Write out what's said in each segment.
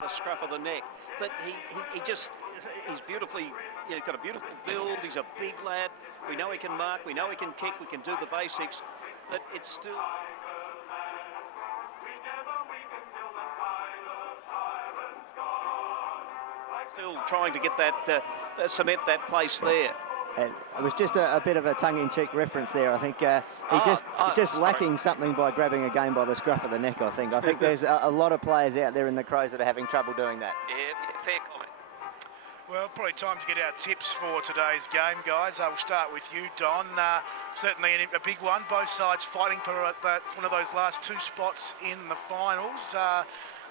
the scruff of the neck, but he's beautifully, got a beautiful build. He's a big lad. We know he can mark, we know he can kick, we can do the basics, but it's still trying to get that cement that place there. It was just a bit of a tongue-in-cheek reference there. I think just lacking something by grabbing a game by the scruff of the neck. I think there's a lot of players out there in the Crows that are having trouble doing that. Yeah, fair comment. Well, probably time to get our tips for today's game, guys. We'll start with you, Don. Certainly a big one. Both sides fighting for one of those last two spots in the finals.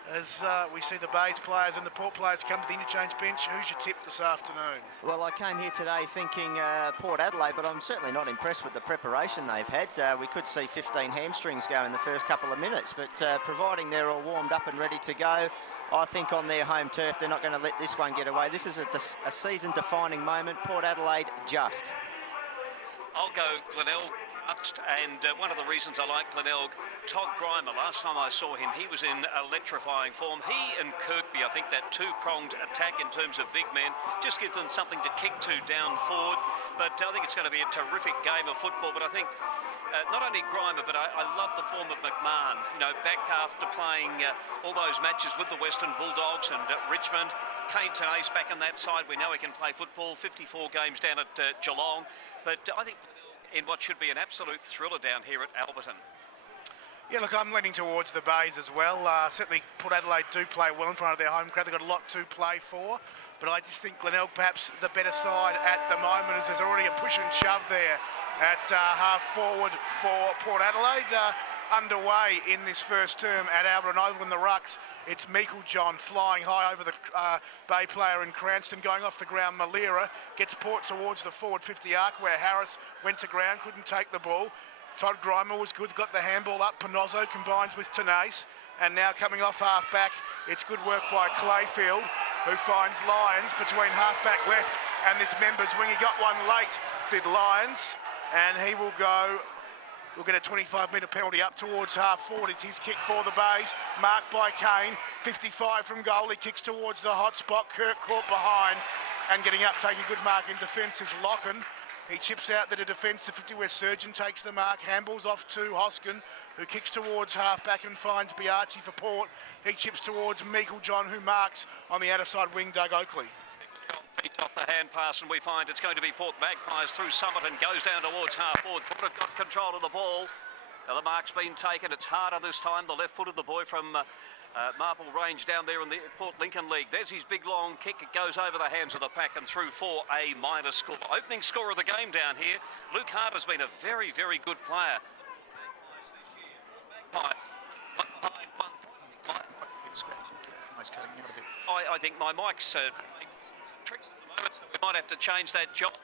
As we see the Bays players and the Port players come to the interchange bench, who's your tip this afternoon? Well, I came here today thinking Port Adelaide, but I'm certainly not impressed with the preparation they've had. We could see 15 hamstrings go in the first couple of minutes, but providing they're all warmed up and ready to go, I think on their home turf, they're not going to let this one get away. This is a season-defining moment. Port Adelaide, just. I'll go Glenelg. And one of the reasons I like Glenelg, Todd Grimer, last time I saw him, he was in electrifying form. He and Kirkby, I think that two-pronged attack in terms of big men just gives them something to kick to down forward. But I think it's going to be a terrific game of football. But I think not only Grimer, but I love the form of McMahon. Back after playing all those matches with the Western Bulldogs and Richmond. Kane Tenace back on that side. We know he can play football, 54 games down at Geelong. But I think in what should be an absolute thriller down here at Alberton. Yeah, look, I'm leaning towards the Bays as well. Certainly Port Adelaide do play well in front of their home crowd. They've got a lot to play for, but I just think Glenelg perhaps the better side at the moment, as there's already a push and shove there at half forward for Port Adelaide. Underway in this first term at Alberton Oval in the rucks. It's Meiklejohn flying high over the Bay player in Cranston, going off the ground. Malira gets Port towards the forward 50 arc where Harris went to ground, couldn't take the ball. Todd Grimer was good, got the handball up. Panozzo combines with Tenace, and now coming off half back, it's good work by Clayfield, who finds Lyons between half back left and this members wing. He got one late, did Lyons, and he will go. We'll get a 25-metre penalty up towards half forward. It's his kick for the Bays, marked by Kane. 55 from goal. He kicks towards the hot spot. Kirk caught behind and getting up, taking good mark in defence is Locken. He chips out the defence. The 50 where Surgeon takes the mark. Handballs off to Hoskin, who kicks towards half back and finds Biarchi for Port. He chips towards Meiklejohn, who marks on the outer side wing, Doug Oakley. Beats off the hand pass, and we find it's going to be Port Magpies through Summit and goes down towards half forward. Port have got control of the ball. Now the mark's been taken. It's harder this time. The left-footed, the boy from Marple Range down there in the Port Lincoln League. There's his big long kick. It goes over the hands of the pack and through for a minor score. Opening score of the game down here. Luke Hart has been a very, very good player. I think my mic's tricks at the moment, so we might have to change that job.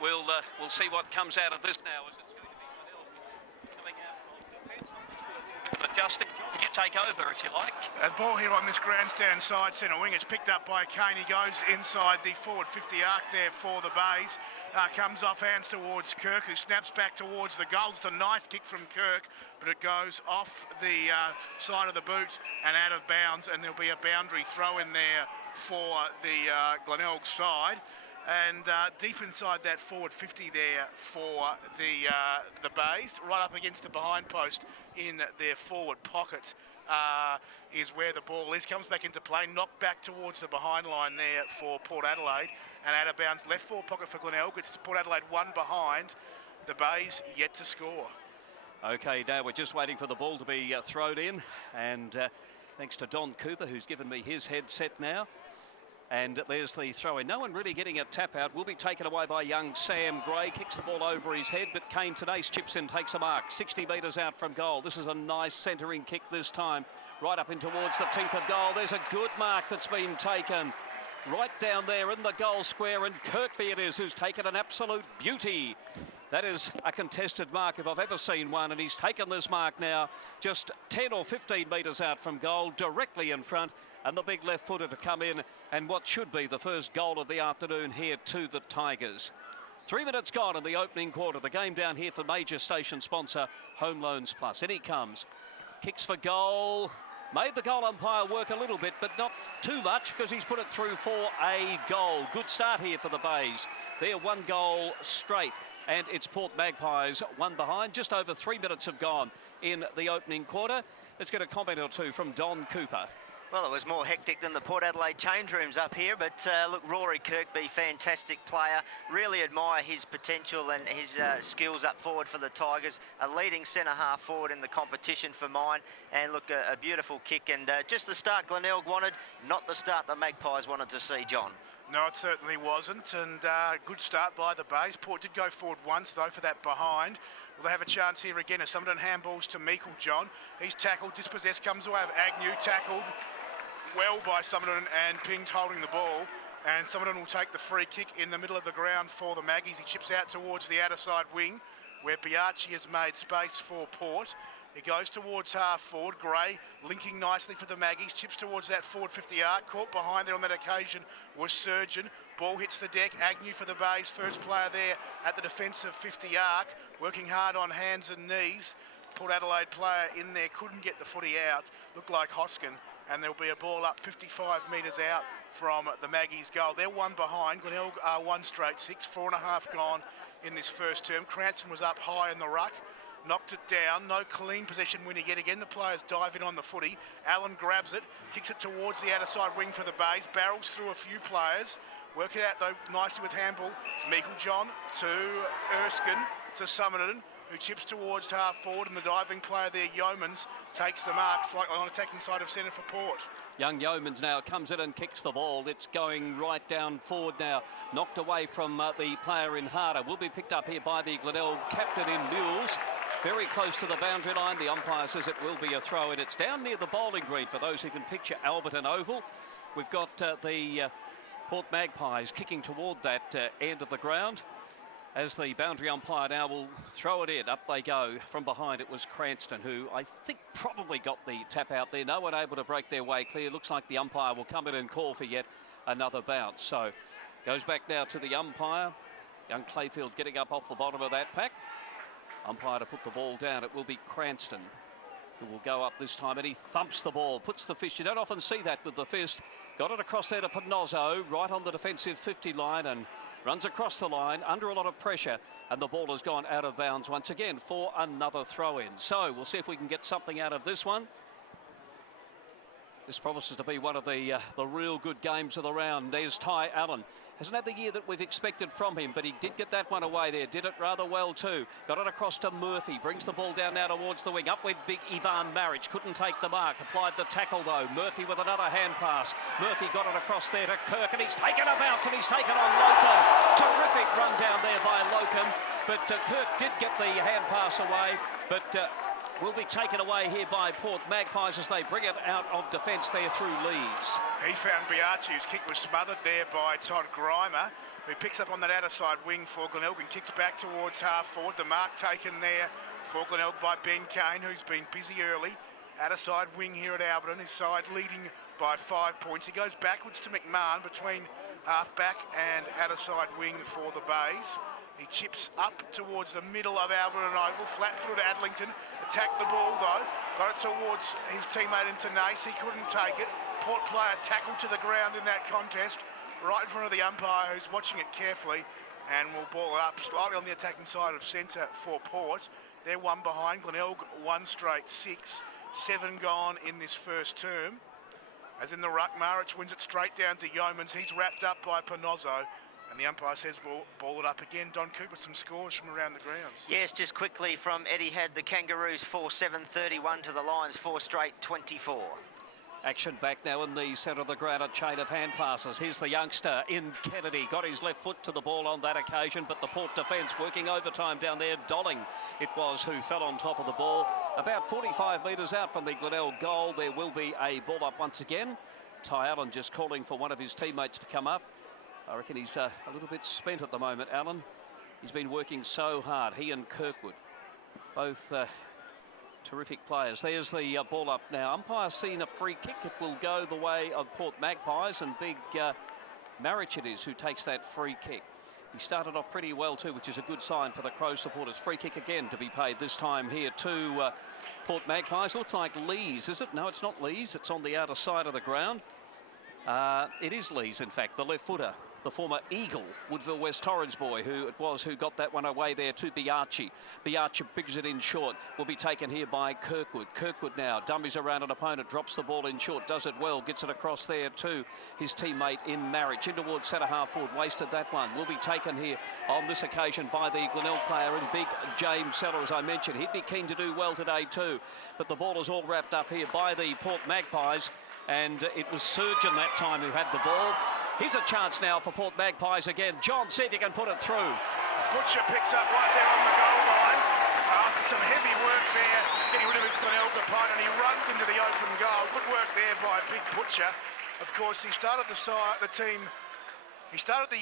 We'll see what comes out of this now, as it's going to be Glenelg coming out of defence. I'll just do a little bit of adjusting. You take over if you like. A ball here on this grandstand side centre wing. It's picked up by Kane. He goes inside the forward 50 arc there for the Bays. Comes off hands towards Kirk, who snaps back towards the goals. It's a nice kick from Kirk, but it goes off the side of the boot and out of bounds, and there'll be a boundary throw in there for the Glenelg side. And deep inside that forward 50 there for the Bays, right up against the behind post in their forward pocket is where the ball is. Comes back into play, knocked back towards the behind line there for Port Adelaide, and out of bounds left forward pocket for Glenelg. It's Port Adelaide one behind, the Bays yet to score. Okay, now we're just waiting for the ball to be thrown in, and thanks to Don Cooper, who's given me his headset now. And there's the throw in. No one really getting a tap out. Will be taken away by young Sam Gray. Kicks the ball over his head, but Kane Tenace chips in, takes a mark. 60 metres out from goal. This is a nice centering kick this time. Right up in towards the teeth of goal. There's a good mark that's been taken. Right down there in the goal square, and Kirkby it is who's taken an absolute beauty. That is a contested mark if I've ever seen one, and he's taken this mark now just 10 or 15 metres out from goal, directly in front, and the big left footer to come in, and what should be the first goal of the afternoon here to the Tigers. 3 minutes gone in the opening quarter. The game down here for major station sponsor Home Loans Plus. In he comes. Kicks for goal. Made the goal umpire work a little bit, but not too much, because he's put it through for a goal. Good start here for the Bays. They're 1 goal straight, and it's Port Magpies 1 behind. Just over 3 minutes have gone in the opening quarter. Let's get a comment or two from Don Cooper. Well, it was more hectic than the Port Adelaide change rooms up here, but look, Rory Kirkby, fantastic player. Really admire his potential and his skills up forward for the Tigers. A leading centre-half forward in the competition for mine. And look, a beautiful kick, and just the start Glenelg wanted, not the start the Magpies wanted to see, John. No, it certainly wasn't, and good start by the Bays. Port did go forward once, though, for that behind. Will they have a chance here again as Summerton handballs to Meikle John. He's tackled, dispossessed, comes away with Agnew, tackled well by Summerton, and Ping's holding the ball. And Summerton will take the free kick in the middle of the ground for the Maggies. He chips out towards the outer side wing, where Biaggi has made space for Port. He goes towards half forward. Gray linking nicely for the Maggies. Chips towards that forward 50 arc. Caught behind there on that occasion was Surgeon. Ball hits the deck. Agnew for the Bays. First player there at the defensive 50 arc. Working hard on hands and knees. Port Adelaide player in there. Couldn't get the footy out. Looked like Hoskin. And there'll be a ball up 55 metres out from the Maggies' goal. They're 1 behind. Glenelg are 1 straight 6. 4.5 gone in this first term. Cranston was up high in the ruck. Knocked it down, no clean possession winner yet. Again, the players dive in on the footy. Allen grabs it, kicks it towards the outer side wing for the Bays, barrels through a few players. Work it out, though, nicely with handball. Meikle John to Erskine to Summerton, who chips towards half forward, and the diving player there, Yeomans, takes the mark, slightly on attacking side of centre for Port. Young Yeomans now comes in and kicks the ball. It's going right down forward now. Knocked away from the player in Harder. Will be picked up here by the Glenelg captain in Mules. Very close to the boundary line. The umpire says it will be a throw in. It's down near the bowling green for those who can picture Alberton Oval. We've got the Port Magpies kicking toward that end of the ground, as the boundary umpire now will throw it in. Up they go. From behind it was Cranston, who I think probably got the tap out there. No one able to break their way clear. Looks like the umpire will come in and call for yet another bounce. So goes back now to the umpire. Young Clayfield getting up off the bottom of that pack. Umpire to put the ball down. It will be Cranston who will go up this time, and he thumps the ball, puts the fist. You don't often see that with the fist. Got it across there to Panozzo, right on the defensive 50 line, and runs across the line under a lot of pressure, and the ball has gone out of bounds once again for another throw-in. So we'll see if we can get something out of this one. This promises to be one of the real good games of the round. There's Ty Allen. Hasn't had the year that we've expected from him, but he did get that one away there. Did it rather well too. Got it across to Murphy. Brings the ball down now towards the wing. Up went big Ivan Maric. Couldn't take the mark. Applied the tackle though. Murphy with another hand pass. Murphy got it across there to Kirk, and he's taken a bounce, and he's taken on Locum. Terrific run down there by Locum. But Kirk did get the hand pass away, but will be taken away here by Port Magpies as they bring it out of defence there through Lees. He found Biaggi, whose kick was smothered there by Todd Grimer, who picks up on that outer side wing for Glenelg and kicks back towards half forward. The mark taken there for Glenelg by Ben Kane, who's been busy early. Outer side wing here at Alberton, his side leading by 5 points. He goes backwards to McMahon between half back and outer side wing for the Bays. He chips up towards the middle of Alberton Oval, flat-footed Adlington, attacked the ball though, got it towards his teammate into Nace, he couldn't take it. Port player tackled to the ground in that contest, right in front of the umpire who's watching it carefully, and will ball it up slightly on the attacking side of centre for Port. They're 1 behind, Glenelg 1 straight 6, 7 gone in this first term. As in the ruck, Maric wins it straight down to Yeomans, he's wrapped up by Panozzo. And the umpire says we'll ball it up again. Don Cooper, some scores from around the grounds. Yes, just quickly from Etihad, the Kangaroos 4-7-31 to the Lions 4 straight 24. Action back now in the centre of the ground, a chain of hand passes. Here's the youngster in Kennedy. Got his left foot to the ball on that occasion, but the Port defence working overtime down there. Dolling it was who fell on top of the ball. About 45 metres out from the Glenelg goal, there will be a ball up once again. Ty Allen just calling for one of his teammates to come up. I reckon he's a little bit spent at the moment, Allen. He's been working so hard, he and Kirkwood. Both terrific players. There's the ball up now. Umpire's seen a free kick. It will go the way of Port Magpies, and big Maric it is who takes that free kick. He started off pretty well too, which is a good sign for the Crow supporters. Free kick again to be paid this time here to Port Magpies. Looks like Lees, is it? No, it's not Lees. It's on the outer side of the ground. It is Lees, in fact, the left footer, the former Eagle, Woodville West Torrens boy, who got that one away there to Biarchi. Biarchi brings it in short, will be taken here by Kirkwood. Kirkwood now dummies around an opponent, drops the ball in short, does it well, gets it across there to his teammate in Marriage. In towards centre half forward, wasted that one. Will be taken here on this occasion by the Glenelg player in big James Seller, as I mentioned. He'd be keen to do well today too, but the ball is all wrapped up here by the Port Magpies, and it was Surgeon that time who had the ball. Here's a chance now for Port Magpies again. John, see if you can put it through. Butcher picks up right there on the goal line. After some heavy work there, getting rid of his Glenelg opponent, he runs into the open goal. Good work there by Big Butcher. Of course, he started the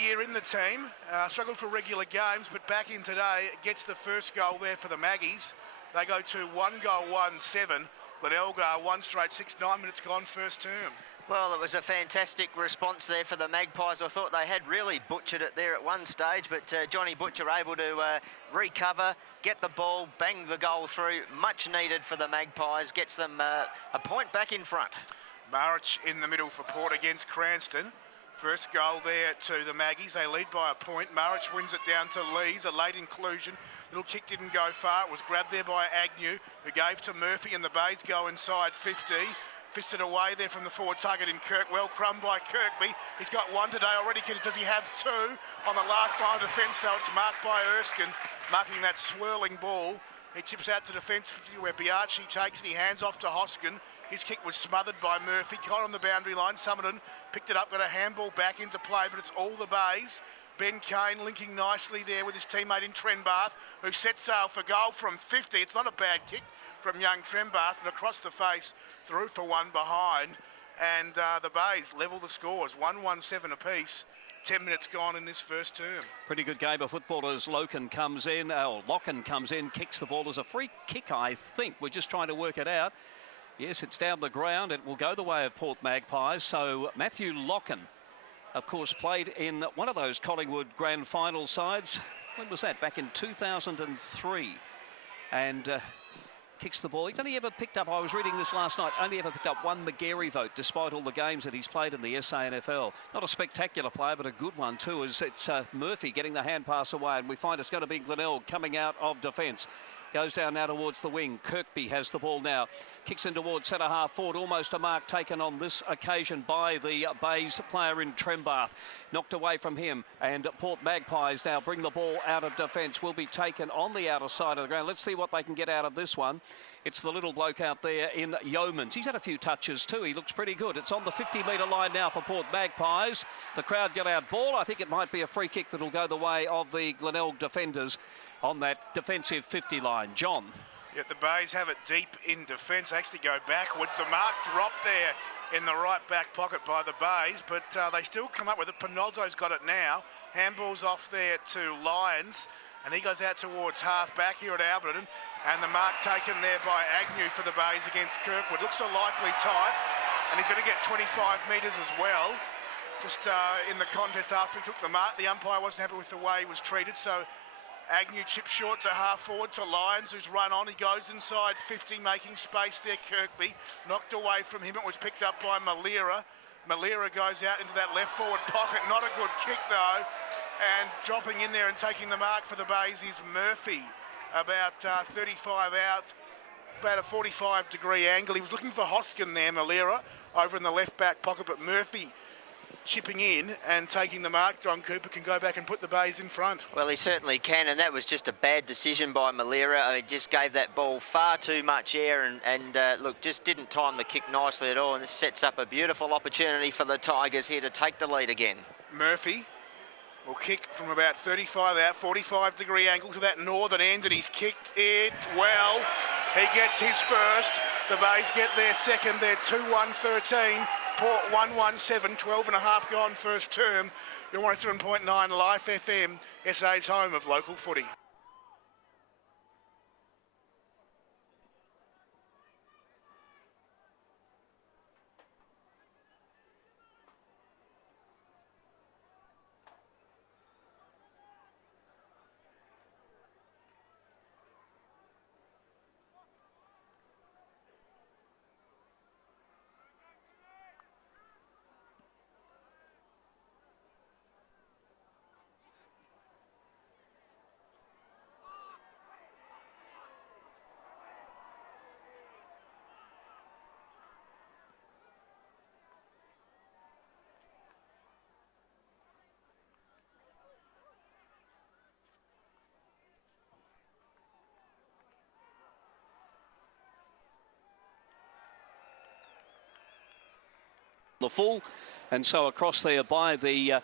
year in the team, struggled for regular games, but back in today, gets the first goal there for the Maggies. They go to 1-1-7. Glenelg 1 straight 6, 9 minutes gone first term. Well, it was a fantastic response there for the Magpies. I thought they had really butchered it there at one stage, but Johnny Butcher able to recover, get the ball, bang the goal through. Much needed for the Magpies, gets them a point back in front. Marich in the middle for Port against Cranston. First goal there to the Maggies. They lead by a point. Marich wins it down to Lees, a late inclusion. Little kick didn't go far. It was grabbed there by Agnew, who gave to Murphy, and the Bays go inside 50. Fisted away there from the forward target in Kirk. Well crumbed by Kirkby. He's got one today already. Does he have two on the last line of defence? So it's marked by Erskine, marking that swirling ball. He chips out to defence where Biarchi takes it. He hands off to Hoskin. His kick was smothered by Murphy. Caught on the boundary line. Summerton picked it up, got a handball back into play, but it's all the Bays. Ben Kane linking nicely there with his teammate in Trenbath, who set sail for goal from 50. It's not a bad kick from young Trenbath, and across the face, through for one behind, and the Bays level the scores, 1-1-7 apiece. 10 minutes gone in this first term. Pretty good game of football as Locken comes in, kicks the ball as a free kick, I think. We're just trying to work it out. Yes, it's down the ground. It will go the way of Port Magpies. So Matthew Locken, of course, played in one of those Collingwood grand final sides. When was that? Back in 2003. And kicks the ball. He's only ever picked up, I was reading this last night, only ever picked up one McGarry vote despite all the games that he's played in the SANFL. Not a spectacular player, but a good one too, as it's Murphy getting the hand pass away, and we find it's going to be Glenelg coming out of defence. Goes down now towards the wing. Kirkby has the ball now. Kicks in towards centre half forward. Almost a mark taken on this occasion by the Bays player in Trenbath. Knocked away from him. And Port Magpies now bring the ball out of defence. Will be taken on the outer side of the ground. Let's see what they can get out of this one. It's the little bloke out there in Yeomans. He's had a few touches too. He looks pretty good. It's on the 50-metre line now for Port Magpies. The crowd get out ball. I think it might be a free kick that'll go the way of the Glenelg defenders on that defensive 50 line. John. Yeah, the Bays have it deep in defence. Actually go backwards. The mark dropped there in the right back pocket by the Bays, but they still come up with it. Panozzo's got it now. Handball's off there to Lyons, and he goes out towards half back here at Alberton. And the mark taken there by Agnew for the Bays against Kirkwood. Looks a likely type, and he's going to get 25 metres as well. Just in the contest after he took the mark, the umpire wasn't happy with the way he was treated, so Agnew chips short to half forward to Lyons, who's run on. He goes inside 50, making space there. Kirkby knocked away from him. It was picked up by Malira. Malira goes out into that left forward pocket. Not a good kick though. And dropping in there and taking the mark for the Bays is Murphy. About 35 out, about a 45-degree angle. He was looking for Hoskin there, Malira, over in the left back pocket, but Murphy chipping in and taking the mark. Don Cooper can go back and put the Bays in front. Well, he certainly can, and that was just a bad decision by Malira. He just gave that ball far too much air and look, just didn't time the kick nicely at all, and this sets up a beautiful opportunity for the Tigers here to take the lead again. Murphy will kick from about 35 out, 45-degree angle to that northern end, and he's kicked it well. He gets his first. The Bays get their second. They're 2-1-13. Port 1-1-7, 12 and a half gone first term. You're 107.9 Life FM, SA's home of local footy. the full. And so across there by the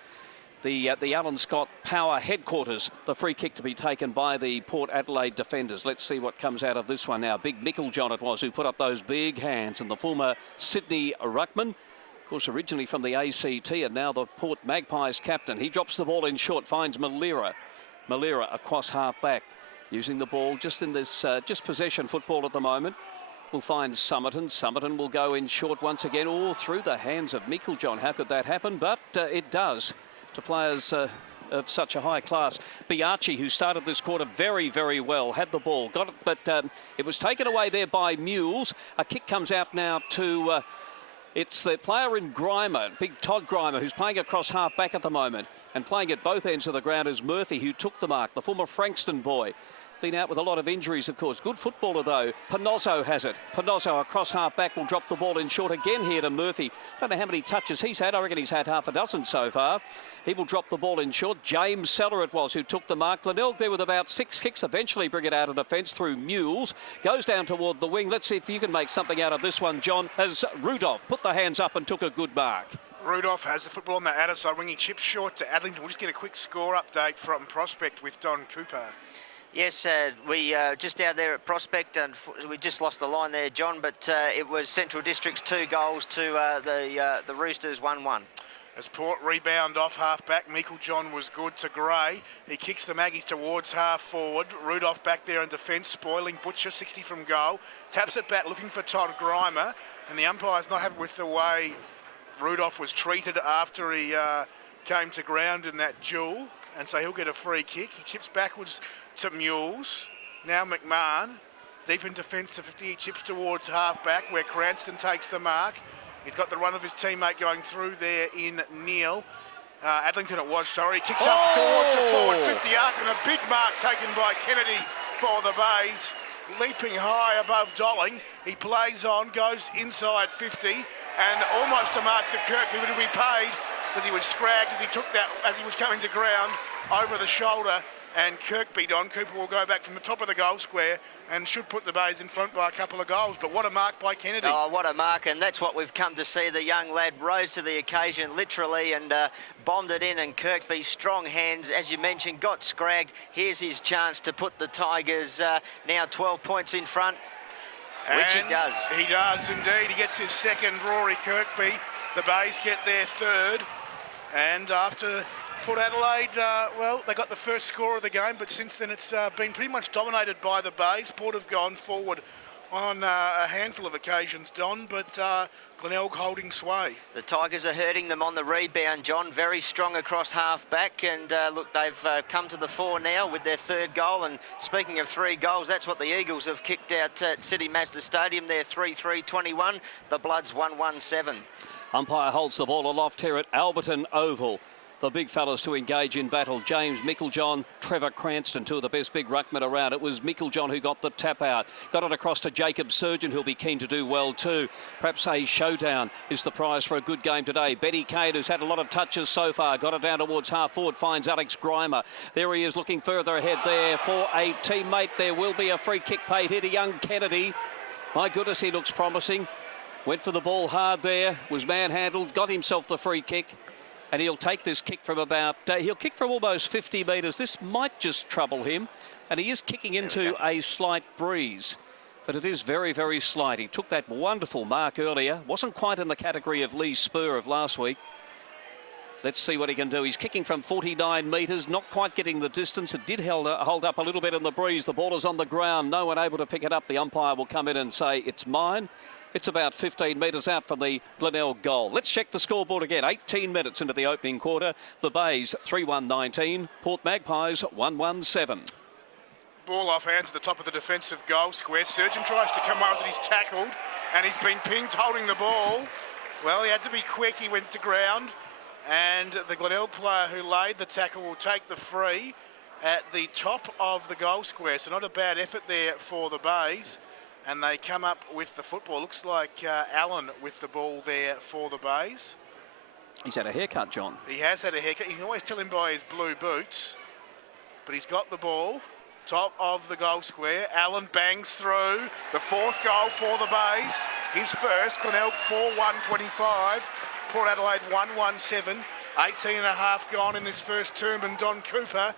Alan Scott Power headquarters, the free kick to be taken by the Port Adelaide defenders. Let's see what comes out of this one now. Big Mickeljohn it was who put up those big hands, and the former Sydney ruckman, of course originally from the ACT and now the Port Magpies captain. He drops the ball in short, finds Malira across half back, using the ball just in this just possession football at the moment. We'll find Somerton. Somerton will go in short once again, all through the hands of Mickeljohn. How could that happen? But it does to players of such a high class. Biaggi, who started this quarter very, very well, had the ball, got it, but it was taken away there by Mules. A kick comes out now to... it's the player in Grimer, big Todd Grimer, who's playing across half back at the moment. And playing at both ends of the ground is Murphy, who took the mark, the former Frankston boy. Been out with a lot of injuries, of course. Good footballer, though. Panozzo has it. Panozzo across half back will drop the ball in short again here to Murphy. Don't know how many touches he's had. I reckon he's had half a dozen so far. He will drop the ball in short. James Seller it was who took the mark. Glenelg there with about 6 kicks. Eventually bring it out of defence through Mules. Goes down toward the wing. Let's see if you can make something out of this one, John, as Rudolph put the hands up and took a good mark. Rudolph has the football on the outer side wing. He chips short to Adlington. We'll just get a quick score update from Prospect with Don Cooper. Yes, we just out there at Prospect, and we just lost the line there, John, but it was Central District's 2 goals to the Roosters 1-1. As Port rebound off half-back, Mickeljohn was good to Gray. He kicks the Maggies towards half-forward. Rudolph back there in defence, spoiling Butcher, 60 from goal. Taps it back, looking for Todd Grimer, and the umpire's not happy with the way Rudolph was treated after he came to ground in that duel, and so he'll get a free kick. He chips backwards to Mules. Now McMahon, deep in defence to 50, he chips towards half-back where Cranston takes the mark. He's got the run of his teammate going through there in Neil. Adlington it was, sorry. Kicks up towards the forward 50 arc, and a big mark taken by Kennedy for the Bays. Leaping high above Dolling. He plays on, goes inside 50, and almost a mark to Kirkby, but he'll be paid because he was scragged as he took that, as he was coming to ground over the shoulder. And Kirkby, Don Cooper, will go back from the top of the goal square and should put the Bays in front by a couple of goals. But what a mark by Kennedy. Oh, what a mark, and that's what we've come to see. The young lad rose to the occasion, literally, and bombed it in, and Kirkby's strong hands, as you mentioned, got scragged. Here's his chance to put the Tigers now 12 points in front, which he does. He does, indeed. He gets his second, Rory Kirkby. The Bays get their third, and after Port Adelaide, well, they got the first score of the game, but since then it's been pretty much dominated by the Bays. Port have gone forward on a handful of occasions, Don, but Glenelg holding sway. The Tigers are hurting them on the rebound, John. Very strong across half-back, and look, they've come to the fore now with their 3rd goal. And speaking of 3 goals, that's what the Eagles have kicked out at City Mazda Stadium. They're 3-3-21. The Bloods 1-1-7. Umpire holds the ball aloft here at Alberton Oval. The big fellas to engage in battle. James Mickeljohn, Trevor Cranston, 2 of the best big ruckmen around. It was Mickeljohn who got the tap out. Got it across to Jacob Surgeon, who'll be keen to do well too. Perhaps a showdown is the prize for a good game today. Betty Cade, who's had a lot of touches so far, got it down towards half forward, finds Alex Grimer. There he is looking further ahead there for a teammate. There will be a free kick paid here to young Kennedy. My goodness, he looks promising. Went for the ball hard there, was manhandled, got himself the free kick. And he'll take this kick from about, he'll kick from almost 50 metres. This might just trouble him. And he is kicking into a slight breeze. But it is very, very slight. He took that wonderful mark earlier. Wasn't quite in the category of Lee Spur of last week. Let's see what he can do. He's kicking from 49 metres, not quite getting the distance. It did hold up a little bit in the breeze. The ball is on the ground. No one able to pick it up. The umpire will come in and say, it's mine. It's about 15 metres out from the Glenelg goal. Let's check the scoreboard again. 18 minutes into the opening quarter. The Bays 3-1-19. Port Magpies 1-1-7. Ball off hands at the top of the defensive goal square. Surgeon tries to come out with it. He's tackled and he's been pinged holding the ball. Well, he had to be quick. He went to ground, and the Glenelg player who laid the tackle will take the free at the top of the goal square. So not a bad effort there for the Bays. And they come up with the football. Looks like Allen with the ball there for the Bays. He's had a haircut, John. He has had a haircut. You can always tell him by his blue boots. But he's got the ball top of the goal square. Allen bangs through. The 4th goal for the Bays. His first. Glenelg 4-1-25. Port Adelaide 1-1-7. 18 and a half gone in this first term, and Don Cooper,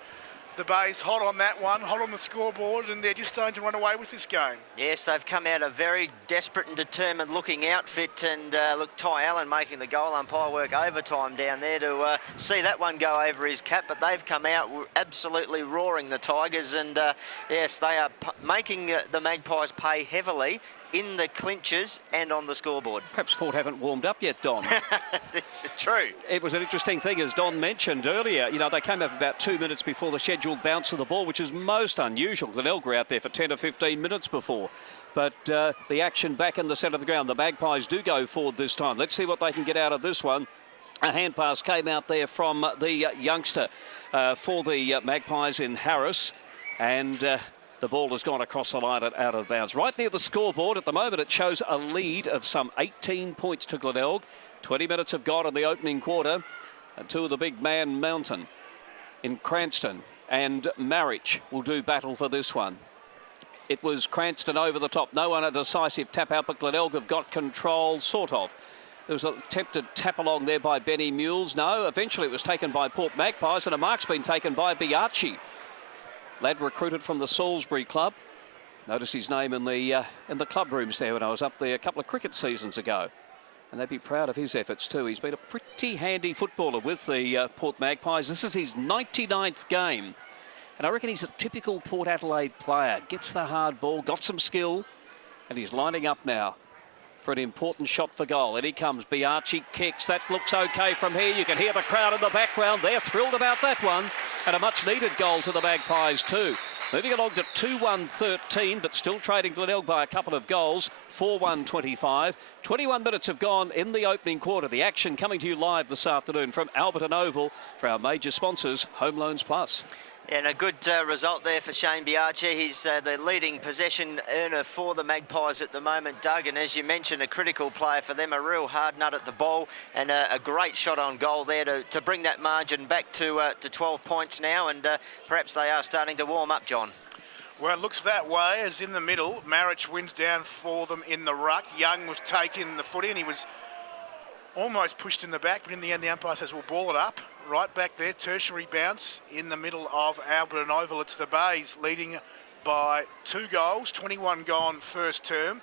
the Bays hot on that one, hot on the scoreboard, and they're just starting to run away with this game. Yes, they've come out a very desperate and determined looking outfit, and look, Ty Allen making the goal umpire work overtime down there to see that one go over his cap, but they've come out absolutely roaring, the Tigers, and yes, they are making the Magpies pay heavily in the clinches and on the scoreboard. Perhaps Port haven't warmed up yet, Don. This is true. It was an interesting thing, as Don mentioned earlier. You know, they came up about 2 minutes before the scheduled bounce of the ball, which is most unusual. Glenelg were out there for 10 or 15 minutes before. But the action back in the centre of the ground. The Magpies do go forward this time. Let's see what they can get out of this one. A hand pass came out there from the youngster for the Magpies in Harris. And the ball has gone across the line and out of bounds. Right near the scoreboard at the moment, it shows a lead of some 18 points to Glenelg. 20 minutes have gone in the opening quarter. And two of the big man mountain in Cranston and Marriage will do battle for this one. It was Cranston over the top. No one a decisive tap out, but Glenelg have got control, sort of. There was an attempted tap along there by Benny Mules. No, eventually it was taken by Port Magpies, and a mark's been taken by Biachi. Lad recruited from the Salisbury club. Notice his name in the club rooms there when I was up there a couple of cricket seasons ago. And they'd be proud of his efforts too. He's been a pretty handy footballer with the Port Magpies. This is his 99th game. And I reckon he's a typical Port Adelaide player. Gets the hard ball, got some skill, and he's lining up now for an important shot for goal. And he comes, Biachi kicks. That looks okay from here. You can hear the crowd in the background. They're thrilled about that one. And a much-needed goal to the Magpies too. Moving along to 2-1-13, but still trading Glenelg by a couple of goals. 4-1-25. 21 minutes have gone in the opening quarter. The action coming to you live this afternoon from Alberton Oval for our major sponsors, Home Loans Plus. And a good result there for Shane Biachi. He's the leading possession earner for the Magpies at the moment, Doug. And as you mentioned, a critical player for them, a real hard nut at the ball, and a great shot on goal there to bring that margin back to 12 points now. And perhaps they are starting to warm up, John. Well, it looks that way, as in the middle. Marriage wins down for them in the ruck. Young was taking the footy, and he was almost pushed in the back, but in the end the umpire says we'll ball it up. Right back there, tertiary bounce in the middle of Alberton Oval. It's the Bays leading by 2 goals, 21 gone first term.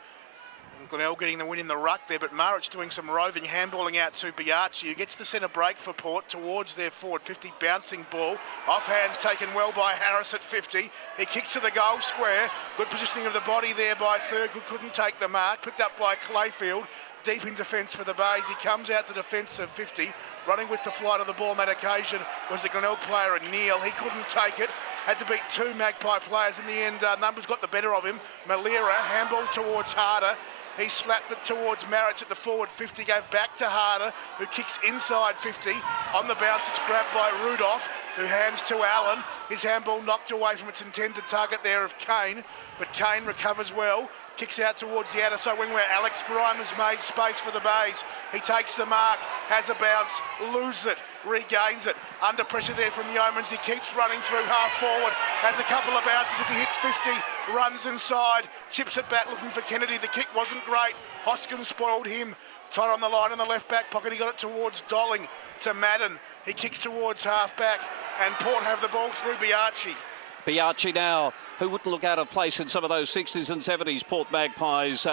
And Glenelg getting the win in the ruck there, but Marich doing some roving handballing out to Biachi, who gets the centre break for Port towards their forward 50, bouncing ball. Off hands taken well by Harris at 50. He kicks to the goal square. Good positioning of the body there by Thurgood, couldn't take the mark. Picked up by Clayfield. Deep in defence for the Bays. He comes out to defence of 50. Running with the flight of the ball on that occasion was the Glenelg player, Neil. He couldn't take it. Had to beat 2 Magpie players. In the end, numbers got the better of him. Malera, handball towards Harder. He slapped it towards Marich at the forward 50, gave back to Harder, who kicks inside 50. On the bounce, it's grabbed by Rudolph, who hands to Allen. His handball knocked away from its intended target there of Kane, but Kane recovers well. Kicks out towards the outer side wing where Alex Grime has made space for the Bays. He takes the mark, has a bounce, loses it, regains it. Under pressure there from Yeomans. He keeps running through half forward. Has a couple of bounces as he hits 50, runs inside, chips it back looking for Kennedy. The kick wasn't great. Hoskins spoiled him. Tight on the line in the left back pocket. He got it towards Dolling to Madden. He kicks towards half back, and Port have the ball through Biachi. Biachi now, who wouldn't look out of place in some of those 60s and 70s Port Magpies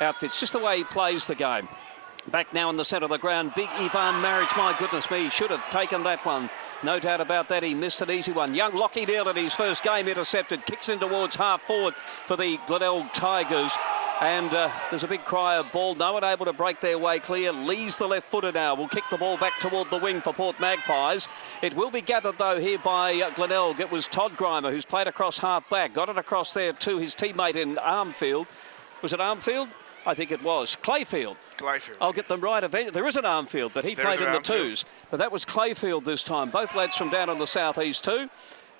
outfits. Just the way he plays the game. Back now in the centre of the ground, big Ivan Marich. My goodness me, he should have taken that one. No doubt about that, he missed an easy one. Young Lockie Neal in his first game intercepted. Kicks in towards half forward for the Glenelg Tigers. And there's a big cry of ball. No one able to break their way clear. Lee's the left footer now. Will kick the ball back toward the wing for Port Magpies. It will be gathered, though, here by Glenelg. It was Todd Grimer who's played across half back. Got it across there to his teammate in Armfield. Was it Armfield? I think it was. Clayfield. I'll get them right. There is an Armfield, but he played in the twos. But that was Clayfield this time. Both lads from down on the southeast too.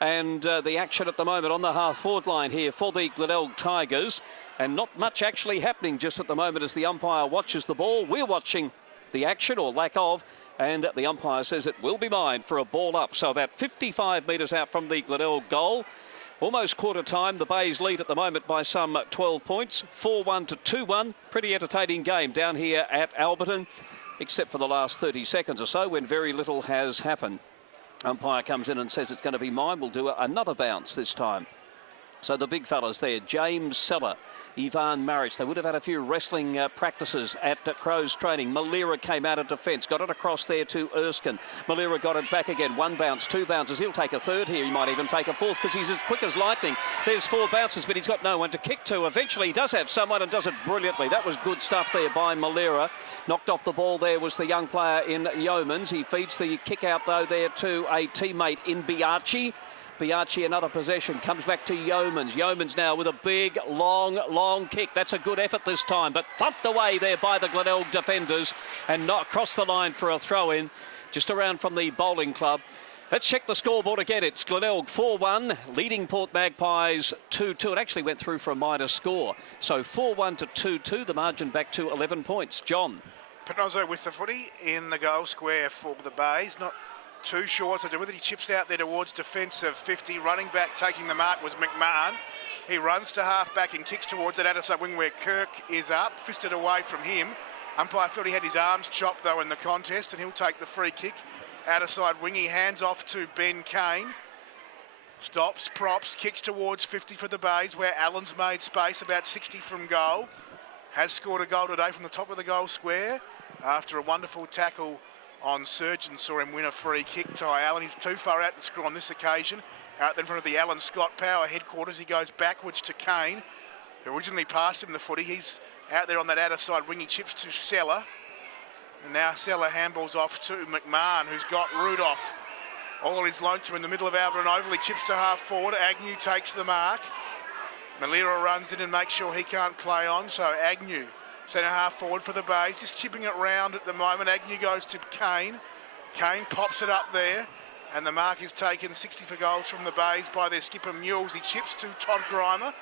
And the action at the moment on the half-forward line here for the Glenelg Tigers. And not much actually happening just at the moment as the umpire watches the ball. We're watching the action, or lack of, and the umpire says it will be mine for a ball up. So about 55 metres out from the Glenelg goal. Almost quarter time. The Bays lead at the moment by some 12 points. 4-1 to 2-1. Pretty entertaining game down here at Alberton, except for the last 30 seconds or so when very little has happened. Umpire comes in and says it's going to be mine. We'll do another bounce this time. So the big fellas there, James Seller, Ivan Maric. They would have had a few wrestling practices at Crow's training. Malira came out of defence, got it across there to Erskine. Malira got it back again. One bounce, two bounces. He'll take a third here. He might even take a fourth because he's as quick as lightning. There's four bounces, but he's got no one to kick to. Eventually, he does have someone and does it brilliantly. That was good stuff there by Malira. Knocked off the ball there was the young player in Yeomans. He feeds the kick out, though, there to a teammate in Biachi. Biachi, another possession, comes back to Yeomans. Yeomans now with a big, long kick. That's a good effort this time, but thumped away there by the Glenelg defenders and not across the line for a throw-in, just around from the bowling club. Let's check the scoreboard again. It's Glenelg 4-1, leading Port Magpies 2-2. It actually went through for a minor score. So 4-1 to 2-2, the margin back to 11 points. John. Panozzo with the footy in the goal square for the Bays. Not too sure what to do with it. He chips out there towards defensive 50. Running back taking the mark was McMahon. He runs to half back and kicks towards that outer side wing where Kirk is up. Fisted away from him. Umpire felt he had his arms chopped though in the contest, and he'll take the free kick. Outer side wing, he hands off to Ben Kane. Stops, props, kicks towards 50 for the Bays where Allen's made space about 60 from goal. Has scored a goal today from the top of the goal square after a wonderful tackle on Surgeon. Saw him win a free kick. Ty Allen, he's too far out to score on this occasion. Out in front of the Alan Scott Power headquarters, he goes backwards to Kane, who originally passed him the footy. He's out there on that outer side wing. He chips to Seller, and now Seller handballs off to McMahon, who's got Rudolph all on his lonesome in the middle of Alberton Oval. He chips to half forward. Agnew takes the mark. Malira runs in and makes sure he can't play on, so Agnew centre half forward for the Bays, just chipping it round at the moment. Agnew goes to Kane. Kane pops it up there, and the mark is taken 60 for goals from the Bays by their skipper Mules. He chips to Todd Grimer,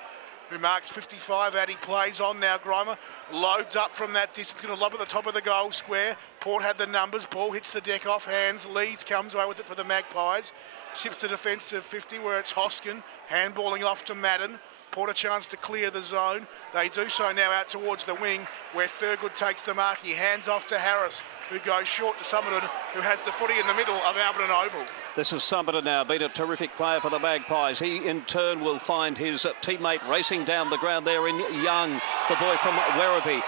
who marks 55 out. He plays on now. Grimer loads up from that distance, going to lob at the top of the goal square. Port had the numbers. Ball hits the deck off hands. Lees comes away with it for the Magpies. Chips to defensive 50 where it's Hoskin, handballing off to Madden. Port a chance to clear the zone. They do so now out towards the wing where Thurgood takes the mark. He hands off to Harris, who goes short to Summerton, who has the footy in the middle of Alberton Oval. This is Summerton now, been a terrific player for the Magpies. He in turn will find his teammate racing down the ground there in Young, the boy from Werribee.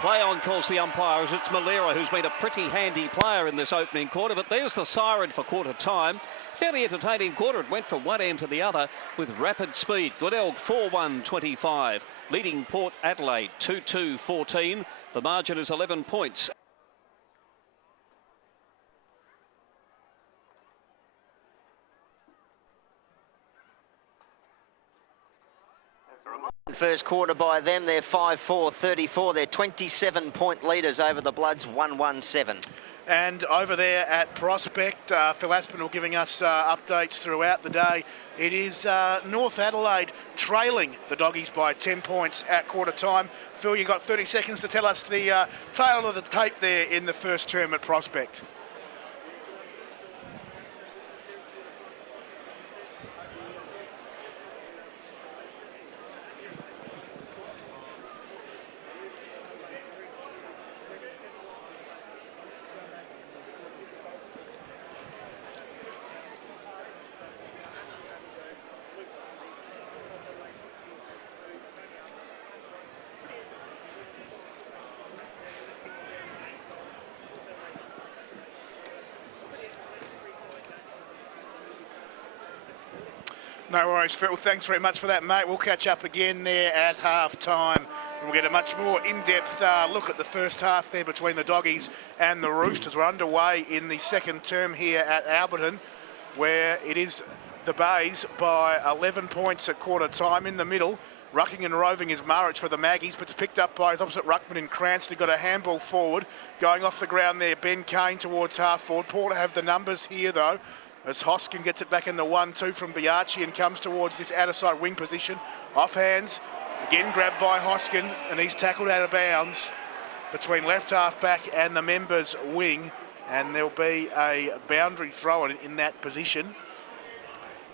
Play on calls the umpire as it's Malira, who's been a pretty handy player in this opening quarter, but there's the siren for quarter time. Fairly entertaining quarter. It went from one end to the other with rapid speed. Glenelg 4-1-25, leading Port Adelaide 2-2-14. The margin is 11 points. First quarter by them, they're 5-4-34. They're 27-point leaders over the Bloods, 1-1-7. And over there at Prospect, Phil Aspinall giving us updates throughout the day. It is North Adelaide trailing the Doggies by 10 points at quarter time. Phil, you've got 30 seconds to tell us the tale of the tape there in the first term at Prospect. No worries, Phil. Thanks very much for that, mate. We'll catch up again there at half-time. We'll get a much more in-depth look at the first half there between the Doggies and the Roosters. We're underway in the second term here at Alberton, where it is the Bays by 11 points at quarter time. In the middle, rucking and roving is Maric for the Maggies, but it's picked up by his opposite ruckman in Cranston. Got a handball forward. Going off the ground there, Ben Kane towards half forward. Port have the numbers here, though, as Hoskin gets it back in the 1-2 from Biachi and comes towards this outer side wing position. Off hands, again grabbed by Hoskin, and he's tackled out of bounds between left half back and the members wing, and there'll be a boundary throw in that position.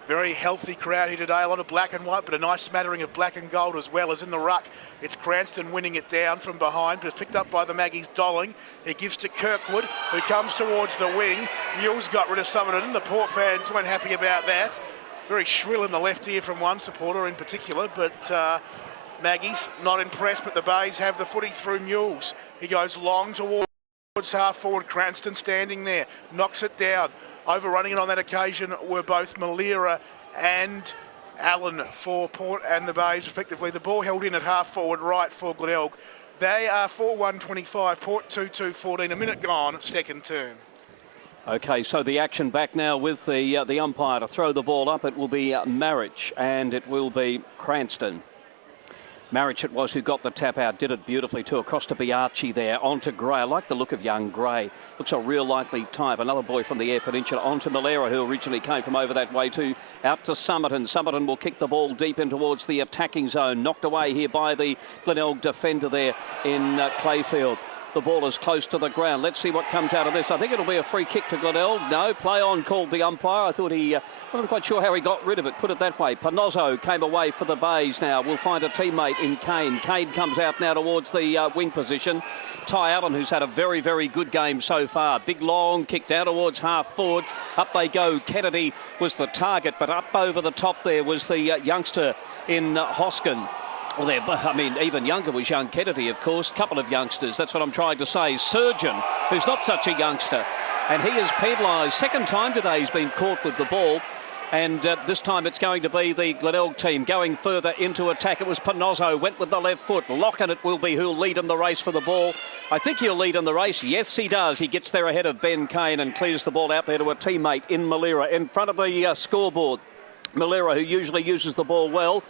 Very healthy crowd here today, a lot of black and white, but a nice smattering of black and gold as well. As in the ruck, it's Cranston winning it down from behind, but it's picked up by the Maggies. Dolling, he gives to Kirkwood, who comes towards the wing. Mules got rid of Summerton. The Port fans weren't happy about that. Very shrill in the left ear from one supporter in particular, but Maggies not impressed, but the Bays have the footy through Mules. He goes long towards half forward. Cranston standing there, knocks it down. Overrunning it on that occasion were both Malira and Allen for Port and the Bays, respectively. The ball held in at half forward right for Glenelg. They are 4-1-25, Port 2-2-14, a minute gone, second term. Okay, so the action back now with the umpire to throw the ball up. It will be Marriage and it will be Cranston. Marriage it was who got the tap out, did it beautifully too, across to Biarchi there, onto Gray. I like the look of young Gray. Looks a real likely type. Another boy from the Eyre Peninsula, onto Malera, who originally came from over that way too, out to Summerton. Summerton will kick the ball deep in towards the attacking zone. Knocked away here by the Glenelg defender there in Clayfield. The ball is close to the ground. Let's see what comes out of this. I think it'll be a free kick to Glenelg. No, play on called the umpire. I thought he wasn't quite sure how he got rid of it. Put it that way. Panozzo came away for the Bays now. We'll find a teammate in Kane. Kane comes out now towards the wing position. Ty Allen, who's had a very, very good game so far. Big long kick down towards half forward. Up they go. Kennedy was the target, but up over the top there was the youngster in Hoskin. Well, I mean, even younger was young Kennedy, of course. Couple of youngsters, that's what I'm trying to say. Surgeon, who's not such a youngster, and he is penalised. Second time today he's been caught with the ball, and this time it's going to be the Glenelg team going further into attack. It was Panozzo, went with the left foot. Locken it will be who'll lead in the race for the ball. I think he'll lead in the race. Yes, he does. He gets there ahead of Ben Kane and clears the ball out there to a teammate in Malera in front of the scoreboard. Malera, who usually uses the ball well.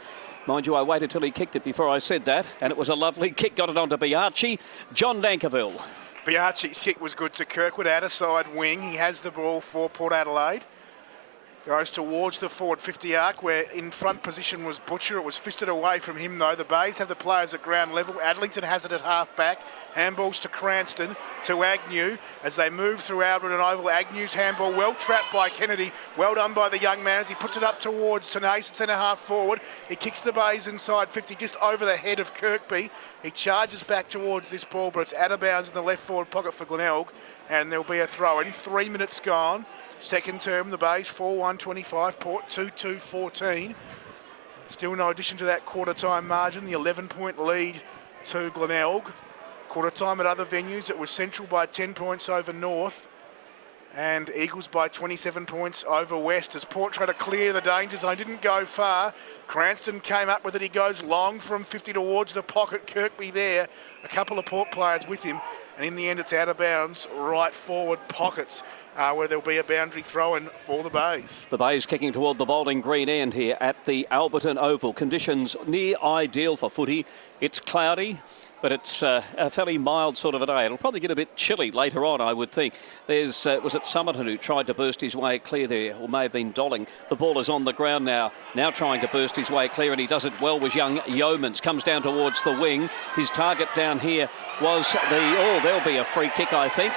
Mind you, I waited till he kicked it before I said that, and it was a lovely kick. Got it onto Biarchi. John Dankerville. Biarchi's kick was good to Kirkwood, out of side wing. He has the ball for Port Adelaide. Goes towards the forward 50 arc, where in front position was Butcher. It was fisted away from him, though. The Bays have the players at ground level. Adlington has it at half back. Handballs to Cranston, to Agnew. As they move through Albert and Oval, Agnew's handball well trapped by Kennedy. Well done by the young man as he puts it up towards Tenace, centre half forward. He kicks the Bays inside 50, just over the head of Kirkby. He charges back towards this ball, but it's out of bounds in the left forward pocket for Glenelg. And there'll be a throw-in. 3 minutes gone. Second term, the Bays 4-1-25, Port 2-2-14. Still no addition to that quarter-time margin, the 11-point lead to Glenelg. Quarter-time at other venues, it was Central by 10 points over North and Eagles by 27 points over West. As Port tried to clear the danger zone, didn't go far. Cranston came up with it. He goes long from 50 towards the pocket. Kirkby there, a couple of Port players with him. And in the end, it's out of bounds, right forward pockets, where there'll be a boundary throw-in for the Bays. The Bays kicking toward the bowling green end here at the Alberton Oval. Conditions near ideal for footy. It's cloudy, but it's a fairly mild sort of a day. It'll probably get a bit chilly later on, I would think. There's, was it Summerton who tried to burst his way clear there, or may have been Dolling. The ball is on the ground now trying to burst his way clear, and he does it well, was young Yeomans. Comes down towards the wing. His target down here was there'll be a free kick, I think.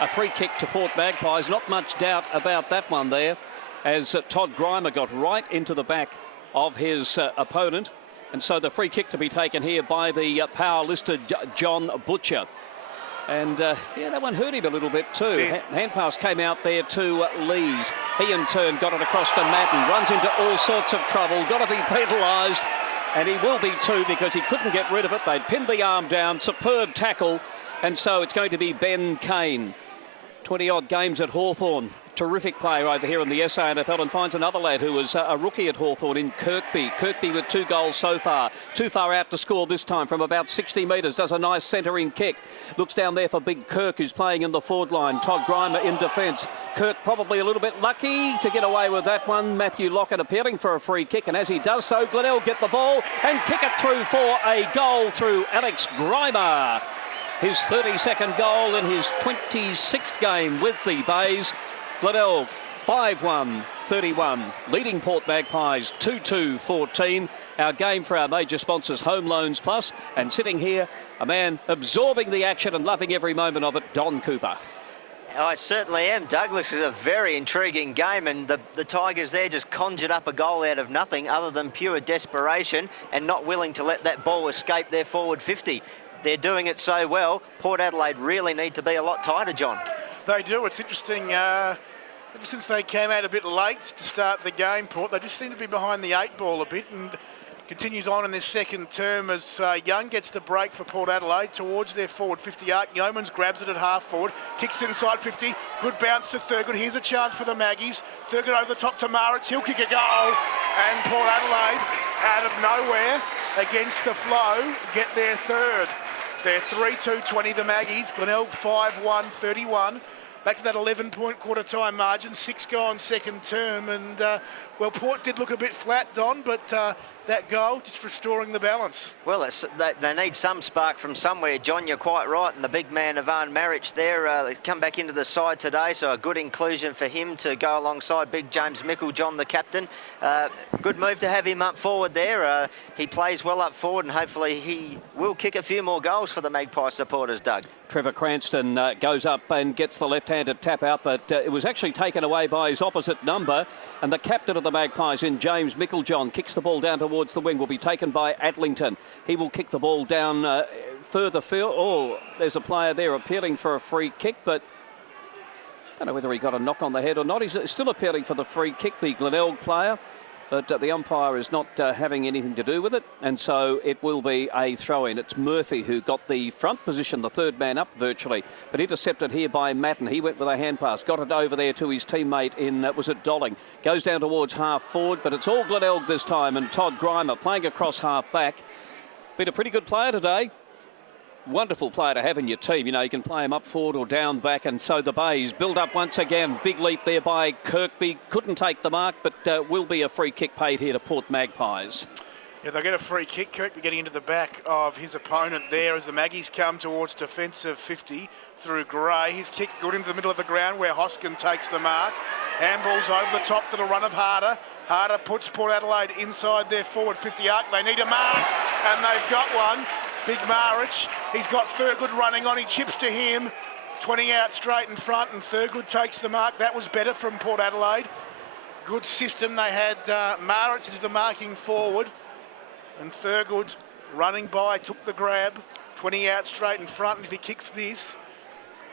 A free kick to Port Magpies. Not much doubt about that one there, as Todd Grimer got right into the back of his opponent. And so the free kick to be taken here by the power-listed John Butcher. And, yeah, that one hurt him a little bit too. Hand pass came out there to Lees. He, in turn, got it across to Madden. Runs into all sorts of trouble. Got to be penalised. And he will be too, because he couldn't get rid of it. They'd pinned the arm down. Superb tackle. And so it's going to be Ben Kane. 20-odd games at Hawthorn. Terrific player over here in the SANFL, and finds another lad who was a rookie at Hawthorn in Kirkby. Kirkby with 2 goals so far. Too far out to score this time from about 60 metres. Does a nice centering kick. Looks down there for Big Kirk, who's playing in the forward line. Todd Grimer in defence. Kirk probably a little bit lucky to get away with that one. Matthew Lockett appealing for a free kick, and as he does so, Glenelg get the ball and kick it through for a goal through Alex Grimer. His 32nd goal in his 26th game with the Bays. Glenelg 5-1-31, leading Port Magpies 2-2-14. Our game for our major sponsors, Home Loans Plus. And sitting here, a man absorbing the action and loving every moment of it, Don Cooper. I certainly am, Douglas. This is a very intriguing game, and the Tigers there just conjured up a goal out of nothing other than pure desperation and not willing to let that ball escape their forward 50. They're doing it so well. Port Adelaide really need to be a lot tighter, John. They do. It's interesting. Ever since they came out a bit late to start the game, Port, they just seem to be behind the 8 ball a bit, and continues on in this second term as Young gets the break for Port Adelaide towards their forward 50 arc. Yeomans grabs it at half forward, kicks inside 50, good bounce to Thurgood. Here's a chance for the Maggies. Thurgood over the top to Maric, he'll kick a goal, and Port Adelaide, out of nowhere, against the flow, get their third. They're 3-2-20, the Maggies. Glenelg 5-1-31. Back to that 11-point quarter-time margin, 6 gone second term, and well, Port did look a bit flat, Don, but that goal just restoring the balance. Well, they need some spark from somewhere, John. You're quite right, and the big man Ivan Maric there, he's come back into the side today, so a good inclusion for him to go alongside big James Micklejohn, the captain. Good move to have him up forward there. He plays well up forward, and hopefully he will kick a few more goals for the Magpie supporters, Doug. Trevor Cranston goes up and gets the left-handed tap out, but it was actually taken away by his opposite number, and the captain of the Magpies in James Micklejohn kicks the ball down towards the wing, will be taken by Adlington. He will kick the ball down further field. Oh, there's a player there appealing for a free kick, but I don't know whether he got a knock on the head or not. He's still appealing for the free kick, the Glenelg player. But the umpire is not having anything to do with it, and so it will be a throw-in. It's Murphy who got the front position, the third man up virtually, but intercepted here by Matten. He went with a hand pass, got it over there to his teammate in, was it Dolling? Goes down towards half forward, but it's all Glenelg this time, and Todd Grimer playing across half back. Been a pretty good player today. Wonderful player to have in your team. You know, you can play him up forward or down back, and so the Bays build up once again. Big leap there by Kirkby. Couldn't take the mark, but will be a free kick paid here to Port Magpies. Yeah, they'll get a free kick. Kirkby getting into the back of his opponent there as the Maggies come towards defensive 50 through Gray. His kick good into the middle of the ground where Hoskin takes the mark. Handballs over the top to the run of Harder. Harder puts Port Adelaide inside their forward 50 arc. They need a mark, and they've got one. Big Maric, he's got Thurgood running on, he chips to him, 20 out straight in front, and Thurgood takes the mark. That was better from Port Adelaide. Good system, they had Maric as the marking forward, and Thurgood running by, took the grab, 20 out straight in front, and if he kicks this,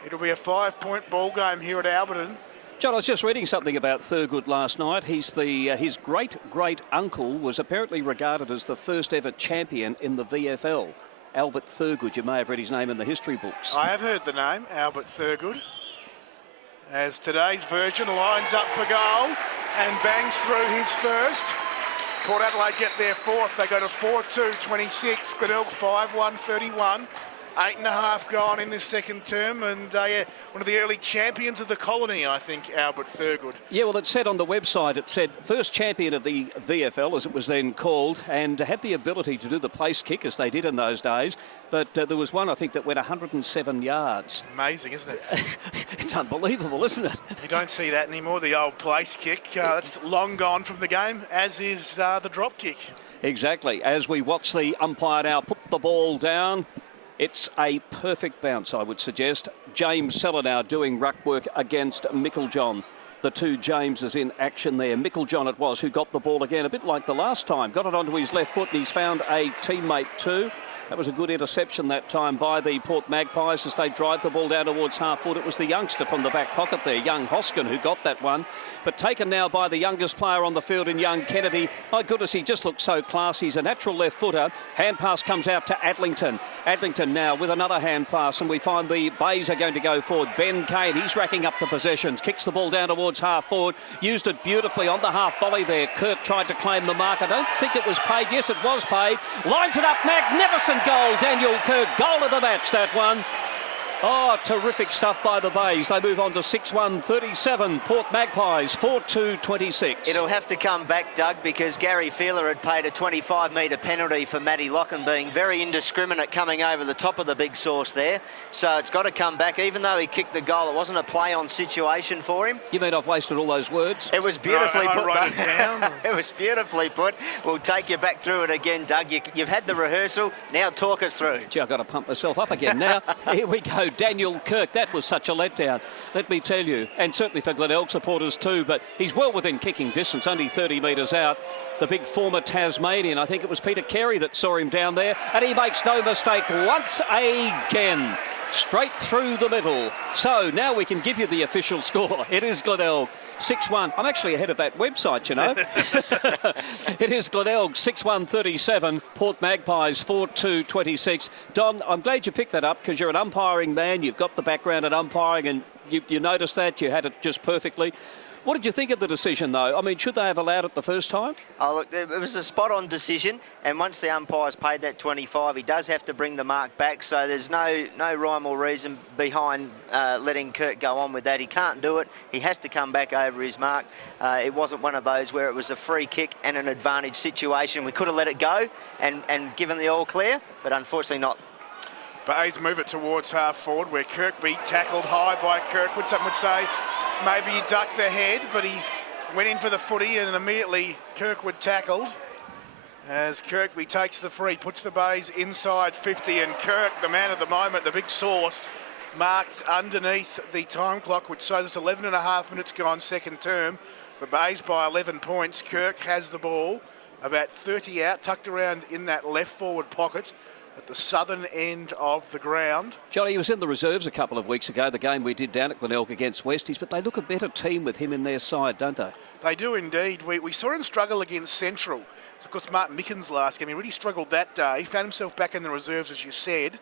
it'll be a 5-point ball game here at Alberton. John, I was just reading something about Thurgood last night. He's his great-great-uncle was apparently regarded as the first ever champion in the VFL. Albert Thurgood, you may have read his name in the history books. I have heard the name, Albert Thurgood. As today's version lines up for goal and bangs through his first. Port Adelaide get their fourth. They go to 4-2-26. Glenelg 5-1-31. 8.5 gone in this second term, and yeah, one of the early champions of the colony, I think, Albert Thurgood. Yeah, well, it said on the website, it said first champion of the VFL, as it was then called, and had the ability to do the place kick, as they did in those days, but there was one, I think, that went 107 yards. Amazing, isn't it? It's unbelievable, isn't it? You don't see that anymore, the old place kick. That's long gone from the game, as is the drop kick. Exactly. As we watch the umpire now put the ball down, it's a perfect bounce, I would suggest. James Seller now doing ruck work against Micklejohn. The two Jameses in action there. Micklejohn it was who got the ball again, a bit like the last time. Got it onto his left foot, and he's found a teammate too. That was a good interception that time by the Port Magpies as they drive the ball down towards half foot. It was the youngster from the back pocket there, young Hoskin, who got that one. But taken now by the youngest player on the field in young Kennedy. My goodness, he just looks so classy. He's a natural left footer. Hand pass comes out to Adlington. Adlington now with another hand pass, and we find the Bays are going to go forward. Ben Kane, he's racking up the possessions. Kicks the ball down towards half forward. Used it beautifully on the half volley there. Kirk tried to claim the mark. I don't think it was paid. Yes, it was paid. Lines it up. Magnificent goal. Daniel Kirk, goal of the match, that one. Oh, terrific stuff by the Bays. They move on to 6-1-37. Port Magpies, 4-2-26. It'll have to come back, Doug, because Gary Feeler had paid a 25-metre penalty for Matty Locken being very indiscriminate coming over the top of the big sauce there. So it's got to come back. Even though he kicked the goal, it wasn't a play-on situation for him. You mean I've wasted all those words? It was beautifully put. Write it down. It was beautifully put. We'll take you back through it again, Doug. You've had the rehearsal. Now talk us through. Gee, I've got to pump myself up again now. Here we go. Daniel Kirk. That was such a letdown, let me tell you, and certainly for Glenelg supporters too, but he's well within kicking distance, only 30 metres out. The big former Tasmanian, I think it was Peter Carey that saw him down there, and he makes no mistake once again. Straight through the middle. So now we can give you the official score. It is Glenelg 6-1. I'm actually ahead of that website, you know. It is Glenelg 6-1-37. Port Magpies 4-2-26. Don, I'm glad you picked that up because you're an umpiring man. You've got the background at umpiring and you noticed that. You had it just perfectly. What did you think of the decision, though? I mean, should they have allowed it the first time? Oh, look, it was a spot-on decision, and once the umpire's paid that 25, he does have to bring the mark back, so there's no rhyme or reason behind letting Kirk go on with that. He can't do it. He has to come back over his mark. It wasn't one of those where it was a free kick and an advantage situation. We could have let it go and given the all clear, but unfortunately not. Bays move it towards half forward where Kirkby tackled high by Kirkwood. Some would say maybe he ducked the head, but he went in for the footy and immediately Kirkwood tackled. As Kirkby takes the free, puts the Bays inside 50, and Kirk, the man of the moment, the big source, marks underneath the time clock, which shows us 11 and a half minutes gone second term. The Bays by 11 points. Kirk has the ball about 30 out, tucked around in that left forward pocket at the southern end of the ground. Johnny, he was in the reserves a couple of weeks ago, the game we did down at Glenelg against Westies, but they look a better team with him in their side, don't they? They do indeed. We saw him struggle against Central. So of course, Martin Mickens last game, he really struggled that day. He found himself back in the reserves, as you said,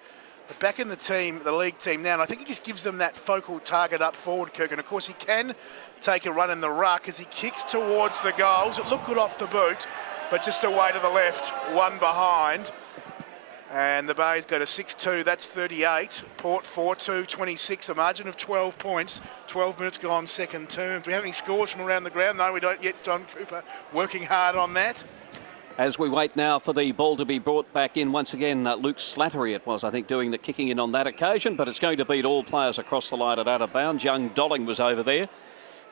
but back in the team, the league team now, and I think he just gives them that focal target up forward, Kirk, and of course he can take a run in the ruck as he kicks towards the goals. It looked good off the boot, but just away to the left, one behind. And the Bays go to 6-2, that's 38. Port 4-2-26, a margin of 12 points. 12 minutes gone second term. Do we have any scores from around the ground? No, we don't yet. Don Cooper working hard on that. As we wait now for the ball to be brought back in once again, Luke Slattery it was, I think, doing the kicking in on that occasion, but it's going to beat all players across the line at out of bounds. Young Dolling was over there.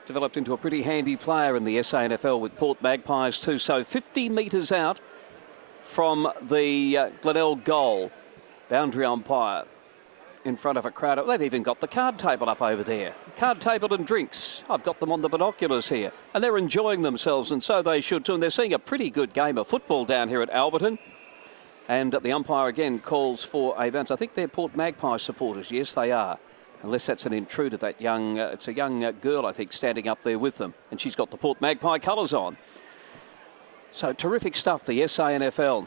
Developed into a pretty handy player in the SANFL with Port Magpies too. So 50 metres out from the Glenelg goal. Boundary umpire in front of a crowd. They've even got the card table up over there. Card table and drinks. I've got them on the binoculars here. And they're enjoying themselves, and so they should too. And they're seeing a pretty good game of football down here at Alberton. And the umpire again calls for a bounce. I think they're Port Magpie supporters. Yes, they are. Unless that's an intruder, that young, it's a young girl, I think, standing up there with them. And she's got the Port Magpie colours on. So terrific stuff, the SANFL.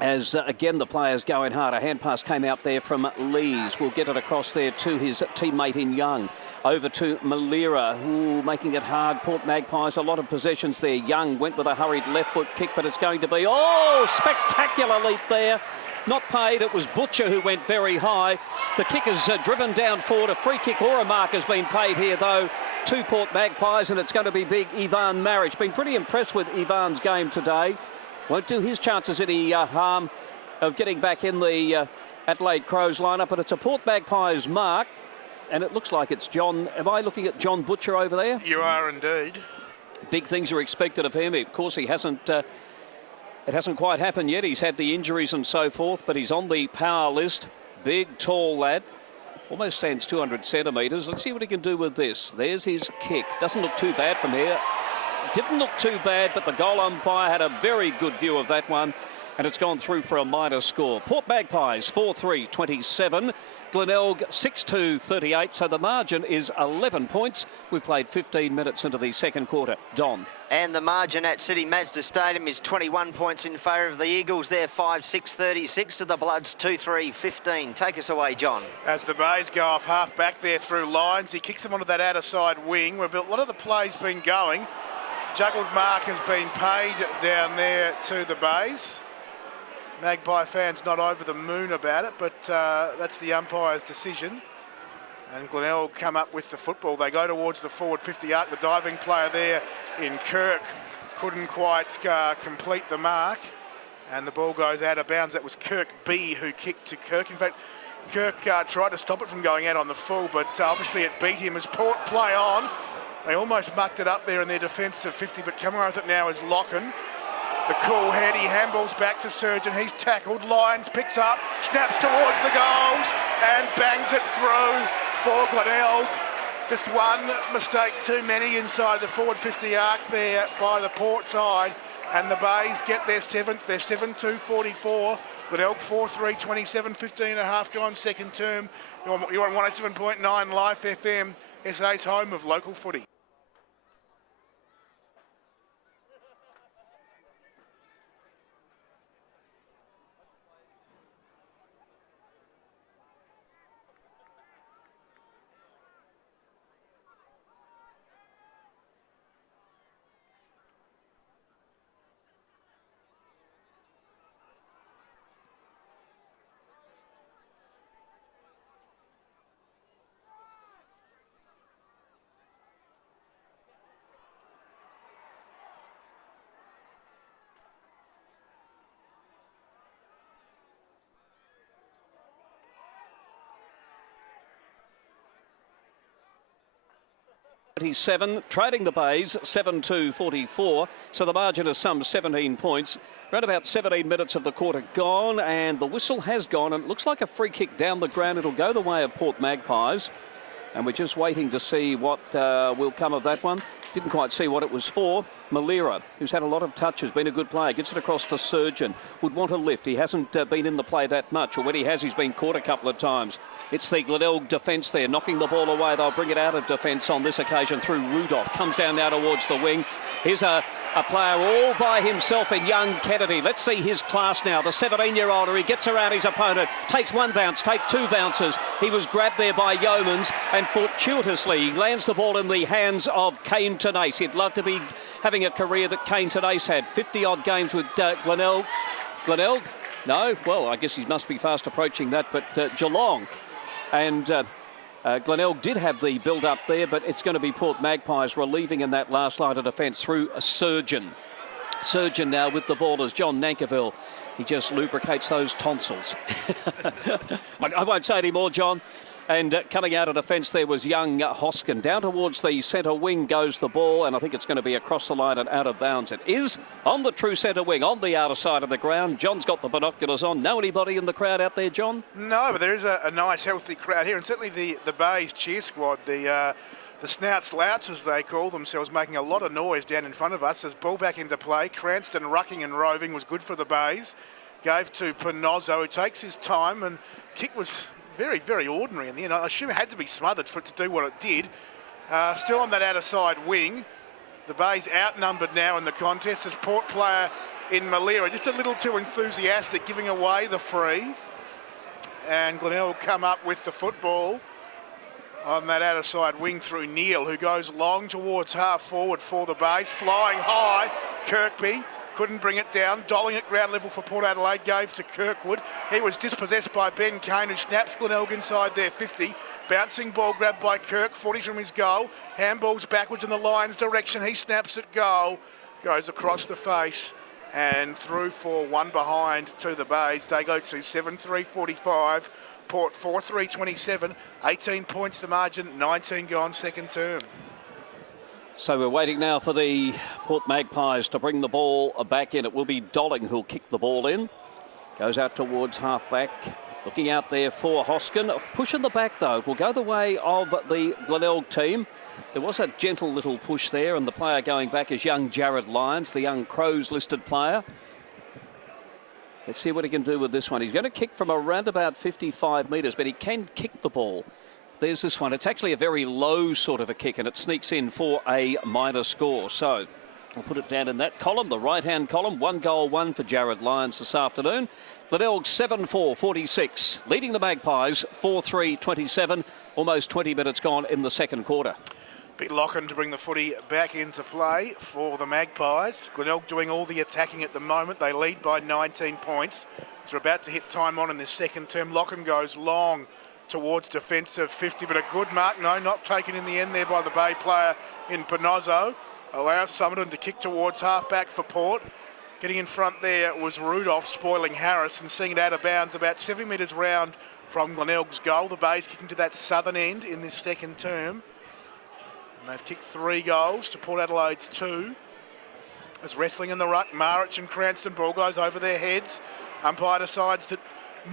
As again the players going hard. A hand pass came out there from Lees. Will get it across there to his teammate in Young. Over to Malira. Ooh, making it hard. Port Magpies, a lot of possessions there. Young went with a hurried left foot kick, but it's going to be, oh, spectacular leap there. Not paid. It was Butcher who went very high. The kick is driven down forward. A free kick or a mark has been paid here, though, to Port Magpies, and it's going to be big Ivan Maric. Been pretty impressed with Ivan's game today. Won't do his chances any harm of getting back in the Adelaide Crows lineup, but it's a Port Magpies mark, and it looks like it's John. Am I looking at John Butcher over there? You are indeed. Big things are expected of him. Of course, he hasn't. It hasn't quite happened yet. He's had the injuries and so forth, but he's on the power list. Big, tall lad. Almost stands 200 centimetres. Let's see what he can do with this. There's his kick. Doesn't look too bad from here. Didn't look too bad, but the goal umpire had a very good view of that one, and it's gone through for a minor score. Port Magpies 4-3-27. Glenelg 6-2-38, so the margin is 11 points. We've played 15 minutes into the second quarter. Don. And the margin at City Mazda Stadium is 21 points in favour of the Eagles. They're 5-6-36 to the Bloods 2-3-15. Take us away, John. As the Bays go off half back there through lines, he kicks them onto that outer side wing. Where a lot of the play's been going. Juggled mark has been paid down there to the Bays. Magpie fans not over the moon about it, but that's the umpire's decision. And Glenelg come up with the football. They go towards the forward 50 arc. The diving player there in Kirk couldn't quite complete the mark. And the ball goes out of bounds. That was Kirk B who kicked to Kirk. In fact, Kirk tried to stop it from going out on the full, but obviously it beat him as Port play on. They almost mucked it up there in their defence of 50, but coming with it now is Locken. The cool head, he handballs back to Surgeon. He's tackled. Lyons picks up, snaps towards the goals and bangs it through for Glenelg. Just one mistake too many inside the forward 50 arc there by the Port side. And the Bays get their seventh. They're 7-2-44. Glenelg 4-3, 27, 15 and a half gone second term. You're on 107.9 Life FM, SA's home of local footy. Trading the Bays 7-2-44, so the margin is some 17 points. Around about 17 minutes of the quarter gone, and the whistle has gone, and it looks like a free kick down the ground. It'll go the way of Port Magpies, and we're just waiting to see what will come of that one. Didn't quite see what it was for. Malira, who's had a lot of touches, been a good player, gets it across to Surgeon. Would want a lift. He hasn't been in the play that much, or when he has, he's been caught a couple of times. It's the Glenelg defence there, knocking the ball away. They'll bring it out of defence on this occasion through Rudolph. Comes down now towards the wing. Here's a player all by himself in young Kennedy. Let's see his class now. The 17-year-older, he gets around his opponent, takes one bounce, take two bounces. He was grabbed there by Yeomans, and fortuitously he lands the ball in the hands of Kane Tenace. He'd love to be having a career that Kane Tenace had. 50-odd games with Glenelg. Glenelg? No? Well, I guess he must be fast approaching that, but Geelong. And Glenelg did have the build-up there, but it's going to be Port Magpies relieving in that last line of defence through a Surgeon. Surgeon now with the ball as John Nankerville. He just lubricates those tonsils. I won't say any more, John. And coming out of defence there was young Hoskin. Down towards the centre wing goes the ball, and I think it's going to be across the line and out of bounds. It is on the true centre wing, on the outer side of the ground. John's got the binoculars on. Know anybody in the crowd out there, John? No, but there is a nice, healthy crowd here, and certainly the Bays cheer squad, the Snout Slouts, as they call themselves, making a lot of noise down in front of us as ball back into play. Cranston rucking and roving was good for the Bays. Gave to Panozzo, who takes his time, and kick was very, very ordinary in the end. I assume it had to be smothered for it to do what it did. Still on that outer side wing. The Bays outnumbered now in the contest as Port player in Malira, just a little too enthusiastic, giving away the free. And Glenelg come up with the football on that outer side wing through Neil, who goes long towards half forward for the Bays. Flying high, Kirkby. Couldn't bring it down. Dolling at ground level for Port Adelaide. Gave to Kirkwood. He was dispossessed by Ben Kane, who snaps Glenelg inside their 50. Bouncing ball grabbed by Kirk. 40 from his goal. Handballs backwards in the Lions' direction. He snaps at goal. Goes across the face and through for one behind to the Bays. They go to 7-3-45. Port 4-3-27. 18 points the margin. 19 gone second term. So we're waiting now for the Port Magpies to bring the ball back in. It will be Dolling who'll kick the ball in. Goes out towards half-back. Looking out there for Hoskin. Push in the back, though. Will go the way of the Glenelg team. There was a gentle little push there, and the player going back is young Jared Lyons, the young Crows listed player. Let's see what he can do with this one. He's going to kick from around about 55 metres, but he can kick the ball. There's this one. It's actually a very low sort of a kick, and it sneaks in for a minor score. So we'll put it down in that column, the right-hand column. 1 goal, 1 for Jared Lyons this afternoon. Glenelg 7-4-46, leading the Magpies 4-3-27. Almost 20 minutes gone in the second quarter. Big Lockin to bring the footy back into play for the Magpies. Glenelg doing all the attacking at the moment. They lead by 19 points. They're about to hit time on in this second term. Lockin goes long towards defensive 50, but a good mark. No, not taken in the end there by the Bay player in Panozzo. Allows Summerton to kick towards half-back for Port. Getting in front there was Rudolph, spoiling Harris and seeing it out of bounds about 7 metres round from Glenelg's goal. The Bays kicking to that southern end in this second term. And they've kicked 3 goals to Port Adelaide's 2. There's wrestling in the ruck. Marich and Cranston, ball goes over their heads. Umpire decides that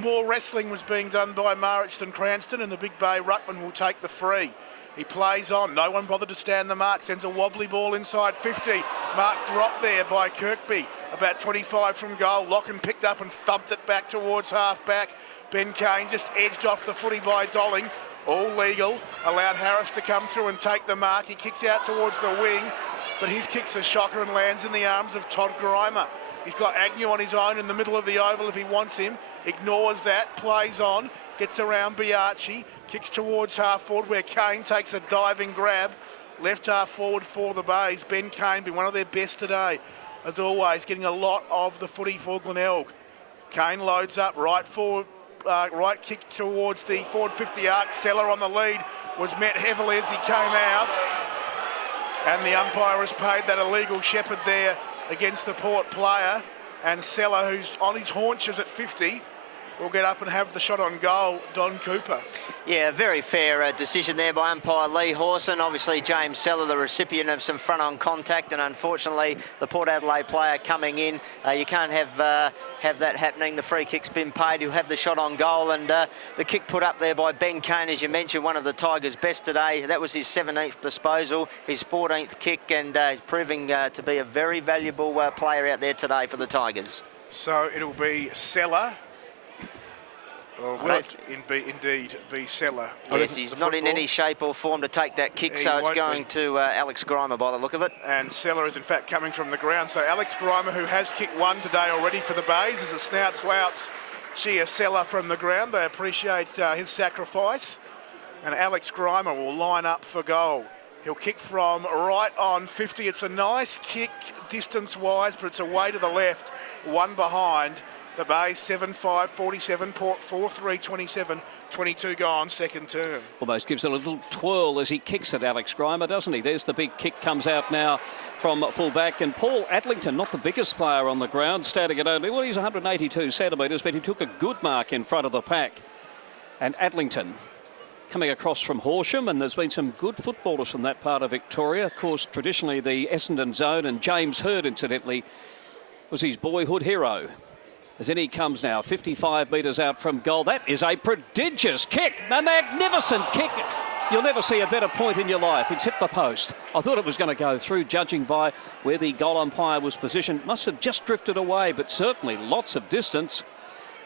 more wrestling was being done by Marich than Cranston, and the Big Bay ruckman will take the free. He plays on. No one bothered to stand the mark. Sends a wobbly ball inside 50. Mark dropped there by Kirkby. About 25 from goal. Locken picked up and thumped it back towards half-back. Ben Kane just edged off the footy by Dolling. All legal. Allowed Harris to come through and take the mark. He kicks out towards the wing, but his kick's a shocker and lands in the arms of Todd Grimer. He's got Agnew on his own in the middle of the oval if he wants him. Ignores that, plays on, gets around Biaggi, kicks towards half forward where Kane takes a diving grab. Left half forward for the Bays. Ben Kane been one of their best today. As always, getting a lot of the footy for Glenelg. Kane loads up, right forward, right kick towards the forward 50 arc. Seller on the lead was met heavily as he came out. And the umpire has paid that illegal shepherd there against the Port player. And Seller, who's on his haunches at 50, will get up and have the shot on goal, Don Cooper. Yeah, very fair decision there by umpire Lee Hawson. Obviously, James Seller, the recipient of some front-on contact, and unfortunately, the Port Adelaide player coming in. You can't have that happening. The free kick's been paid. He'll have the shot on goal, and the kick put up there by Ben Kane, as you mentioned, one of the Tigers' best today. That was his 17th disposal, his 14th kick, and proving to be a very valuable player out there today for the Tigers. So it'll be Seller. Or will it indeed be Seller? Yes, he's not in any shape or form to take that kick, so it's going to Alex Grimer by the look of it. And Seller is in fact coming from the ground. So Alex Grimer, who has kicked one today already for the Bays, is a snout-slouts cheer Seller from the ground. They appreciate his sacrifice. And Alex Grimer will line up for goal. He'll kick from right on 50. It's a nice kick distance-wise, but it's away to the left, one behind. The Bay 7-5-47, Port 4-3-27, 22 gone, second term. Almost gives a little twirl as he kicks at Alex Grimer, doesn't he? There's the big kick, comes out now from full-back. And Paul Adlington, not the biggest player on the ground, standing at only, well, he's 182 centimetres, but he took a good mark in front of the pack. And Adlington coming across from Horsham, and there's been some good footballers from that part of Victoria. Of course, traditionally the Essendon zone, and James Hird, incidentally, was his boyhood hero. As in he comes now, 55 metres out from goal. That is a prodigious kick, a magnificent kick. You'll never see a better point in your life. It's hit the post. I thought it was going to go through, judging by where the goal umpire was positioned. Must have just drifted away, but certainly lots of distance.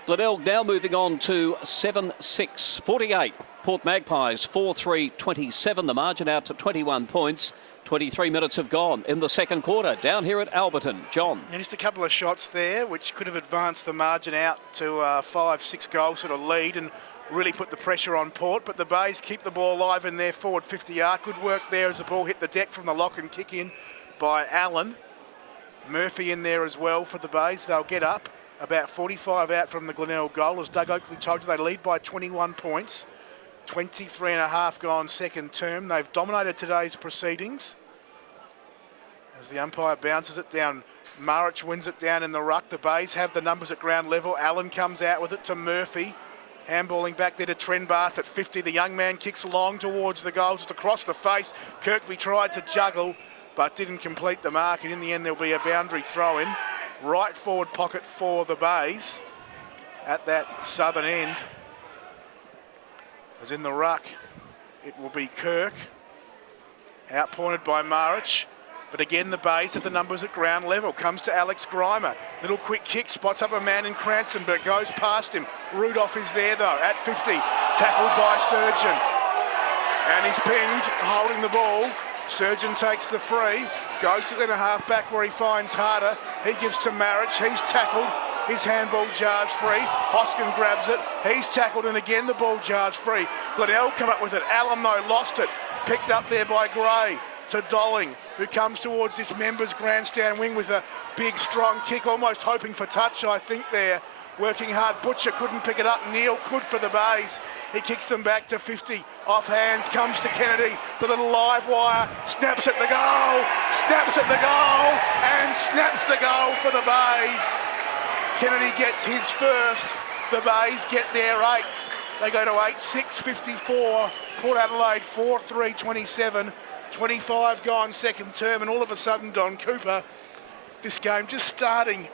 Glenelg now moving on to 7-6-48. Port Magpies 4-3-27. The margin out to 21 points. 23 minutes have gone in the second quarter down here at Alberton. John. And just a couple of shots there which could have advanced the margin out to 5-6 goal sort of lead and really put the pressure on Port. But the Bays keep the ball alive in their forward 50-yard. Good work there as the ball hit the deck from the lock and kick in by Allen. Murphy in there as well for the Bays. They'll get up about 45 out from the Glenelg goal. As Doug Oakley told you, they lead by 21 points. 23 and a half gone second term. They've dominated today's proceedings. As the umpire bounces it down, Marich wins it down in the ruck. The Bays have the numbers at ground level. Allen comes out with it to Murphy. Handballing back there to Trenbarth at 50. The young man kicks long towards the goal, just across the face. Kirkby tried to juggle, but didn't complete the mark. And in the end, there'll be a boundary throw-in. Right forward pocket for the Bays at that southern end. As in the ruck, it will be Kirk, outpointed by Marich. But again, the Bays have the numbers at ground level. Comes to Alex Grimer. Little quick kick, spots up a man in Cranston, but goes past him. Rudolph is there, though, at 50. Tackled by Surgeon. And he's pinned, holding the ball. Surgeon takes the free, goes to then a half-back where he finds Harder. He gives to Marich. He's tackled. His handball jars free. Hoskin grabs it. He's tackled, and again the ball jars free. Glenelg come up with it. Allen, though, lost it. Picked up there by Gray to Dolling, who comes towards this members' grandstand wing with a big, strong kick, almost hoping for touch, I think, there. Working hard. Butcher couldn't pick it up. Neil could for the Bays. He kicks them back to 50. Off hands, comes to Kennedy. The little live wire. Snaps at the goal. Snaps at the goal. And snaps the goal for the Bays. Kennedy gets his first. The Bays get their 8th. They go to 8-6-54. Port Adelaide 4-3-27. 25 gone second term. And all of a sudden, Don Cooper, this game just starting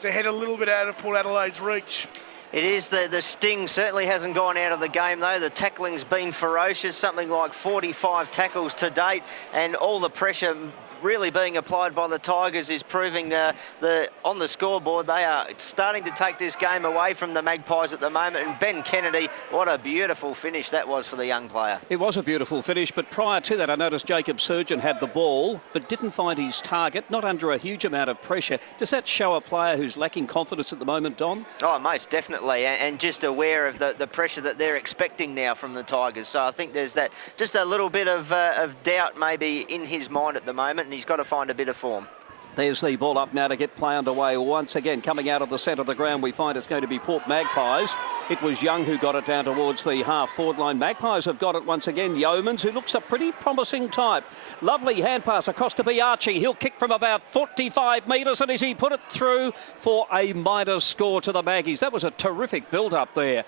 to head a little bit out of Port Adelaide's reach. It is. The sting certainly hasn't gone out of the game, though. The tackling's been ferocious, something like 45 tackles to date, and all the pressure really being applied by the Tigers is proving on the scoreboard they are starting to take this game away from the Magpies at the moment. And Ben Kennedy, what a beautiful finish that was for the young player. It was a beautiful finish, but prior to that I noticed Jacob Surgeon had the ball but didn't find his target, not under a huge amount of pressure. Does that show a player who's lacking confidence at the moment, Don? Oh, most definitely, and just aware of the pressure that they're expecting now from the Tigers. So I think there's that, just a little bit of doubt maybe in his mind at the moment, and he's got to find a bit of form. There's the ball up now to get play underway once again. Coming out of the centre of the ground, we find it's going to be Port Magpies. It was Young who got it down towards the half-forward line. Magpies have got it once again. Yeomans, who looks a pretty promising type. Lovely hand pass across to be Archie. He'll kick from about 45 metres, and as he put it through for a minor score to the Maggies. That was a terrific build-up there.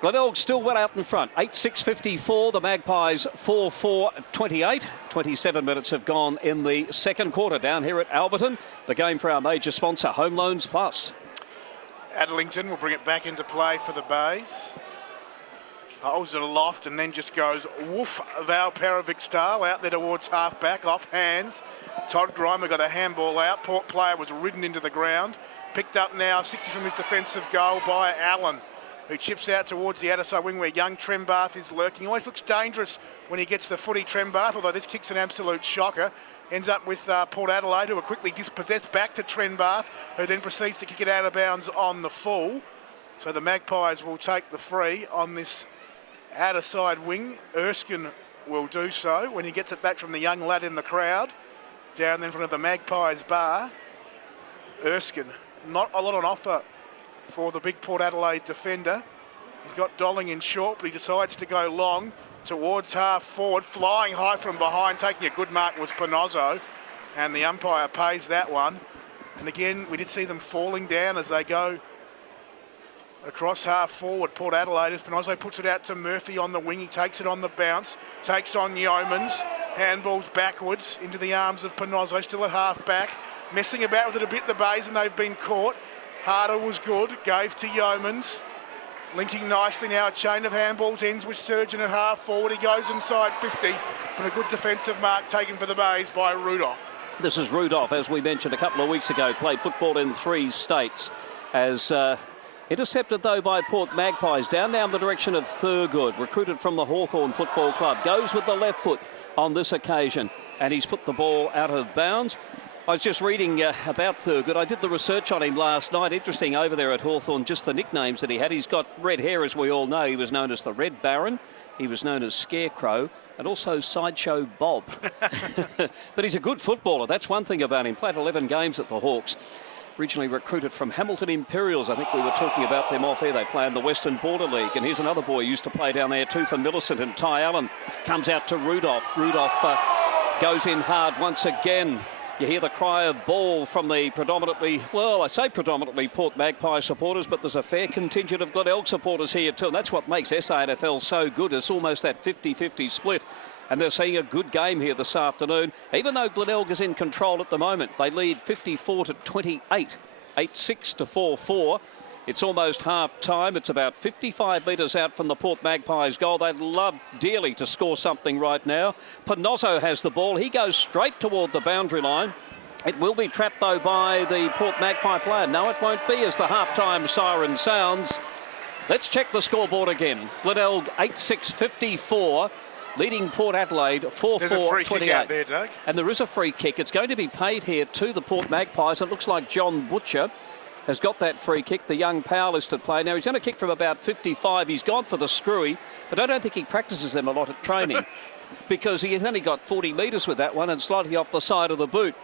Glenelg still well out in front, 8-6-54, the Magpies 4-4-28. 27 minutes have gone in the second quarter down here at Alberton. The game for our major sponsor, Home Loans Plus. Adlington will bring it back into play for the Bays. Holds it aloft and then just goes woof, Val Perovic style out there towards half-back, off hands. Todd Grimer got a handball out. Port player was ridden into the ground. Picked up now, 60 from his defensive goal by Allen, who chips out towards the outer side wing where young Trembath is lurking. Always looks dangerous when he gets the footy, Trembath, although this kick's an absolute shocker. Ends up with Port Adelaide, who are quickly dispossessed back to Trembath, who then proceeds to kick it out of bounds on the full. So the Magpies will take the free on this outer side wing. Erskine will do so when he gets it back from the young lad in the crowd. Down there in front of the Magpies bar. Erskine, not a lot on offer for the big Port Adelaide defender. He's got Dolling in short, but he decides to go long towards half forward. Flying high from behind, taking a good mark was Panozzo, and the umpire pays that one. And again, we did see them falling down as they go across half forward. Port Adelaide, as Panozzo puts it out to Murphy on the wing. He takes it on the bounce, takes on Yeomans, handballs backwards into the arms of Panozzo, still at half back. Messing about with it a bit, the Bays, and they've been caught. Harder was good, gave to Yeomans. Linking nicely now, a chain of handballs, ends with Surgeon at half forward. He goes inside 50, but a good defensive mark taken for the Bays by Rudolph. This is Rudolph, as we mentioned a couple of weeks ago, played football in 3 states. As intercepted though by Port Magpies, down the direction of Thurgood, recruited from the Hawthorn Football Club. Goes with the left foot on this occasion, and he's put the ball out of bounds. I was just reading about Thurgood. I did the research on him last night. Interesting over there at Hawthorn, just the nicknames that he had. He's got red hair, as we all know. He was known as the Red Baron. He was known as Scarecrow, and also Sideshow Bob. But he's a good footballer. That's one thing about him. Played 11 games at the Hawks. Originally recruited from Hamilton Imperials. I think we were talking about them off here. They play in the Western Border League. And here's another boy who used to play down there too for Millicent. And Ty Allen comes out to Rudolph. Rudolph goes in hard once again. You hear the cry of ball from the predominantly, well, I say predominantly Port Magpie supporters, but there's a fair contingent of Glenelg supporters here too. And that's what makes SANFL so good. It's almost that 50-50 split. And they're seeing a good game here this afternoon. Even though Glenelg is in control at the moment, they lead 54-28, 8-6-4-4. It's almost half time. It's about 55 metres out from the Port Magpies goal. They'd love dearly to score something right now. Panozzo has the ball. He goes straight toward the boundary line. It will be trapped though by the Port Magpie player. No, it won't be, as the half-time siren sounds. Let's check the scoreboard again. Glenelg 8-6-54. Leading Port Adelaide 4-4-28. There's a free kick out there, Doug. And there is a free kick. It's going to be paid here to the Port Magpies. It looks like John Butcher has got that free kick, the young power-listed player. Now, he's going to kick from about 55. He's gone for the screwy, but I don't think he practices them a lot at training because he has only got 40 metres with that one and slightly off the side of the boot.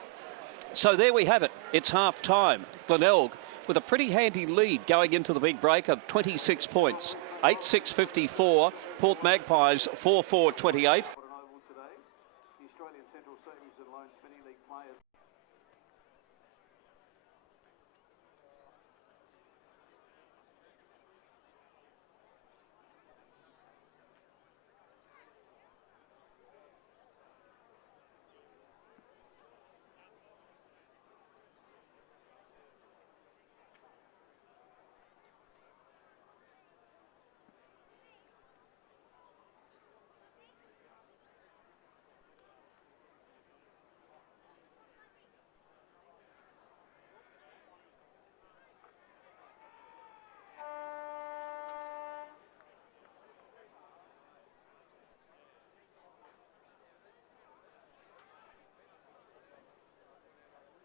So there we have it. It's half-time. Glenelg with a pretty handy lead going into the big break of 26 points. 8-6-54. Port Magpies 4-4-28.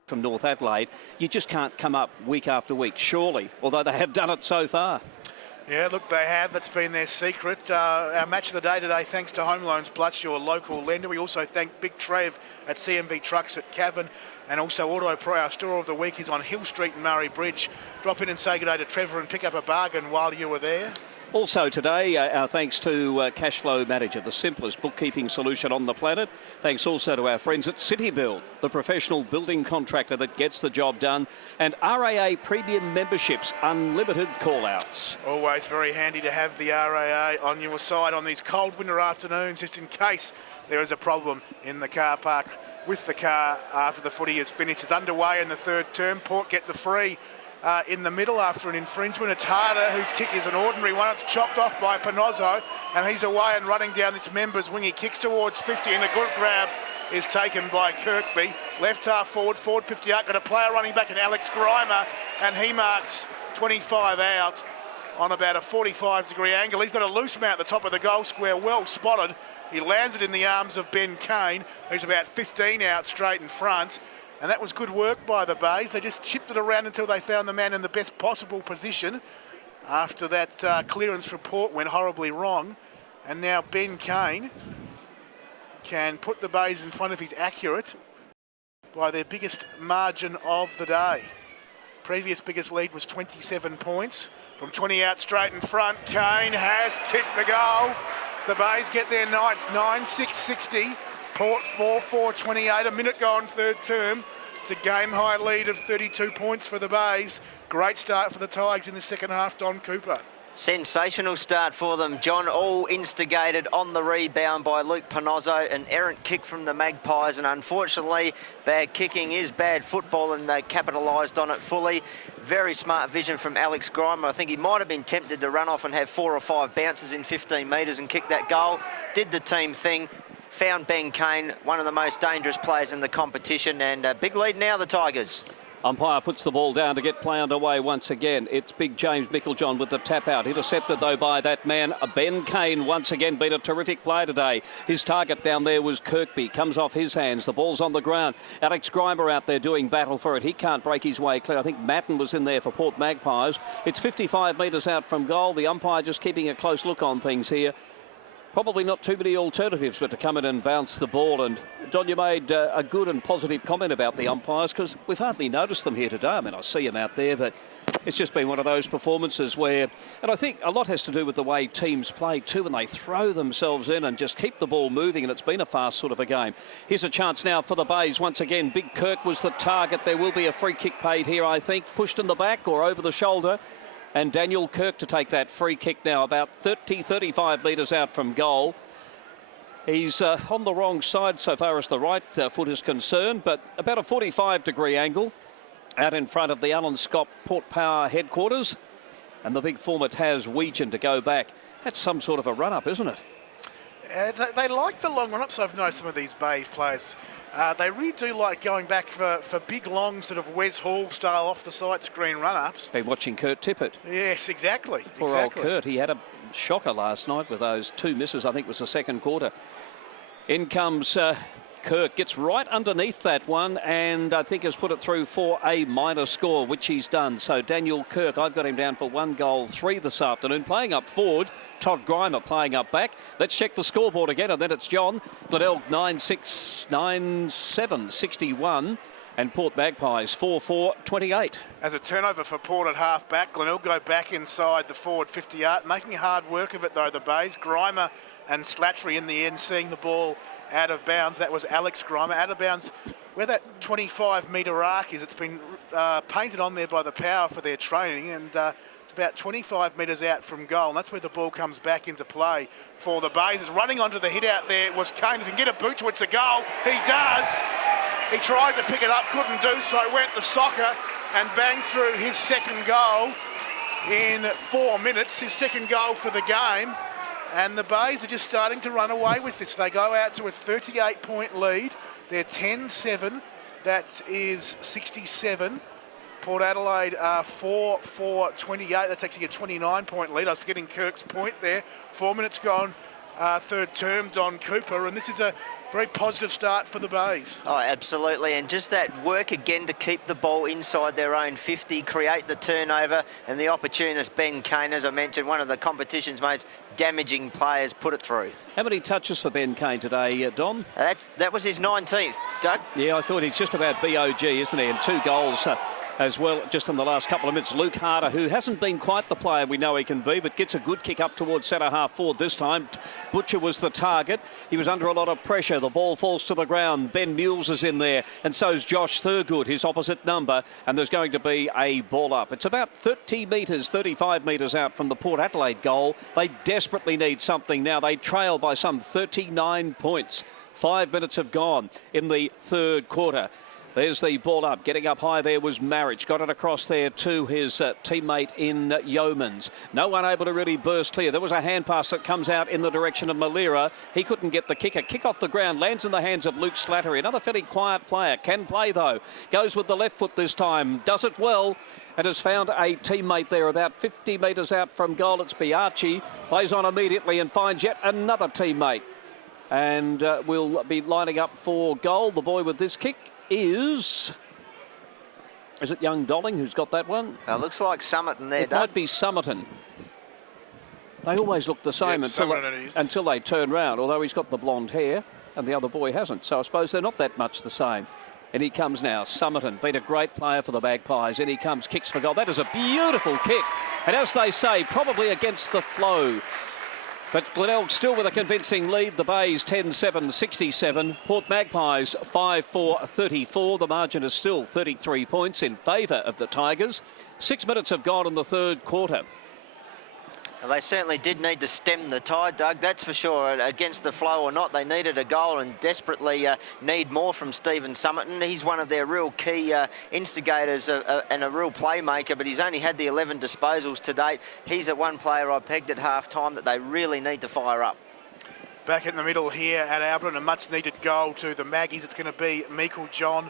from North Adelaide, you just can't come up week after week, surely, although they have done it so far. Yeah, look, they have. That's been their secret. Our match of the day today, thanks to Home Loans Plus, your local lender. We also thank Big Trev at CMV Trucks at Cavan, and also Auto Pro. Our store of the week is on Hill Street in Murray Bridge. Drop in and say good day to Trevor and pick up a bargain while you were there. Also today, our thanks to Cashflow Manager, the simplest bookkeeping solution on the planet. Thanks also to our friends at CityBuild, the professional building contractor that gets the job done. And RAA Premium Memberships, unlimited call-outs. Always very handy to have the RAA on your side on these cold winter afternoons, just in case there is a problem in the car park with the car after the footy is finished. It's underway in the third term. Port get the free in the middle after an infringement. It's Harder, whose kick is an ordinary one. It's chopped off by Panozzo, and he's away and running down this member's wing. He kicks towards 50, and a good grab is taken by Kirkby. Left half forward, 58. Got a player running back in Alex Grimer, and he marks 25 out on about a 45-degree angle. He's got a loose man at the top of the goal square, well spotted. He lands it in the arms of Ben Kane, who's about 15 out straight in front. And that was good work by the Bays. They just chipped it around until they found the man in the best possible position. After that clearance report went horribly wrong. And now Ben Kane can put the Bays in front of his accurate by their biggest margin of the day. Previous biggest lead was 27 points. From 20 out straight in front, Kane has kicked the goal. The Bays get their ninth, 9-6-60. Port 4-4-28, a minute gone third term. It's a game-high lead of 32 points for the Bays. Great start for the Tigers in the second half, Don Cooper. Sensational start for them, John. All instigated on the rebound by Luke Panozzo. An errant kick from the Magpies, and unfortunately, bad kicking is bad football, and they capitalised on it fully. Very smart vision from Alex Grimer. I think he might have been tempted to run off and have 4 or 5 bounces in 15 metres and kick that goal. Did the team thing. Found Ben Kane, one of the most dangerous players in the competition, and a big lead now, the Tigers. Umpire puts the ball down to get play underway once again. It's big James Micklejohn with the tap out. Intercepted, though, by that man. Ben Kane once again been a terrific play today. His target down there was Kirkby. Comes off his hands. The ball's on the ground. Alex Grimer out there doing battle for it. He can't break his way clear. I think Matten was in there for Port Magpies. It's 55 metres out from goal. The umpire just keeping a close look on things here. Probably not too many alternatives but to come in and bounce the ball. And Don, you made a good and positive comment about the umpires, because we've hardly noticed them here today. I mean, I see them out there, but it's just been one of those performances where, and I think a lot has to do with the way teams play too, and they throw themselves in and just keep the ball moving, and it's been a fast sort of a game. Here's a chance now for the Bays once again. Big Kirk was the target. There will be a free kick paid here, I think. Pushed in the back or over the shoulder. And Daniel Kirk to take that free kick now, about 35 metres out from goal. He's on the wrong side so far as the right foot is concerned, but about a 45-degree angle out in front of the Alan Scott Port Power headquarters. And the big former Tas Weegan to go back. That's some sort of a run-up, isn't it? They like the long run-ups. I've noticed some of these Bays players. They really do like going back for big, long, sort of Wes Hall style off-the-side screen run-ups. Been watching Kurt Tippett. Yes, exactly. Poor old Kurt. He had a shocker last night with those 2 misses. I think it was the second quarter. In comes Kirk, gets right underneath that one, and I think has put it through for a minor score, which he's done. So Daniel Kirk, I've got him down for 1 goal, 3 this afternoon. Playing up forward, Todd Grimer playing up back. Let's check the scoreboard again, and then it's John. Glenelg 9-6, 9-7, 61. And Port Magpies 4-4-28. As a turnover for Port at half back, Glenelg go back inside the forward 50-yard, making hard work of it though, the Bays. Grimer and Slattery in the end seeing the ball out of bounds. That was Alex Grimer out of bounds where that 25-metre arc is. It's been painted on there by the Power for their training, and it's about 25 metres out from goal, and that's where the ball comes back into play for the Bays. It's running onto the hit out there was Kane. If he can get a boot to it's a goal. He does. He tried to pick it up, couldn't do so, went the soccer and banged through his second goal in 4 minutes, his second goal for the game. And the Bays are just starting to run away with this. They go out to a 38-point lead. They're 10-7. That is 67. Port Adelaide are 4-4-28. That's actually a 29-point lead. I was forgetting Kirk's point there. 4 minutes gone, third term, Don Cooper. And this is a very positive start for the Bays. Oh, absolutely. And just that work again to keep the ball inside their own 50, create the turnover, and the opportunist Ben Kane, as I mentioned, one of the competition's most damaging players, put it through. How many touches for Ben Kane today, Don? That was his 19th, Doug. Yeah, I thought he's just about BOG, isn't he? And 2 goals as well just in the last couple of minutes. Luke Harder, who hasn't been quite the player we know he can be, but gets a good kick up towards centre half forward this time. Butcher was the target. He was under a lot of pressure. The ball falls to the ground. Ben Mules is in there, and so's Josh Thurgood, his opposite number, and there's going to be a ball up. It's about 30 metres, 35 metres out from the Port Adelaide goal. They desperately need something now. They trail by some 39 points. 5 minutes have gone in the third quarter. There's the ball up. Getting up high there was Marriage. Got it across there to his teammate in Yeomans. No one able to really burst clear. There was a hand pass that comes out in the direction of Malira. He couldn't get the kicker. Kick off the ground. Lands in the hands of Luke Slattery. Another fairly quiet player. Can play though. Goes with the left foot this time. Does it well. And has found a teammate there about 50 metres out from goal. It's Biachi. Plays on immediately and finds yet another teammate. And will be lining up for goal. The boy with this kick is it young Dolling who's got that one? Looks like Summerton there, It Doug. might be Summerton. They always look the same until they turn round, although he's got the blonde hair and the other boy hasn't. So I suppose they're not that much the same. And he comes now, Summerton, been a great player for the Magpies. In he comes, kicks for goal. That is a beautiful kick. And as they say, probably against the flow. But Glenelg still with a convincing lead. The Bays 10-7-67. Port Magpies 5-4-34. The margin is still 33 points in favour of the Tigers. 6 minutes have gone in the third quarter. Well, they certainly did need to stem the tide, Doug, that's for sure. Against the flow or not, they needed a goal and desperately need more from Stephen Summerton. He's one of their real key instigators and a real playmaker, but he's only had the 11 disposals to date. He's the one player I pegged at half-time that they really need to fire up. Back in the middle here at Albion, a much-needed goal to the Maggies. It's going to be Meikle John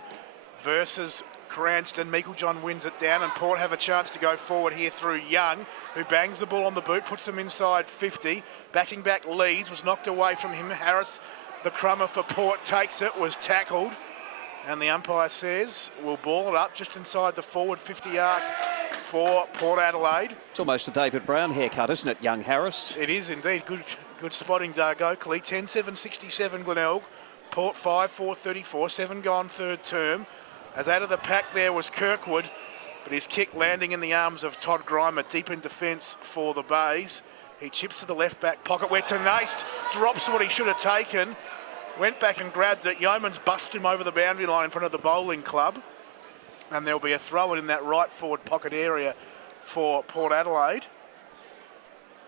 versus Cranston. Meikle John wins it down, and Port have a chance to go forward here through Young, who bangs the ball on the boot, puts them inside 50. Backing back Leeds, was knocked away from him. Harris, the crummer for Port, takes it, was tackled, and the umpire says we'll ball it up just inside the forward 50 arc for Port Adelaide. It's almost a David Brown haircut, isn't it, young Harris? It is indeed. Good spotting, Doug Oakley. 10-7-67 Glenelg. Port 5-4-34, 7 gone third term. As out of the pack there was Kirkwood, but his kick landing in the arms of Todd Grimer, deep in defence for the Bays. He chips to the left back pocket where Tenace drops what he should have taken. Went back and grabbed it. Yeomans busted him over the boundary line in front of the bowling club. And there'll be a throw in that right forward pocket area for Port Adelaide.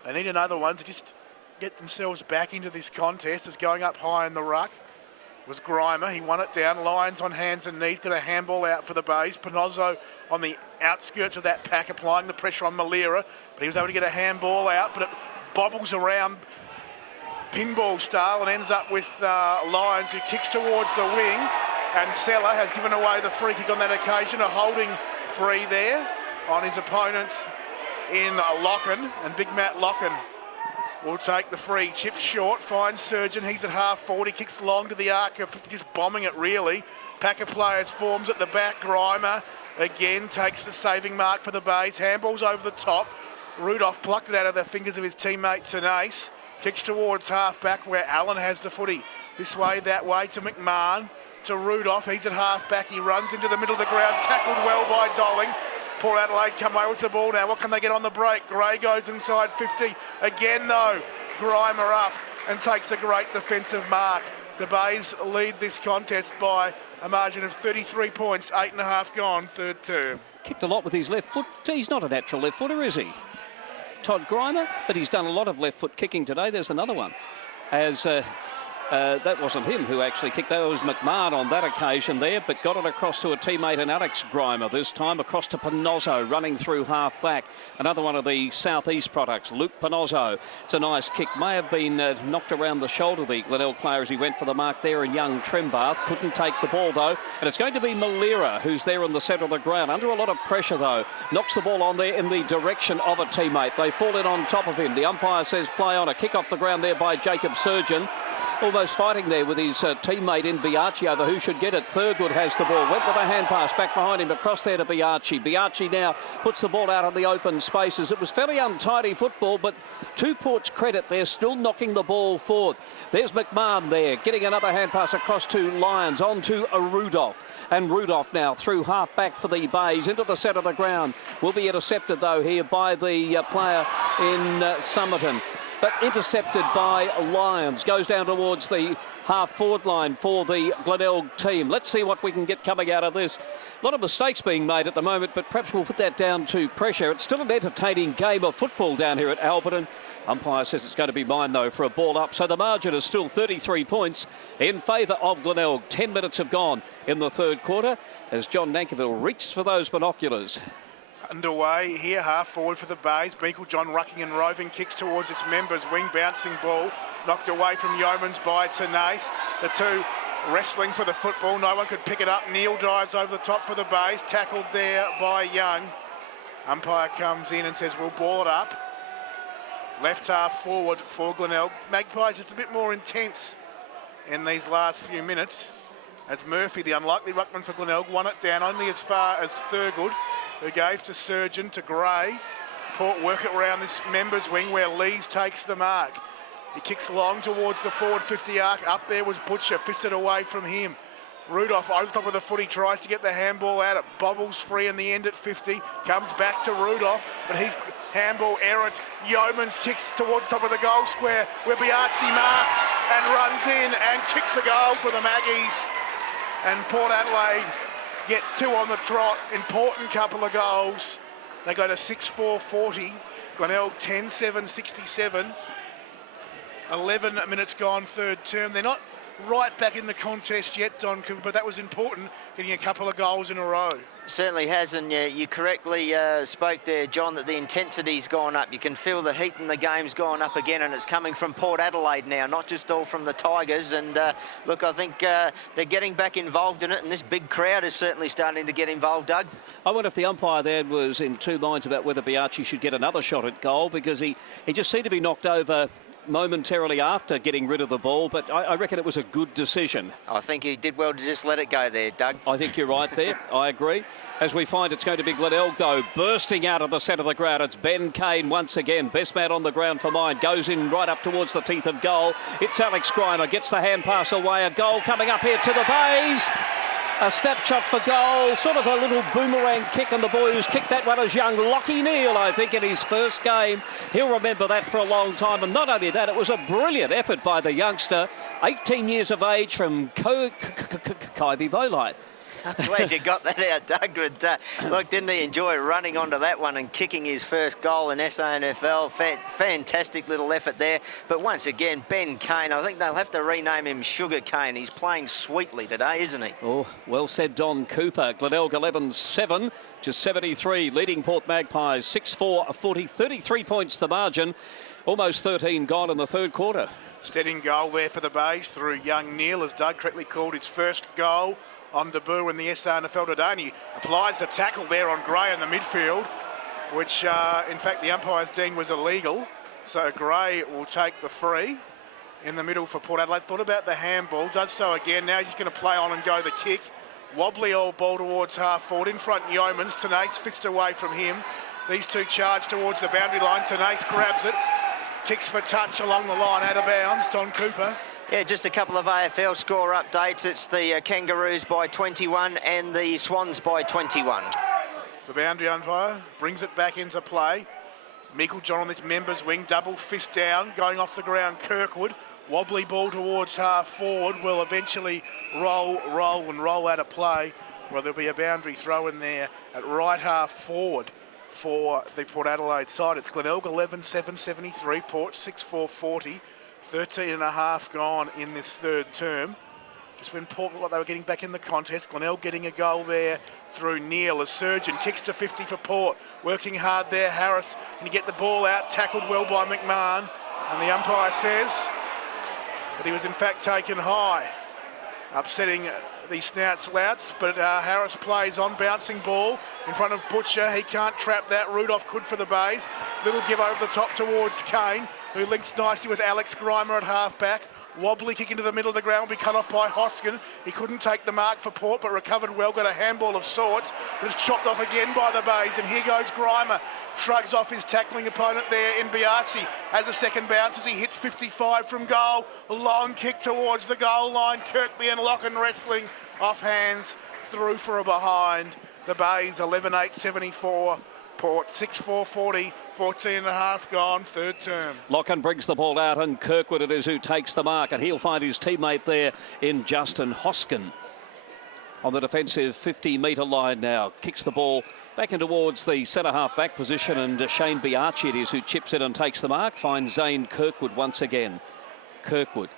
They need another one to just get themselves back into this contest. As going up high in the ruck was Grimer. He won it down. Lions on hands and knees. Got a handball out for the Bays. Pinozzo on the outskirts of that pack, applying the pressure on Malira. But he was able to get a handball out, but it bobbles around pinball style and ends up with Lyons, who kicks towards the wing. And Seller has given away the free kick on that occasion. A holding free there on his opponent in Locken. And Big Matt Locken will take the free. Chips short, finds Surgeon. He's at half forward. He kicks long to the arc of just bombing it really. Pack of players forms at the back. Grimer again takes the saving mark for the Bays. Handballs over the top. Rudolph plucked it out of the fingers of his teammate Tenace. Kicks towards half back where Allen has the footy. This way, that way to McMahon. To Rudolph. He's at half back. He runs into the middle of the ground. Tackled well by Dolling. Port Adelaide come away with the ball now. What can they get on the break? Gray goes inside 50. Again, though, Grimer up and takes a great defensive mark. The Bays lead this contest by a margin of 33 points. 8.5 gone, third term. Kicked a lot with his left foot. He's not a natural left footer, is he? Todd Grimer, but he's done a lot of left foot kicking today. There's another one. As that wasn't him who actually kicked. That was McMahon on that occasion there, but got it across to a teammate in Alex Grimer this time, across to Pinozzo, running through half back. Another one of the Southeast products, Luke Pinozzo. It's a nice kick. May have been knocked around the shoulder, the Glenelg player, as he went for the mark there, and young Trembath couldn't take the ball though, and it's going to be Malira who's there in the centre of the ground, under a lot of pressure though. Knocks the ball on there in the direction of a teammate. They fall in on top of him. The umpire says play on. A kick off the ground there by Jacob Surgeon. almost fighting there with his teammate in Biaggi over who should get it. Thurgood has the ball, went with a hand pass back behind him, across there to Biaggi. Biaggi now puts the ball out on the open spaces. It was fairly untidy football, but to Port's credit, they're still knocking the ball forward. There's McMahon there, getting another hand pass across to Lyons, on to a Rudolph. And Rudolph now through half back for the Bays, into the centre of the ground. Will be intercepted, though, here by the player in Somerton. But intercepted by Lyons. Goes down towards the half-forward line for the Glenelg team. Let's see what we can get coming out of this. A lot of mistakes being made at the moment, but perhaps we'll put that down to pressure. It's still an entertaining game of football down here at Alberton. Umpire says it's going to be mine, though, for a ball up. So the margin is still 33 points in favour of Glenelg. 10 minutes have gone in the third quarter as John Nankerville reaches for those binoculars. Underway here, half forward for the Bays. Meikle John rucking and roving, kicks towards its members. Wing bouncing ball, knocked away from Yeomans by Tenace. The two wrestling for the football. No one could pick it up. Neil dives over the top for the Bays. Tackled there by Young. Umpire comes in and says, we'll ball it up. Left half forward for Glenelg. Magpies, it's a bit more intense in these last few minutes, as Murphy, the unlikely ruckman for Glenelg, won it down only as far as Thurgood, who gave to Surgeon, to Gray. Port work it around this members wing where Lees takes the mark. He kicks long towards the forward 50 arc. Up there was Butcher, fisted away from him. Rudolph over the top of the foot, he tries to get the handball out. It bobbles free in the end at 50. Comes back to Rudolph, but he's handball errant. Yeomans kicks towards the top of the goal square where Biaggi marks and runs in and kicks a goal for the Maggies. And Port Adelaide get two on the trot. Important couple of goals. They go to 6-4-40. Glenelg 10-7-67. 11 minutes gone, third term. They're not right back in the contest yet, Don Cooper, but that was important, getting a couple of goals in a row. Certainly has, and you correctly spoke there, John, that the intensity's gone up. You can feel the heat in the game's gone up again, and it's coming from Port Adelaide now, not just all from the Tigers. And look, I think they're getting back involved in it, and this big crowd is certainly starting to get involved, Doug. I wonder if the umpire there was in two minds about whether Biaggi should get another shot at goal, because he just seemed to be knocked over momentarily after getting rid of the ball, but I reckon it was a good decision. I think he did well to just let it go there, Doug. I think you're right there. I agree. As we find it's going to be Glenelg, though, bursting out of the centre of the ground. It's Ben Kane once again. Best man on the ground for mine. Goes in right up towards the teeth of goal. It's Alex Greiner. Gets the hand pass away. A goal coming up here to the Bays. A snapshot for goal, sort of a little boomerang kick, and the boy who's kicked that one is young Lockie Neal, I think, in his first game. He'll remember that for a long time. And not only that, it was a brilliant effort by the youngster, 18 years of age, from Kybe Bolite. I'm glad you got that out, Doug. But, look, didn't he enjoy running onto that one and kicking his first goal in SANFL? Fantastic little effort there. But once again, Ben Kane, I think they'll have to rename him Sugar Cane. He's playing sweetly today, isn't he? Oh, well said, Don Cooper. Glenelg 11-7 to 73, leading Port Magpies 6-4-40, 33 points the margin. Almost 13 gone in the third quarter. Steadying goal there for the Bays through young Neil, as Doug correctly called its first goal on debut in the SANFL today, and he applies the tackle there on Gray in the midfield, which in fact the umpires deemed was illegal. So Gray will take the free in the middle for Port Adelaide. Thought about the handball, does so again. Now he's just going to play on and go the kick. Wobbly old ball towards half forward. In front, Yeomans. Tenace fist away from him. These two charge towards the boundary line. Tenace grabs it. Kicks for touch along the line, out of bounds. Don Cooper. Yeah, just a couple of AFL score updates. It's the Kangaroos by 21 and the Swans by 21. The boundary umpire brings it back into play. Meikle John on this members wing, double fist down, going off the ground. Kirkwood, wobbly ball towards half forward, will eventually roll out of play. Well, there'll be a boundary throw in there at right half forward for the Port Adelaide side. It's Glenelg 11-7-73, Port 6-4-40. 13 and a half gone in this third term. Just when Port looked like they were getting back in the contest. Glenelg getting a goal there through Neil. A Surgeon kicks to 50 for Port. Working hard there, Harris. Can he get the ball out? Tackled well by McMahon. And the umpire says that he was in fact taken high. Upsetting the Snouts Louts, but Harris plays on, bouncing ball in front of Butcher. He can't trap that. Rudolph could for the Bays. Little give over the top towards Kane, who links nicely with Alex Grimer at half-back. Wobbly kick into the middle of the ground will be cut off by Hoskin. He couldn't take the mark for Port, but recovered well, got a handball of sorts. But it's chopped off again by the Bays, and here goes Grimer. Shrugs off his tackling opponent there in Biachi. As a second bounce as he hits 55 from goal. Long kick towards the goal line. Kirkby and Locken wrestling off hands through for a behind. The Bays 11-8-74. Port 6-4-40. 14 and a half gone, third term. Locken brings the ball out, and Kirkwood it is who takes the mark, and he'll find his teammate there in Justin Hoskin on the defensive 50-metre line now. Kicks the ball back in towards the centre-half back position, and Shane Biachi it is who chips it and takes the mark. Finds Zane Kirkwood once again. Kirkwood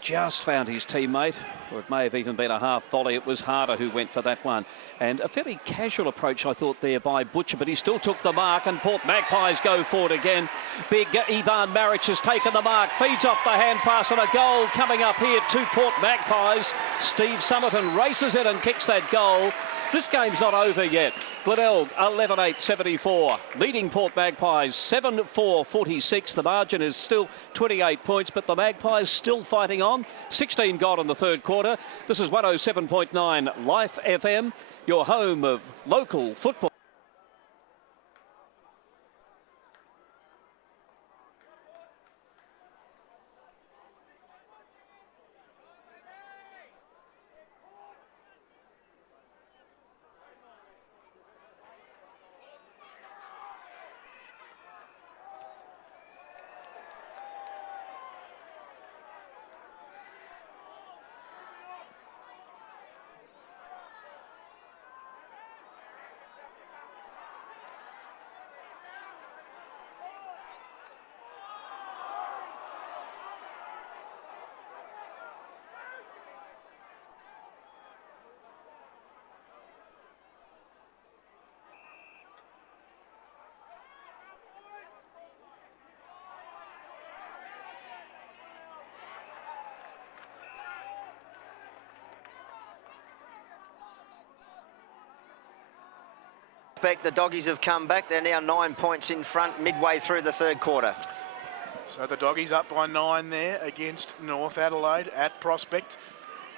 just found his teammate, or it may have even been a half volley. It was Harder who went for that one. And a fairly casual approach, I thought, there by Butcher, but he still took the mark, and Port Magpies go forward again. Big Ivan Maric has taken the mark, feeds off the hand pass, and a goal coming up here to Port Magpies. Steve Somerton races it and kicks that goal. This game's not over yet. Glenelg 11-8-74, leading Port Magpies 7-4-46. The margin is still 28 points, but the Magpies still fighting on. 16 gone in the third quarter. This is 107.9 Life FM, your home of local football. The Doggies have come back. They're now 9 points in front midway through the third quarter. So the Doggies up by 9 there against North Adelaide at Prospect.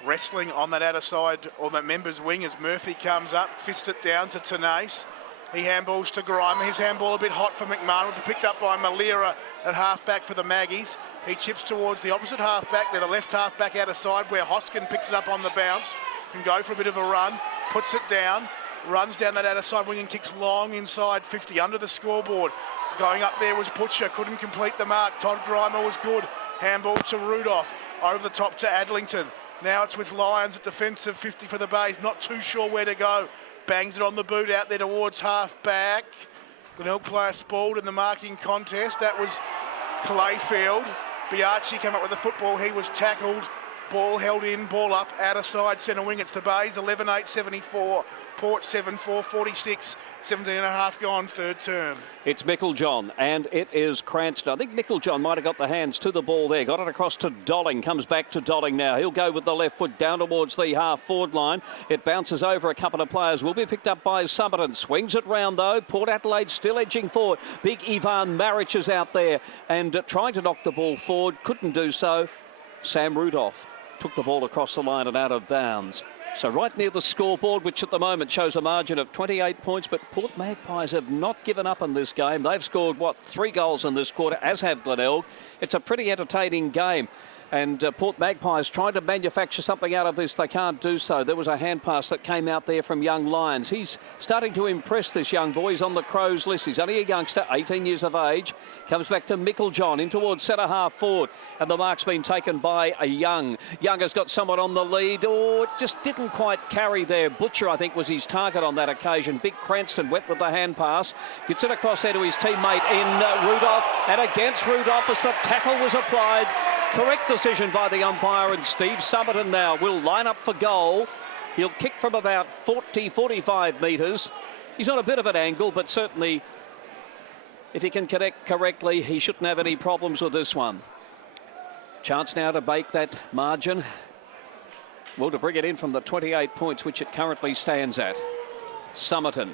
Wrestling on that outer side, or that members wing, as Murphy comes up, fist it down to Tenace. He handballs to Grimer. His handball a bit hot for McMahon. Will be picked up by Malira at half-back for the Maggies. He chips towards the opposite half-back there, the left half-back outer side, where Hoskin picks it up on the bounce. Can go for a bit of a run, puts it down. Runs down that outer side wing and kicks long inside 50 under the scoreboard. Going up there was Butcher, couldn't complete the mark. Todd Grimer was good. Handball to Rudolph, over the top to Adlington. Now it's with Lyons at defensive 50 for the Bays, not too sure where to go. Bangs it on the boot out there towards half-back. Glenelg player spoiled in the marking contest. That was Clayfield. Biachi came up with the football. He was tackled. Ball held in, ball up, outer side centre wing. It's the Bays, 11-8-74. Port 7-4-46, 17 and a half gone, third term. It's Micklejohn, and it is Cranston. I think Micklejohn might have got the hands to the ball there. Got it across to Dolling. Comes back to Dolling now. He'll go with the left foot down towards the half-forward line. It bounces over a couple of players. Will be picked up by Somerton. Swings it round, though. Port Adelaide still edging forward. Big Ivan Maric is out there and trying to knock the ball forward. Couldn't do so. Sam Rudolph took the ball across the line and out of bounds. So right near the scoreboard, which at the moment shows a margin of 28 points, but Port Magpies have not given up in this game. They've scored, 3 goals in this quarter, as have Glenelg. It's a pretty entertaining game. And Port Magpies trying to manufacture something out of this. They can't do so. There was a hand pass that came out there from young Lyons. He's starting to impress, this young boy. He's on the Crows list. He's only a youngster, 18 years of age. Comes back to Micklejohn in towards centre half forward. And the mark's been taken by a Young. Young has got someone on the lead. Oh, it just didn't quite carry there. Butcher, I think, was his target on that occasion. Big Cranston went with the hand pass. Gets it across there to his teammate in Rudolph. And against Rudolph as the tackle was applied. Correct decision by the umpire, and Steve Somerton now will line up for goal. He'll kick from about 45 metres. He's on a bit of an angle, but certainly if he can connect correctly, he shouldn't have any problems with this one. Chance now to bake that margin. Well, to bring it in from the 28 points, which it currently stands at. Somerton,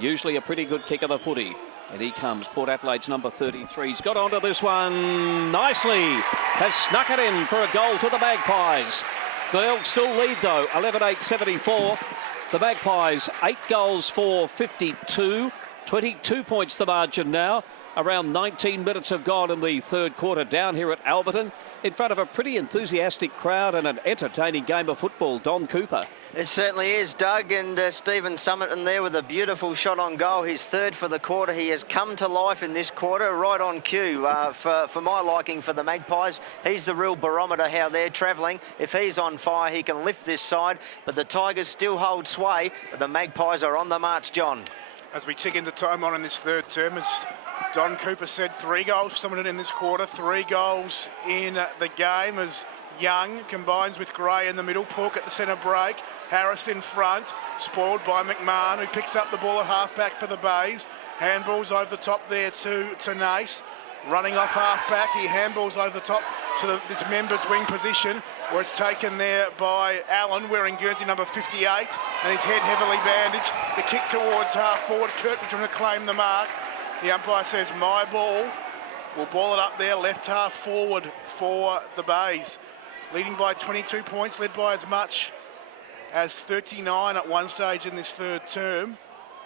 usually a pretty good kick of the footy. And he comes, Port Adelaide's number 33. He's got onto this one nicely. Has snuck it in for a goal to the Magpies. Glenelg still lead though, 11-8-74. The Magpies, 8 goals for 52. 22 points the margin now. Around 19 minutes have gone in the third quarter down here at Alberton in front of a pretty enthusiastic crowd and an entertaining game of football. Don Cooper. It certainly is, Doug, and Stephen Summerton there with a beautiful shot on goal. His third for the quarter. He has come to life in this quarter, right on cue for my liking for the Magpies. He's the real barometer how they're travelling. If he's on fire, he can lift this side, but the Tigers still hold sway, but the Magpies are on the march, John. As we tick into time on in this third term, as Don Cooper said, 3 goals for Summerton in this quarter, 3 goals in the game as Young combines with Gray in the middle, Pork at the centre break, Harris in front, spoiled by McMahon, who picks up the ball at half-back for the Bays. Handballs over the top there to Nace. Running off half-back, he handballs over the top to this member's wing position, where it's taken there by Allen, wearing Guernsey number 58, and his head heavily bandaged. The kick towards half-forward, Kirkby trying to claim the mark. The umpire says, my ball. We'll ball it up there, left half forward for the Bays. Leading by 22 points, led by as much as 39 at one stage in this third term.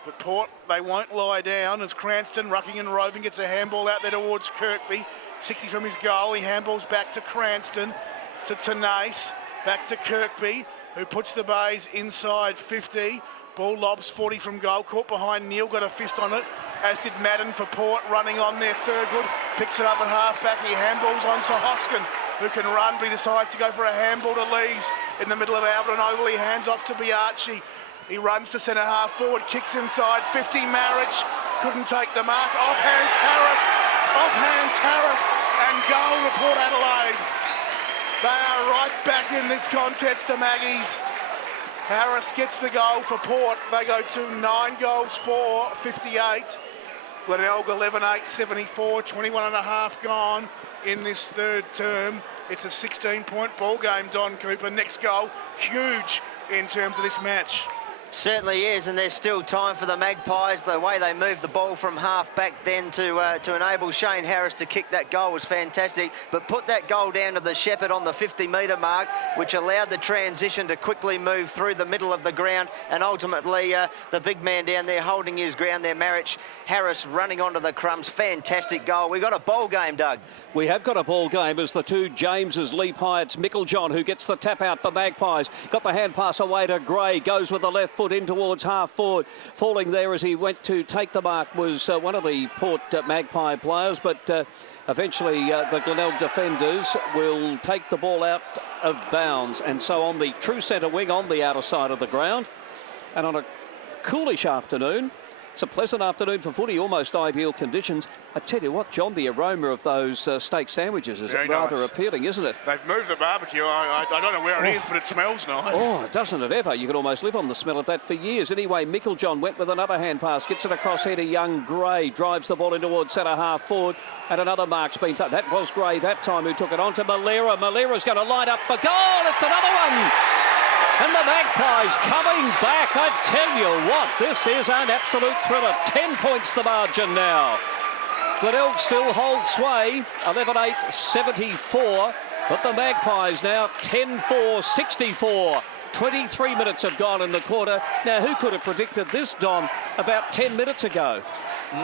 But Port, they won't lie down as Cranston, rucking and roving, gets a handball out there towards Kirkby. 60 from his goal, he handballs back to Cranston, to Nace, back to Kirkby, who puts the Bays inside 50. Ball lobs 40 from goal, caught behind Neil, got a fist on it, as did Madden for Port, running on their third wood, picks it up at half-back, he handballs on to Hoskin, who can run, but he decides to go for a handball to Lees in the middle of Alberton Oval. He hands off to Biarchi. He runs to centre half forward, kicks inside 50. Marriage couldn't take the mark. Off hands Harris, and goal to Port Adelaide. They are right back in this contest, the Maggies. Harris gets the goal for Port. They go to 9 goals for 58. Glenelg 11-8-74, 21 and a half gone in this third term. It's a 16-point ball game, Don Cooper. Next goal, huge in terms of this match. Certainly is, and there's still time for the Magpies. The way they moved the ball from half-back then to enable Shane Harris to kick that goal was fantastic, but put that goal down to the Shepherd on the 50-metre mark, which allowed the transition to quickly move through the middle of the ground, and ultimately the big man down there holding his ground there, Marriage, Harris running onto the crumbs. Fantastic goal. We've got a ball game, Doug. We have got a ball game as the two Jameses leap high. It's Micklejohn who gets the tap out for Magpies. Got the hand pass away to Gray, goes with the left foot in towards half forward. Falling there as he went to take the mark was one of the Port Magpie players, but eventually the Glenelg defenders will take the ball out of bounds. And so on the true centre wing on the outer side of the ground, and on a coolish afternoon, it's a pleasant afternoon for footy, almost ideal conditions. I tell you what, John, the aroma of those steak sandwiches is rather appealing, isn't it? They've moved the barbecue. I don't know where it is, but it smells nice. Oh, doesn't it ever? You can almost live on the smell of that for years. Anyway, Micklejohn went with another hand pass, gets it across here to young Gray, drives the ball in towards centre half forward, and another mark's been taken. That was Gray that time who took it on to Malera. Malera's going to line up for goal. It's another one. And the Magpies coming back. I tell you what, this is an absolute thriller. 10 points the margin now. Glenelg still holds sway, 11-8-74. But the Magpies now 10-4-64. 23 minutes have gone in the quarter. Now, who could have predicted this, Don, about 10 minutes ago?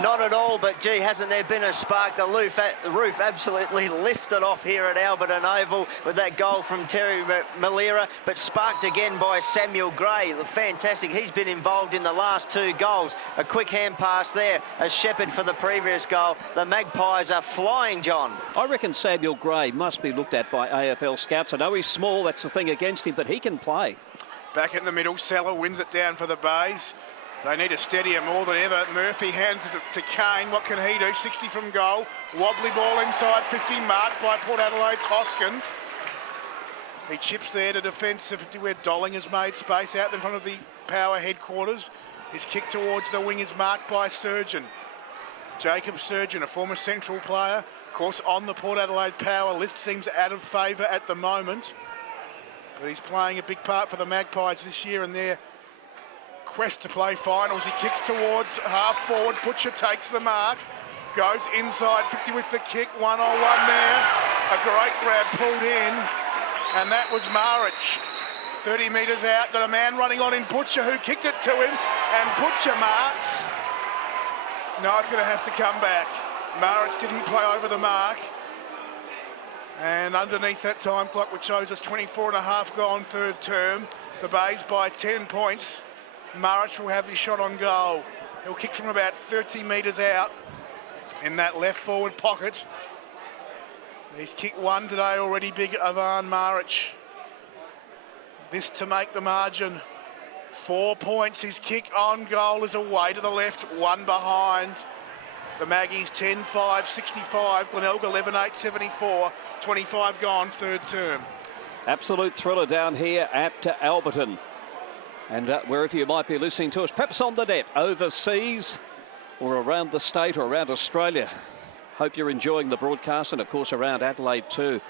Not at all, but gee, hasn't there been a spark? The roof absolutely lifted off here at Alberton Oval with that goal from Terry Malera, but sparked again by Samuel Gray. Fantastic. He's been involved in the last 2 goals. A quick hand pass there, a Shepherd for the previous goal. The Magpies are flying, John. I reckon Samuel Gray must be looked at by AFL scouts. I know he's small, that's the thing against him, but he can play. Back in the middle, Seller wins it down for the Bays. They need to steady him more than ever. Murphy hands it to Kane. What can he do? 60 from goal. Wobbly ball inside 50, marked by Port Adelaide's Hoskin. He chips there to defence 50, where Dolling has made space out in front of the Power headquarters. His kick towards the wing is marked by Surgeon. Jacob Surgeon, a former Central player. Of course, on the Port Adelaide Power list, seems out of favour at the moment. But he's playing a big part for the Magpies this year, and they're quest to play finals. He kicks towards half forward. Butcher takes the mark. Goes inside 50 with the kick. 1-on-1 there. A great grab pulled in. And that was Marich. 30 metres out. Got a man running on in Butcher who kicked it to him. And Butcher marks. No, it's going to have to come back. Marich didn't play over the mark. And underneath that time clock, which shows us 24.5 gone third term, the Bays by 10 points. Marich will have his shot on goal. He'll kick from about 30 metres out in that left forward pocket. He's kicked one today already, big Ivan Marich. This to make the margin. 4 points. His kick on goal is away to the left, one behind. The Maggies 10-5, 65. Glenelg 11-8, 74. 25 gone third term. Absolute thriller down here at Alberton. And wherever you might be listening to us, perhaps on the net, overseas or around the state or around Australia. Hope you're enjoying the broadcast, and of course around Adelaide too.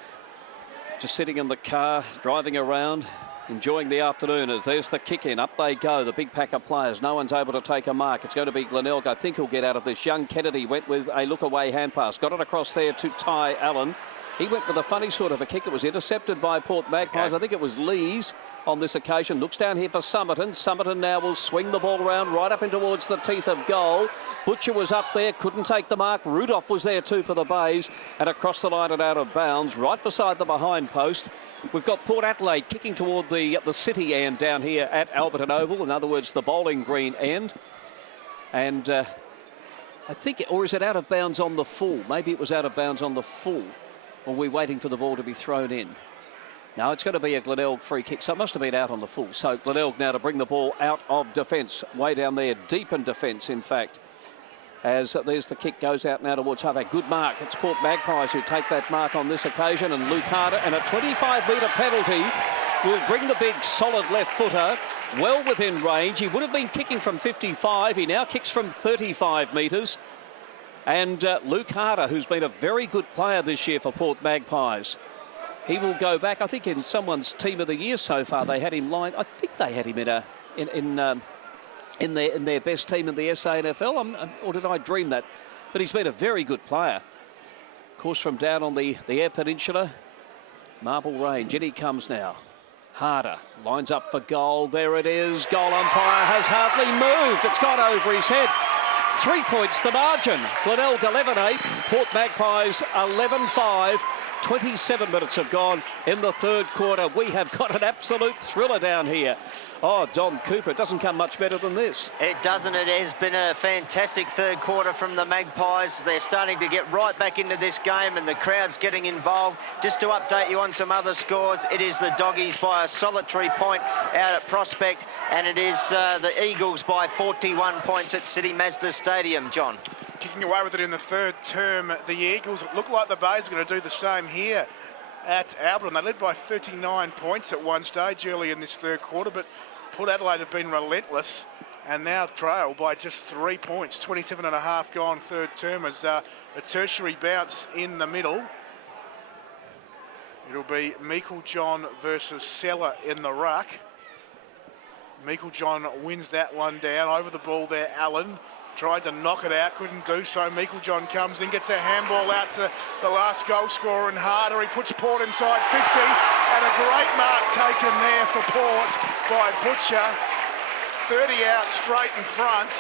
Just sitting in the car, driving around, enjoying the afternoon as there's the kick in. Up they go, the big pack of players. No one's able to take a mark. It's going to be Glenelg. I think he'll get out of this. Young Kennedy went with a look-away hand pass. Got it across there to Ty Allen. He went with a funny sort of a kick. It was intercepted by Port Magpies. I think it was Lees on this occasion. Looks down here for Somerton. Somerton now will swing the ball around right up in towards the teeth of goal. Butcher was up there, couldn't take the mark. Rudolph was there too for the Bays. And across the line and out of bounds, right beside the behind post. We've got Port Adelaide kicking toward the city end down here at Alberton Oval. In other words, the bowling green end. And I think, or is it out of bounds on the full? Maybe it was out of bounds on the full. Or we're waiting for the ball to be thrown in. Now it's going to be a Glenelg free kick, so it must have been out on the full. So Glenelg now to bring the ball out of defence, way down there, deep in defence, in fact. As there's the kick goes out now towards half. A good mark. It's Port Magpies who take that mark on this occasion, and Luke Harder, and a 25-metre penalty will bring the big solid left footer well within range. He would have been kicking from 55. He now kicks from 35 metres. And Luke Harder, who's been a very good player this year for Port Magpies, he will go back. I think in someone's team of the year so far, they had him lined. I think they had him in their best team in the SANFL, or did I dream that? But he's been a very good player. Of course, from down on the Eyre Peninsula, Marble Range. In he comes now. Harder lines up for goal. There it is. Goal umpire has hardly moved. It's gone over his head. 3 points the margin. Glenelg 11-8, Port Magpies 11-5. 27 minutes have gone in the third quarter. We have got an absolute thriller down here. Oh, Don Cooper, it doesn't come much better than this. It doesn't. It has been a fantastic third quarter from the Magpies. They're starting to get right back into this game and the crowd's getting involved. Just to update you on some other scores, it is the Doggies by a solitary point out at Prospect, and it is the Eagles by 41 points at City Mazda Stadium, John. Kicking away with it in the third term, the Eagles. It looked like the Bays are going to do the same here at Alberton. They led by 39 points at one stage early in this third quarter, but Port Adelaide have been relentless and now trail by just 3 points. 27.5 gone third term as a tertiary bounce in the middle. It'll be Meiklejohn versus Seller in the ruck. Meiklejohn wins that one down. Over the ball there, Allen. Tried to knock it out, couldn't do so. Meiklejohn comes in, gets a handball out to the last goal scorer in Harder. He puts Port inside 50, and a great mark taken there for Port by Butcher. 30 out straight in front.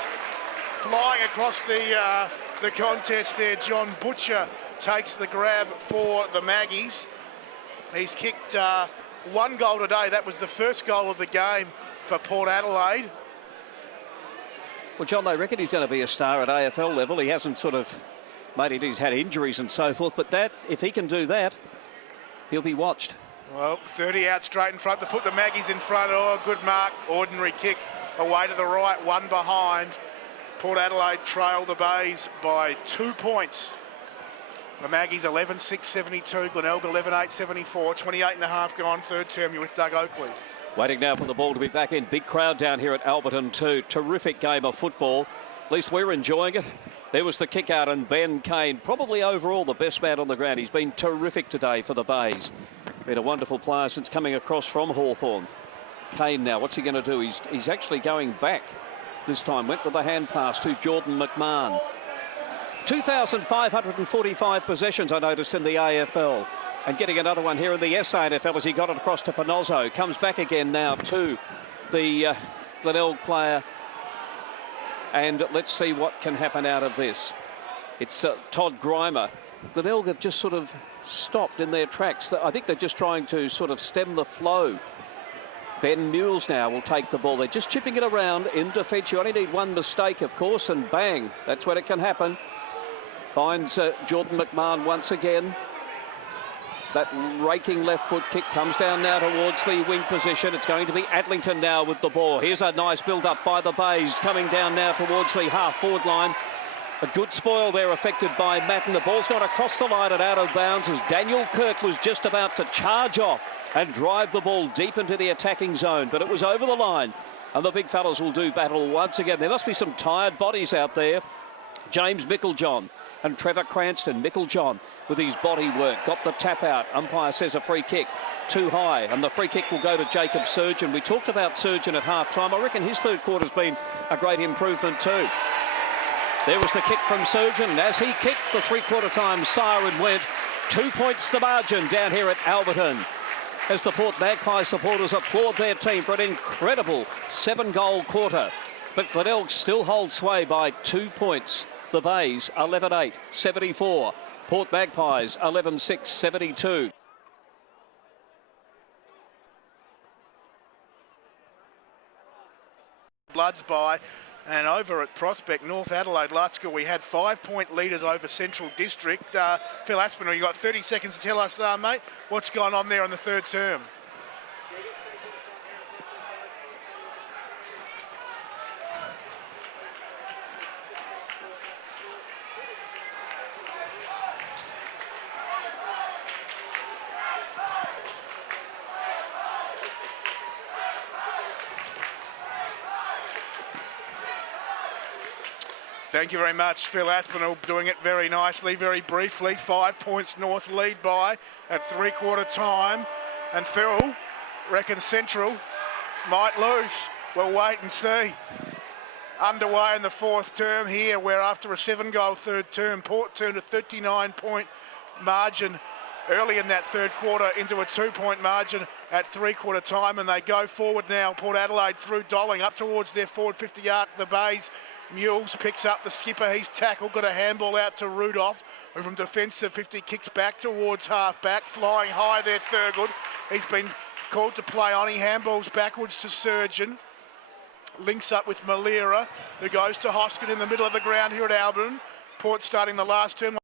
Flying across the contest there, John Butcher takes the grab for the Maggies. He's kicked one goal today. That was the first goal of the game for Port Adelaide. Well, John, they reckon he's going to be a star at AFL level. He hasn't sort of made it. He's had injuries and so forth. But that, if he can do that, he'll be watched. Well, 30 out straight in front to put the Maggies in front. Oh, good mark. Ordinary kick away to the right, one behind. Port Adelaide trail the Bays by 2 points. The Maggies 11-6, 72. Glenelg 11-8, 74. 28.5 gone third term. You're with Doug Oakley. Waiting now for the ball to be back in. Big crowd down here at Alberton too. Terrific game of football. At least we're enjoying it. There was the kick out, and Ben Kane, probably overall the best man on the ground. He's been terrific today for the Bays. Been a wonderful player since coming across from Hawthorn. Kane now. What's he going to do? He's actually going back this time. Went with the hand pass to Jordan McMahon. 2,545 possessions, I noticed, in the AFL. And getting another one here in the SANFL as he got it across to Panozzo. Comes back again now to the Glenelg player. And let's see what can happen out of this. It's Todd Grimer. Glenelg have just sort of stopped in their tracks. I think they're just trying to sort of stem the flow. Ben Mules now will take the ball. They're just chipping it around in defence. You only need one mistake, of course, and bang, that's when it can happen. Finds Jordan McMahon once again. That raking left foot kick comes down now towards the wing position. It's going to be Adlington now with the ball. Here's a nice build-up by the Bays, coming down now towards the half-forward line. A good spoil there affected by Matten. The ball's gone across the line and out of bounds as Daniel Kirk was just about to charge off and drive the ball deep into the attacking zone. But it was over the line, and the big fellas will do battle once again. There must be some tired bodies out there. James Micklejohn and Trevor Cranston. Micklejohn with his body work got the tap out. Umpire says a free kick too high, and the free kick will go to Jacob Surgeon. We talked about Surgeon at half-time. I reckon his third quarter's been a great improvement too. There was the kick from Surgeon. As he kicked, the three-quarter time siren went. 2 points the margin down here at Alberton, as the Port Magpie supporters applaud their team for an incredible 7-goal quarter. But Glenelg still holds sway by 2 points. The Bays 11-8, 74. Port Magpies 11-6, 72. Bloods by, and over at Prospect, North Adelaide, last school we had 5-point leaders over Central District. Phil Aspinall, you got 30 seconds to tell us, mate, what's gone on there in the third term? Thank you very much, Phil Aspinall, doing it very nicely, very briefly. 5 points North lead by at three-quarter time. And Phil reckons Central might lose. We'll wait and see. Underway in the fourth term here, where after a 7-goal third term, Port turned a 39-point margin early in that third quarter into a 2-point margin at three-quarter time. And they go forward now, Port Adelaide through Dolling up towards their forward 50 arc, the Bays. Mules picks up the skipper, he's tackled, got a handball out to Rudolph, who from defensive 50 kicks back towards half-back, flying high there, Thurgood. He's been called to play on, he handballs backwards to Surgeon. Links up with Malira, who goes to Hoskin in the middle of the ground here at Albion. Port starting the last term.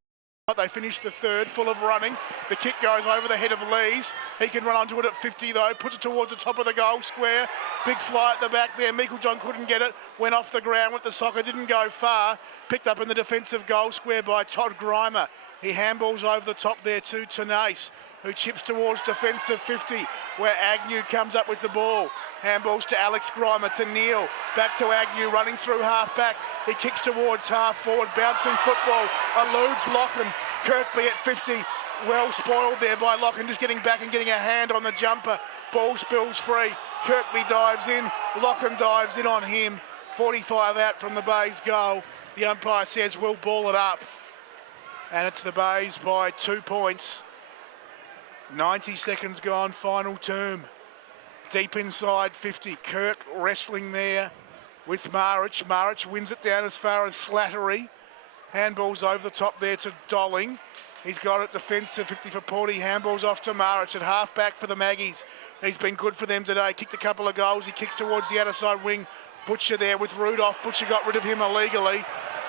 They finished the third, full of running. The kick goes over the head of Lees. He can run onto it at 50 though, puts it towards the top of the goal square. Big fly at the back there. Micklejohn couldn't get it, went off the ground with the soccer, didn't go far. Picked up in the defensive goal square by Todd Grimer. He handballs over the top there to Tenace, who chips towards defensive 50, where Agnew comes up with the ball. Handballs to Alex Grimer, to Neil, back to Agnew, running through half-back. He kicks towards half-forward, bouncing football, eludes Lachlan. Kirkby at 50, well spoiled there by Lachlan, just getting back and getting a hand on the jumper. Ball spills free, Kirkby dives in, Lachlan dives in on him. 45 out from the Bays goal. The umpire says we'll ball it up. And it's the Bays by 2 points. 90 seconds gone, final term. Deep inside 50, Kirk wrestling there with Marich. Marich wins it down as far as Slattery. Handballs over the top there to Dolling. He's got it defensive 50 for Porty. Handballs off to Marich at half-back for the Maggies. He's been good for them today. Kicked a couple of goals. He kicks towards the outer side wing. Butcher there with Rudolph. Butcher got rid of him illegally.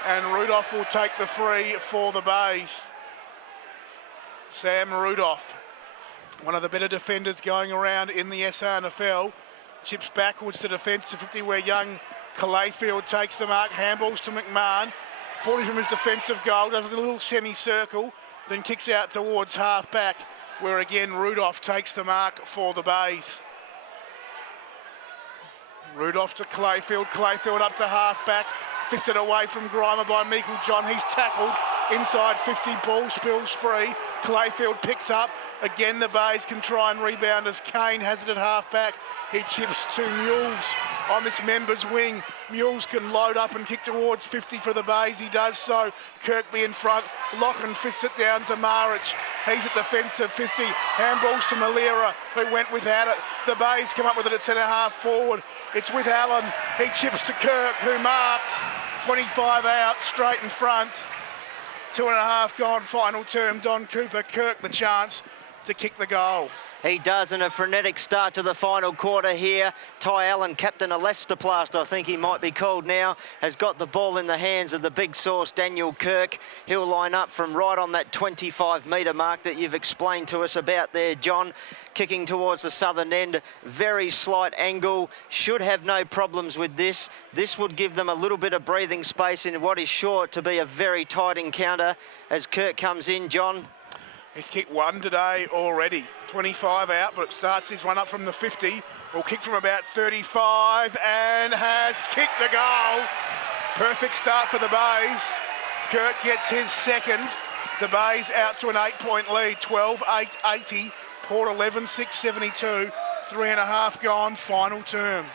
And Rudolph will take the free for the Bays. Sam Rudolph, one of the better defenders going around in the SANFL. Chips backwards to defensive 50 where young Calayfield takes the mark. Handballs to McMahon. 40 from his defensive goal, does a little semicircle, then kicks out towards half-back, where again Rudolph takes the mark for the Bays. Rudolph to Calayfield, Calayfield up to half-back, fisted away from Grimer by Meikle John. He's tackled inside 50, ball spills free. Clayfield picks up. Again, the Bays can try and rebound as Kane has it at half-back. He chips to Mules on this members' wing. Mules can load up and kick towards 50 for the Bays. He does so. Kirkby in front. Lachlan fists it down to Maric. He's at defensive 50. Handballs to Malera, who went without it. The Bays come up with it at centre-half forward. It's with Allen. He chips to Kirk, who marks. 25 out, straight in front. 2.5 gone, final term. Don Cooper, Kirk the chance to kick the goal. He does, in a frenetic start to the final quarter here. Ty Allen, captain of Leicesterplast, I think he might be called now, has got the ball in the hands of the big source, Daniel Kirk. He'll line up from right on that 25-metre mark that you've explained to us about there, John. Kicking towards the southern end, very slight angle, should have no problems with this. This would give them a little bit of breathing space in what is sure to be a very tight encounter as Kirk comes in, John. He's kicked one today already. 25 out, but it starts his run up from the 50. Will kick from about 35 and has kicked the goal. Perfect start for the Bays. Kirk gets his second. The Bays out to an 8-point lead, 12-8-80. Port 11-6-72. 3.5 gone, final term.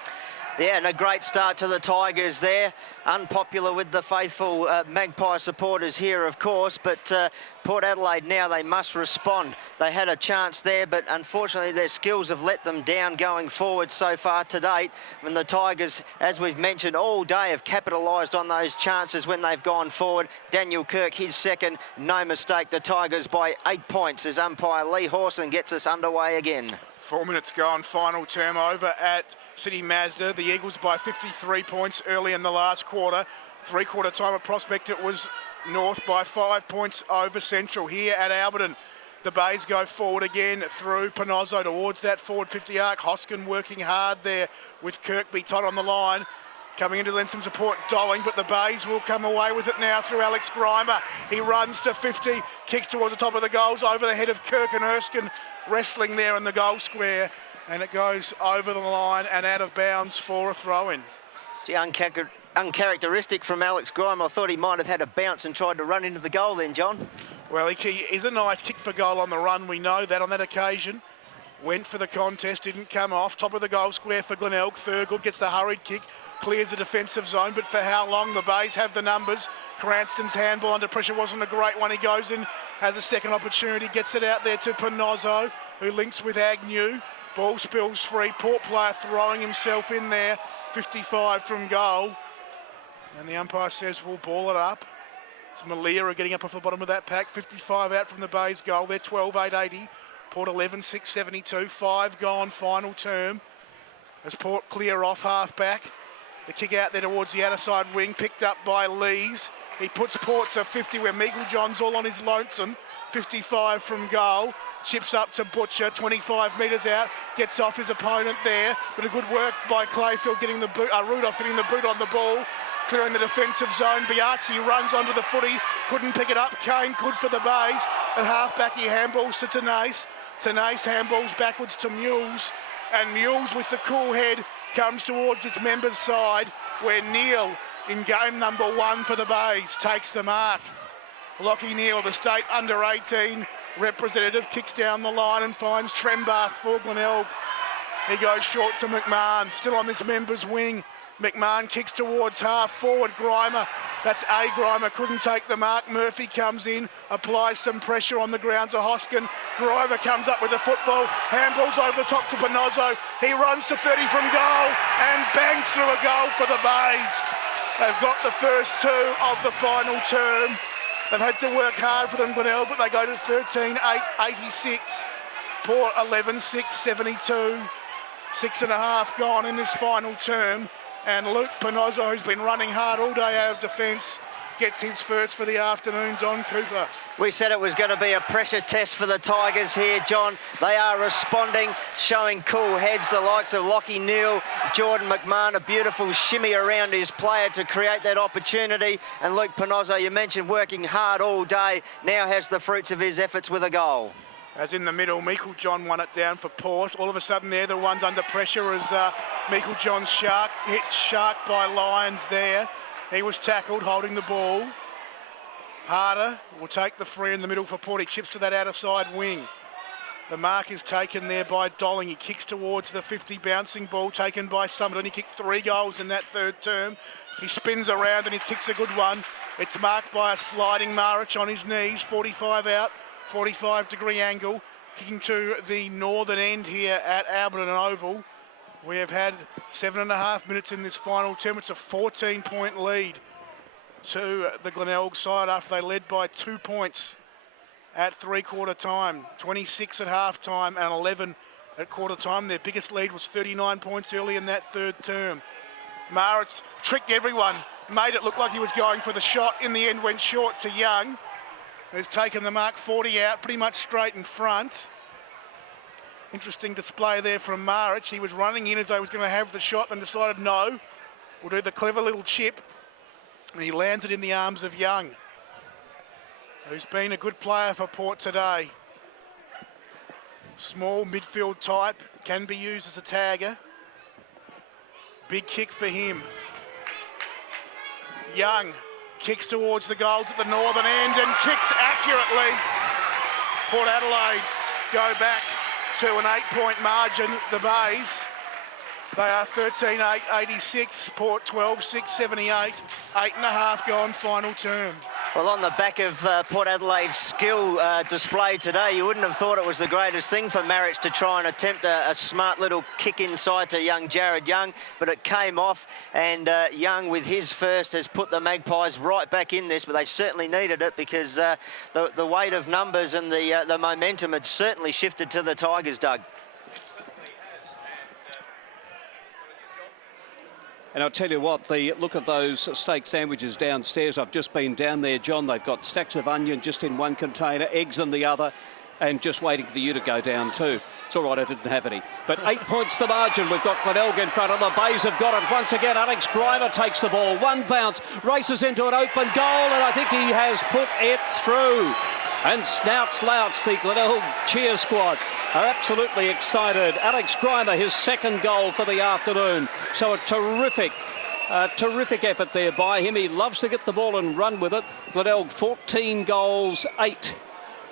Yeah, and a great start to the Tigers there. Unpopular with the faithful Magpie supporters here, of course, but Port Adelaide now, they must respond. They had a chance there, but unfortunately their skills have let them down going forward so far to date. And the Tigers, as we've mentioned all day, have capitalised on those chances when they've gone forward. Daniel Kirk, his second, no mistake. The Tigers by 8 points as umpire Lee Hawson gets us underway again. 4 minutes gone, final term over at City Mazda. The Eagles by 53 points early in the last quarter. Three-quarter time at Prospect, it was North by 5 points over Central. Here at Alberton, the Bays go forward again through Panozzo towards that forward 50 arc. Hoskin working hard there with Kirkby tight on the line. Coming in to lend some support, Dolling, but the Bays will come away with it now through Alex Grimer. He runs to 50, kicks towards the top of the goals, over the head of Kirk and Erskine, wrestling there in the goal square, and it goes over the line and out of bounds for a throw-in. Gee, uncharacteristic from Alex Grimer. I thought he might have had a bounce and tried to run into the goal then, John. Well, he is a nice kick for goal on the run. We know that on that occasion. Went for the contest, didn't come off. Top of the goal square for Glenelg. Thurgood gets the hurried kick, clears the defensive zone, but for how long? The Bays have the numbers. Cranston's handball under pressure wasn't a great one. He goes in, has a second opportunity, gets it out there to Panozzo, who links with Agnew. Ball spills free. Port player throwing himself in there. 55 from goal. And the umpire says we'll ball it up. It's Malera getting up off the bottom of that pack. 55 out from the Bays goal. They're 12-8-80. Port 11-6-72. 5 gone, final term. As Port clear off half-back. The kick out there towards the outer side wing, picked up by Lees. He puts Port to 50 where Meagle John's all on his lonesome. 55 from goal. Chips up to Butcher, 25 metres out. Gets off his opponent there. But a good work by Clayfield getting the boot, Rudolph getting the boot on the ball. Clearing the defensive zone. Biazzi runs onto the footy. Couldn't pick it up. Kane could for the Bays. At half-back he handballs to Tenace. Tenace handballs backwards to Mules. And Mules with the cool head comes towards its members' side where Neal, in game number 1 for the Bays, takes the mark. Lockie Neal, the state under-18 representative, kicks down the line and finds Trembath for Glenelg. He goes short to McMahon, still on this members' wing. McMahon kicks towards half forward. Grimer, that's A. Grimer, couldn't take the mark. Murphy comes in, applies some pressure on the grounds of Hoskin. Grimer comes up with the football, handballs over the top to Panozzo. He runs to 30 from goal and bangs through a goal for the Bays. They've got the first 2 of the final term. They've had to work hard for them, Glenelg, but they go to 13-8-86. Port 11-6-72. 6.5 gone in this final term. And Luke Panozzo, who's been running hard all day out of defence, gets his first for the afternoon. Don Cooper. We said it was going to be a pressure test for the Tigers here, John. They are responding, showing cool heads, the likes of Lockie Neal, Jordan McMahon, a beautiful shimmy around his player to create that opportunity. And Luke Panozzo, you mentioned working hard all day, now has the fruits of his efforts with a goal. As in the middle, Meikle John won it down for Port. All of a sudden they're the ones under pressure as Meikle John's shark hits Shark by Lyons there. He was tackled holding the ball. Harder will take the free in the middle for Port. He chips to that outer side wing. The mark is taken there by Dolling. He kicks towards the 50, bouncing ball taken by Summerton. He kicked 3 goals in that third term. He spins around and he kicks a good one. It's marked by a sliding Marich on his knees, 45 out, 45-degree angle, kicking to the northern end here at Alberton Oval. We have had 7.5 minutes in this final term. It's a 14-point lead to the Glenelg side after they led by 2 points at three-quarter time, 26 at half-time and 11 at quarter time. Their biggest lead was 39 points early in that third term. Marich tricked everyone, made it look like he was going for the shot. In the end, went short to Young, who's taken the mark 40 out, pretty much straight in front. Interesting display there from Marich. He was running in as though he was going to have the shot, then decided no, we'll do the clever little chip. And he landed in the arms of Young, who's been a good player for Port today. Small midfield type, can be used as a tagger. Big kick for him. Young kicks towards the goals at the northern end and kicks accurately. Port Adelaide go back to an 8-point margin. The Bays, they are 13-8-86, Port 12-6-78, 8.5 gone final term. Well, on the back of Port Adelaide's skill display today, you wouldn't have thought it was the greatest thing for Marich to try and attempt a smart little kick inside to young Jared Young, but it came off, and Young with his first has put the Magpies right back in this, but they certainly needed it because the weight of numbers and the momentum had certainly shifted to the Tigers, Doug. And I'll tell you what, the look at those steak sandwiches downstairs. I've just been down there, John. They've got stacks of onion just in one container, eggs in the other, and just waiting for you to go down too. It's all right, I didn't have any. But 8 points the margin. We've got Glenelg in front of the Bays have got it. Once again, Alex Grimer takes the ball. One bounce, races into an open goal, and I think he has put it through. And snouts louts, the Glenelg cheer squad are absolutely excited. Alex Grimer, his second goal for the afternoon. So a terrific effort there by him. He loves to get the ball and run with it. Glenelg 14 goals, 8.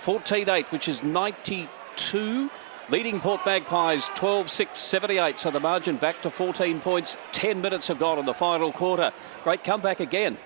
14-8, which is 92. Leading Port Magpies 12-6-78. So the margin back to 14 points. 10 minutes have gone in the final quarter. Great comeback again.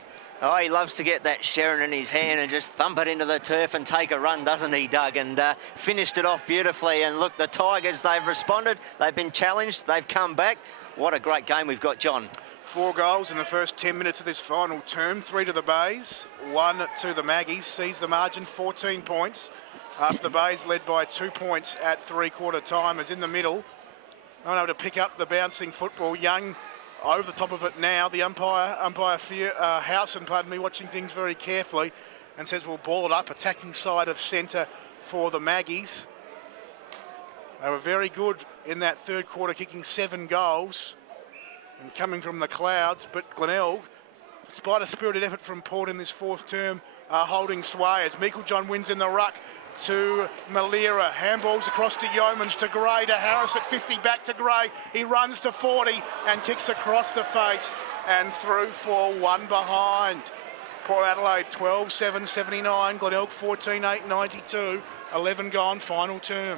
Oh, he loves to get that Sharon in his hand and just thump it into the turf and take a run, doesn't he, Doug? And finished it off beautifully. And look, the Tigers, they've responded. They've been challenged. They've come back. What a great game we've got, John. 4 goals in the first 10 minutes of this final term. 3 to the Bays, 1 to the Maggies. Sees the margin 14 points. After the Bays led by 2 points at three-quarter time. Is in the middle. Not able to pick up the bouncing football. Young over the top of it now. The umpire Howson, pardon me, watching things very carefully and says we'll ball it up, attacking side of centre for the Maggies. They were very good in that third quarter, kicking 7 goals and coming from the clouds, but Glenelg, despite a spirited effort from Port in this fourth term, are holding sway as Meiklejohn wins in the ruck to Malera, handballs across to Yeomans, to Gray, to Harris at 50, back to Gray, he runs to 40 and kicks across the face and through for 1 behind. Port Adelaide 12-7-79, Glenelg 14-8-92, 11 gone final term.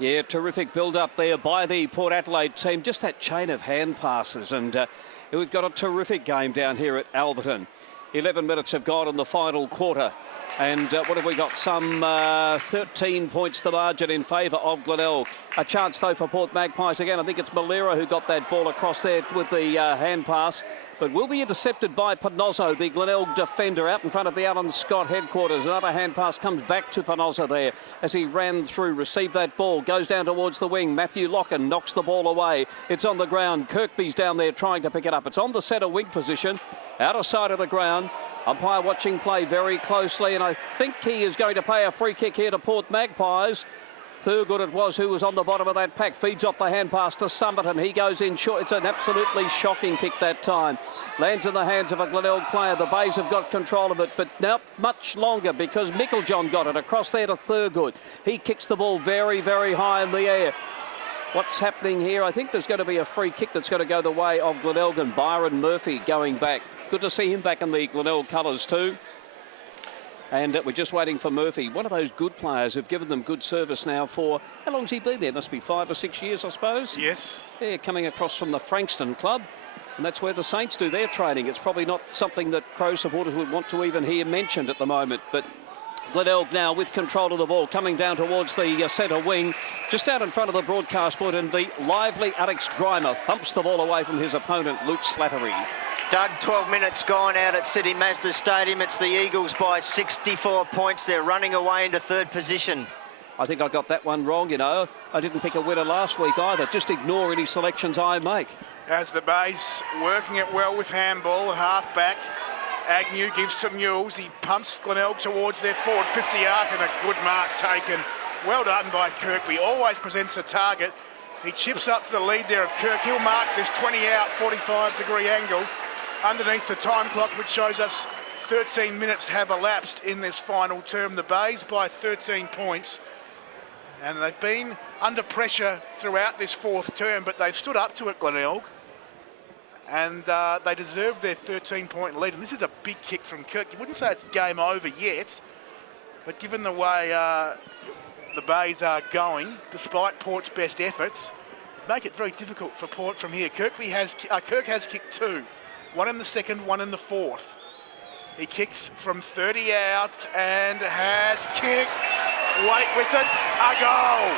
Yeah, terrific build-up there by the Port Adelaide team. Just that chain of hand passes, and we've got a terrific game down here at Alberton. 11 minutes have gone in the final quarter. And what have we got? Some 13 points the margin in favour of Glenelg. A chance, though, for Port Magpies again. I think it's Malera who got that ball across there with the hand pass. But will be intercepted by Panozzo, the Glenelg defender, out in front of the Alan Scott headquarters. Another hand pass comes back to Panozzo there as he ran through, received that ball, goes down towards the wing. Matthew Locken knocks the ball away. It's on the ground. Kirkby's down there trying to pick it up. It's on the centre wing position, outer side of the ground. Umpire watching play very closely, and I think he is going to play a free kick here to Port Magpies. Thurgood it was who was on the bottom of that pack. Feeds off the hand pass to Summerton. He goes in short. It's an absolutely shocking kick that time. Lands in the hands of a Glenelg player. The Bays have got control of it, but not much longer because Meiklejohn got it across there to Thurgood. He kicks the ball very, very high in the air. What's happening here? I think there's going to be a free kick that's going to go the way of Glenelg, and Byron Murphy going back. Good to see him back in the Glenelg colours too. And we're just waiting for Murphy, one of those good players who've given them good service now for, how long's he been there? Must be 5 or 6 years, I suppose. Yes. Yeah, coming across from the Frankston club. And that's where the Saints do their training. It's probably not something that Crow supporters would want to even hear mentioned at the moment. But Glenelg now with control of the ball, coming down towards the centre wing, just out in front of the broadcast board, and the lively Alex Grimer thumps the ball away from his opponent, Luke Slattery. Doug, 12 minutes gone out at City Mazda Stadium. It's the Eagles by 64 points. They're running away into third position. I think I got that one wrong, you know. I didn't pick a winner last week either. Just ignore any selections I make. As the Bays working it well with handball at half-back. Agnew gives to Mules. He pumps Glenelg towards their forward 50 arc, and a good mark taken. Well done by Kirkby. Always presents a target. He chips up to the lead there of Kirk. He'll mark this 20 out, 45-degree angle underneath the time clock, which shows us 13 minutes have elapsed in this final term. The Bays by 13 points. And they've been under pressure throughout this fourth term, but they've stood up to it, Glenelg. And they deserve their 13-point lead. And this is a big kick from Kirk. You wouldn't say it's game over yet, but given the way the Bays are going, despite Port's best efforts, make it very difficult for Port from here. Kirk has kicked 2. 1 in the second, 1 in the fourth. He kicks from 30 out and has kicked. Wait with it. A goal.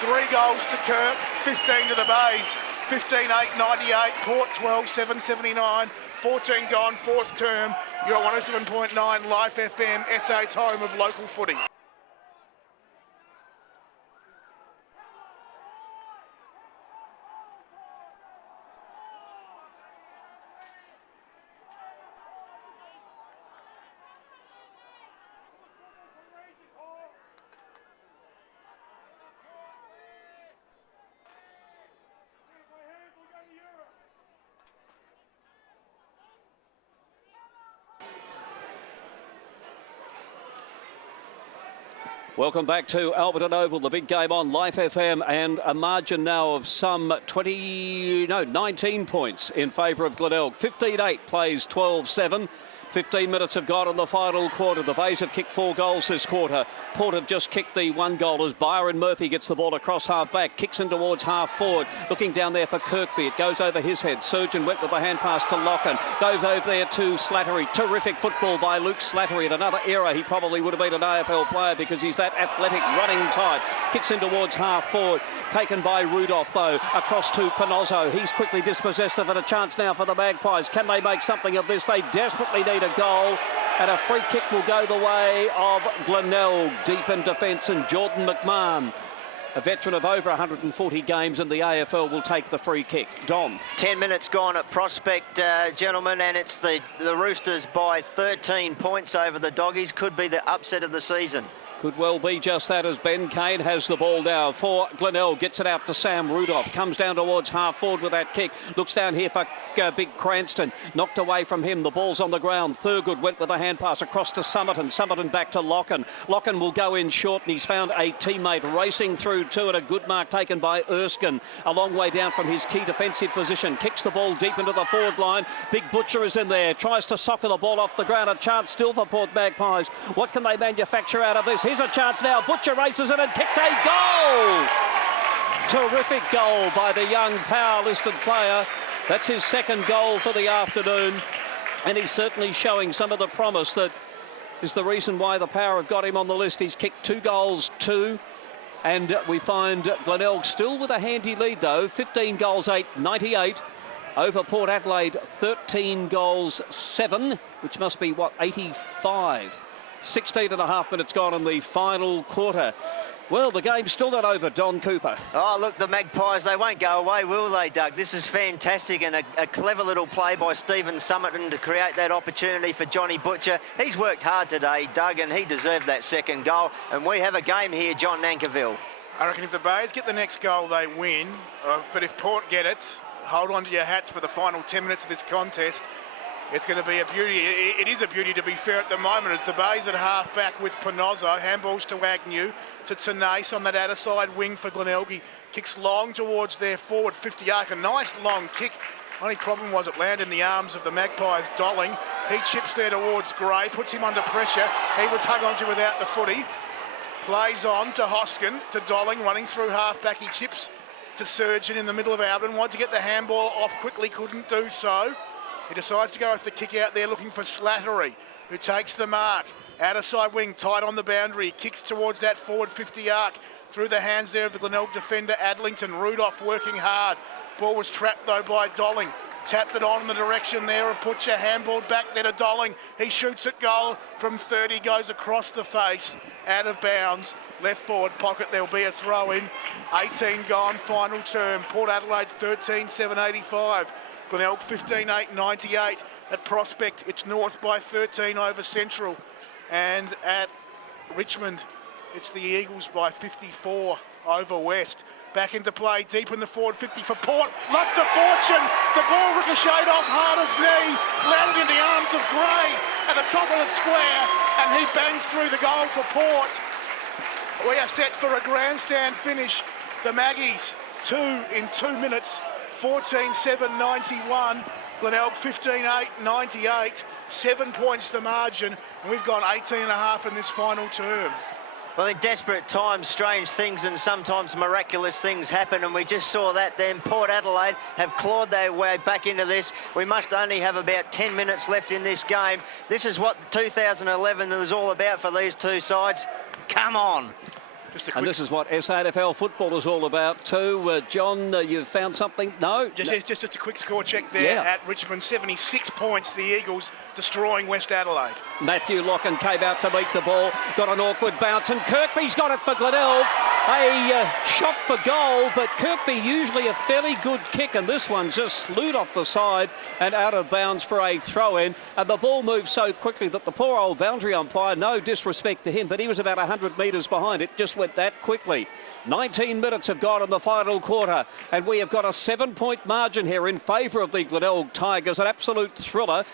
3 goals to Kirk, 15 to the Bays. 15-8-98, Port 12-7-79, 14 gone, fourth term. You're at 107.9 Life FM, SA's home of local footy. Welcome back to Alberton Oval, the big game on Life FM, and a margin now of some 19 points in favour of Glenelg. 15-8 plays 12-7. 15 minutes have gone in the final quarter. The Bays have kicked 4 goals this quarter. Port have just kicked the 1 goal as Byron Murphy gets the ball across half back, kicks in towards half forward, looking down there for Kirkby. It goes over his head. Surgeon went with the hand pass to Locken. Goes over there to Slattery. Terrific football by Luke Slattery. At another era, he probably would have been an AFL player because he's that athletic running type. Kicks in towards half forward. Taken by Rudolph though. Across to Panozzo. He's quickly dispossessed of it. A chance now for the Magpies. Can they make something of this? They desperately need a goal, and a free kick will go the way of Glenelg. Deep in defence, and Jordan McMahon, a veteran of over 140 games in the AFL, will take the free kick. Dom. 10 minutes gone at Prospect, gentlemen, and it's the Roosters by 13 points over the Doggies. Could be the upset of the season. Could well be just that, as Ben Kane has the ball now for Glenelg. Gets it out to Sam Rudolph. Comes down towards half forward with that kick. Looks down here for big Cranston. Knocked away from him. The ball's on the ground. Thurgood went with a hand pass across to Summerton. Summerton back to Locken. Locken will go in short, and he's found a teammate racing through to it. A good mark taken by Erskine. A long way down from his key defensive position. Kicks the ball deep into the forward line. Big Butcher is in there. Tries to soccer the ball off the ground. A chance still for Port Magpies. What can they manufacture out of this? Here's a chance now. Butcher races it and kicks a goal. Terrific goal by the young power-listed player. That's his second goal for the afternoon, and he's certainly showing some of the promise that is the reason why the Power have got him on the list. He's kicked 2 goals, 2, and we find Glenelg still with a handy lead though. 15 goals, 8, 98 over Port Adelaide. 13 goals, 7, which must be what, 85. 16 and a half minutes gone in the final quarter. Well, the game's still not over, Don Cooper. Oh, look, the Magpies, they won't go away, will they, Doug? This is fantastic, and a clever little play by Stephen Summerton to create that opportunity for Johnny Butcher. He's worked hard today, Doug, and he deserved that second goal. And we have a game here, John Nankerville. I reckon if the Bays get the next goal, they win. But if Port get it, hold on to your hats for the final 10 minutes of this contest. It's going to be a beauty. It is a beauty, to be fair, at the moment, as the Bays at half-back with Panozzo. Handballs to Agnew, to Tenace on that outer side wing for Glenelg. He kicks long towards their forward 50 arc. A nice long kick Only problem was it landed in the arms of the Magpies. Dolling, he chips there towards Gray, puts him under pressure. He was hung onto without the footy. Plays on to Hoskin, to Dolling, running through half-back. He chips to Surgeon in the middle of Albion. Wanted to get the handball off quickly, couldn't do so. He decides to go with the kick out there, looking for Slattery, who takes the mark. Outer side wing, tight on the boundary. Kicks towards that forward 50 arc. Through the hands there of the Glenelg defender, Adlington. Rudolph working hard. Ball was trapped though by Dolling. Tapped it on in the direction there of Butcher. Handballed back there to Dolling. He shoots at goal from 30, goes across the face. Out of bounds. Left forward pocket, there'll be a throw in. 18 gone, final term. Port Adelaide 13-7-85. Glenelg 15-8-98. At Prospect, it's North by 13 over Central. And at Richmond, it's the Eagles by 54 over West. Back into play, deep in the forward 50 for Port. Lots of fortune. The ball ricocheted off Harder's knee, landed in the arms of Gray at the top of the square, and he bangs through the goal for Port. We are set for a grandstand finish. The Maggies, 2 in 2 minutes, 14-7-91. Glenelg 15-8-98. 7 points the margin, and we've gone 18.5 in this final term. Well, in desperate times, strange things and sometimes miraculous things happen, and we just saw that then. Port Adelaide have clawed their way back into this. We must only have about 10 minutes left in this game. This is what 2011 was all about for these two sides. Come on. And this is what SANFL football is all about too. John, you've found something? No? Just a quick score check there at Richmond. 76 points, the Eagles destroying West Adelaide. Matthew Locken came out to meet the ball, got an awkward bounce, and Kirkby's got it for Glenelg. A shot for goal, but Kirkby usually a fairly good kick, and this one just slewed off the side and out of bounds for a throw-in. And the ball moved so quickly that the poor old boundary umpire, no disrespect to him, but he was about 100 metres behind. It just went that quickly. 19 minutes have gone in the final quarter, and we have got a 7-point margin here in favour of the Glenelg Tigers. An absolute thriller.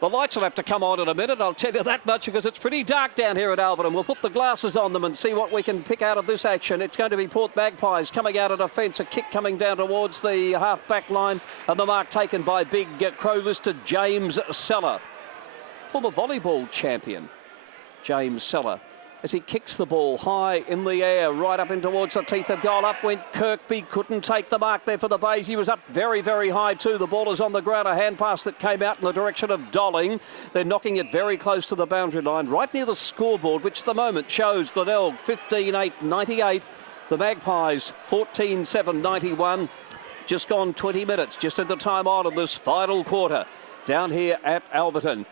The lights will have to come on in a minute, I'll tell you that much, because it's pretty dark down here at Albion, and we'll put the glasses on them and see what we can pick out of this action. It's going to be Port Magpies coming out of defence, a kick coming down towards the half-back line, and the mark taken by big Crow-listed James Seller. Former volleyball champion, James Seller, as he kicks the ball high in the air, right up in towards the teeth of goal. Up went Kirkby, couldn't take the mark there for the Bays. He was up very, very high too. The ball is on the ground, a hand pass that came out in the direction of Dolling. They're knocking it very close to the boundary line, right near the scoreboard, which at the moment shows Glenelg 15-8-98. The Magpies 14-7-91. Just gone 20 minutes, just at the time on in this final quarter, down here at Alberton.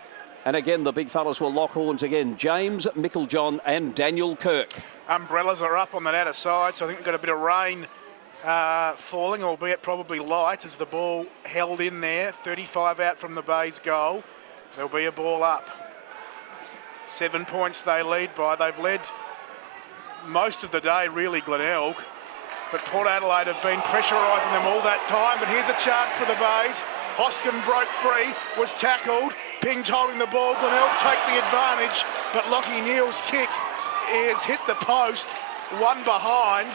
And again, the big fellas will lock horns again. James Micklejohn and Daniel Kirk. Umbrellas are up on that outer side, so I think we've got a bit of rain falling, albeit probably light, as the ball held in there. 35 out from the Bays goal. There'll be a ball up. 7 points they lead by. They've led most of the day, really, Glenelg. But Port Adelaide have been pressurising them all that time. But here's a chance for the Bays. Hoskin broke free, was tackled. Ping's holding the ball. Glenelg take the advantage, but Lockie Neal's kick is hit the post, one behind.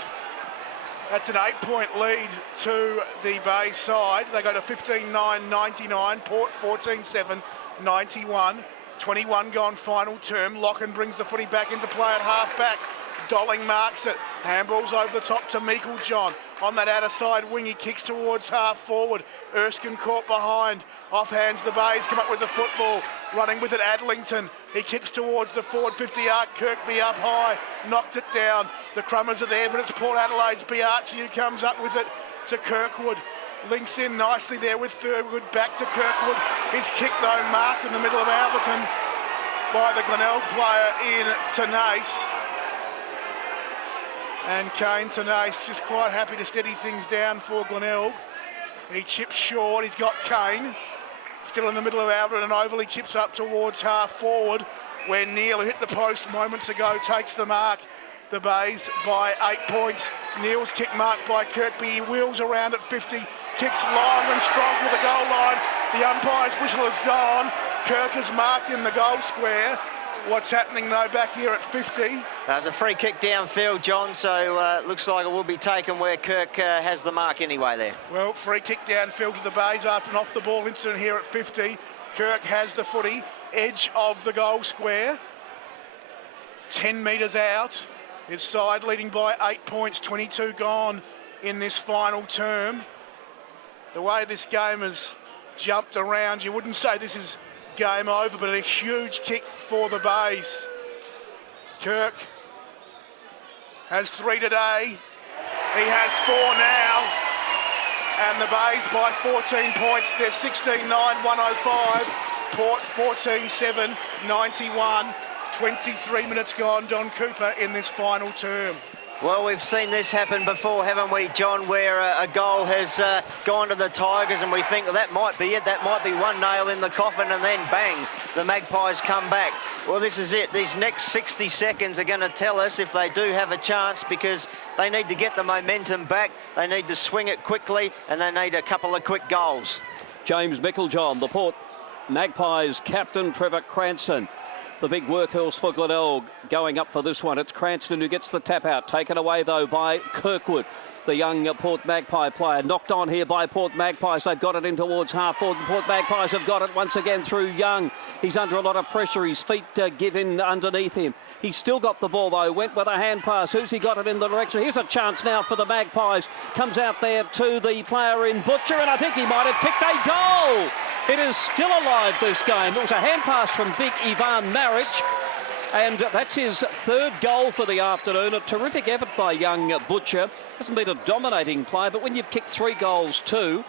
That's an 8-point lead to the Bay side. They go to 15-9-99. Port 14-7-91. 21 gone final term. Locken brings the footy back into play at half-back. Dolling marks it. Handballs over the top to Meiklejohn. On that outer side wing, he kicks towards half forward. Erskine caught behind. Off hands the Bays, come up with the football. Running with it, Adlington. He kicks towards the forward 50 arc. Kirkby up high, knocked it down. The Crummers are there, but it's Port Adelaide's Biarchi who comes up with it to Kirkwood. Links in nicely there with Thurgood, back to Kirkwood. His kick though marked in the middle of Alberton by the Glenelg player in Tenace. And Kane Tenace just quite happy to steady things down for Glenelg. He chips short, he's got Kane. Still in the middle of Alberton, and Overley chips up towards half forward, where Neal, who hit the post moments ago, takes the mark. The Bays by 8 points. Neal's kick marked by Kirkby. He wheels around at 50, kicks long and strong to the goal line. The umpire's whistle has gone. Kirk is marked in the goal square. What's happening though back here at 50? There's a free kick downfield, John, so looks like it will be taken where Kirk has the mark anyway there. Well, free kick downfield to the Bays after an off-the-ball incident here at 50. Kirk has the footy, edge of the goal square. 10 metres out. His side leading by 8 points, 22 gone in this final term. The way this game has jumped around, you wouldn't say this is game over, but a huge kick for the Bays. Kirk has 3 today. He has 4 now. And the Bays by 14 points. They're 16-9, 105. Port 14-7, 91. 23 minutes gone, Don Cooper, in this final term. Well, we've seen this happen before, haven't we, John, where a goal has gone to the Tigers and we think, well, that might be it, that might be one nail in the coffin, and then bang, the Magpies come back. Well, this is it. These next 60 seconds are going to tell us if they do have a chance, because they need to get the momentum back, they need to swing it quickly, and they need a couple of quick goals. James Micklejohn, the Port Magpies captain, Trevor Cranston. The big workhorse for Glenelg going up for this one. It's Cranston who gets the tap out. Taken away, though, by Kirkwood, the young Port Magpie player. Knocked on here by Port Magpies. They've got it in towards half forward. The Port Magpies have got it once again through Young. He's under a lot of pressure. His feet give in underneath him. He's still got the ball, though. Went with a hand pass. Who's he got it in the direction? Here's a chance now for the Magpies. Comes out there to the player in Butcher, and I think he might have kicked a goal. It is still alive, this game. It was a hand pass from big Ivan Maric, and that's his 3rd goal for the afternoon. A terrific effort by young Butcher. Hasn't been a dominating play, but when you've kicked 3 goals too,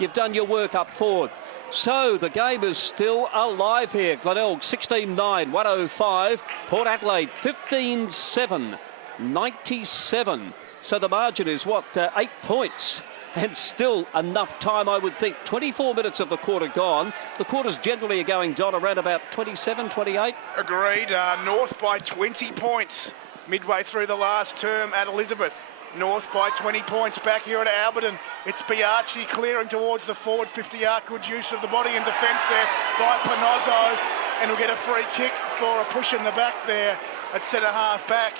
you've done your work up forward. So the game is still alive here. Glenelg 16-9, 105. Port Adelaide 15-7, 97. So the margin is, what, 8 points? And still enough time, I would think. 24 minutes of the quarter gone. The quarters generally are going, Don, around about 27, 28. Agreed. North by 20 points midway through the last term at Elizabeth. North by 20 points back here at Alberton. It's Biaggi clearing towards the forward 50-yard. Good use of the body in defence there by Panozzo. And he'll get a free kick for a push in the back there at centre-half back.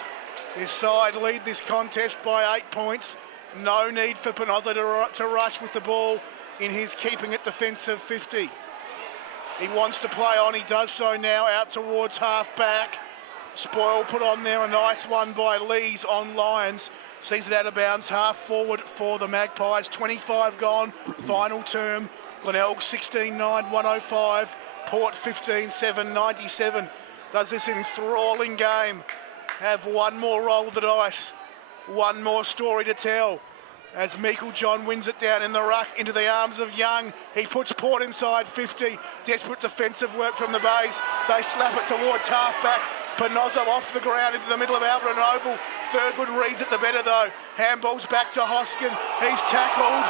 His side lead this contest by 8 points. No need for Panozzo to rush with the ball in his keeping it defensive 50. He wants to play on. He does so now out towards half-back. Spoil put on there. A nice one by Lees on Lyons. Sees it out of bounds, half forward for the Magpies. 25 gone, final term. Glenelg 16-9, 105. Port 15-7, 97. Does this enthralling game have one more roll of the dice? One more story to tell as Meikle-John wins it down in the ruck into the arms of Young. He puts Port inside 50. Desperate defensive work from the Bays. They slap it towards half-back. Panozzo off the ground into the middle of Alberton Oval. Thurgood reads it the better, though. Handball's back to Hoskin. He's tackled.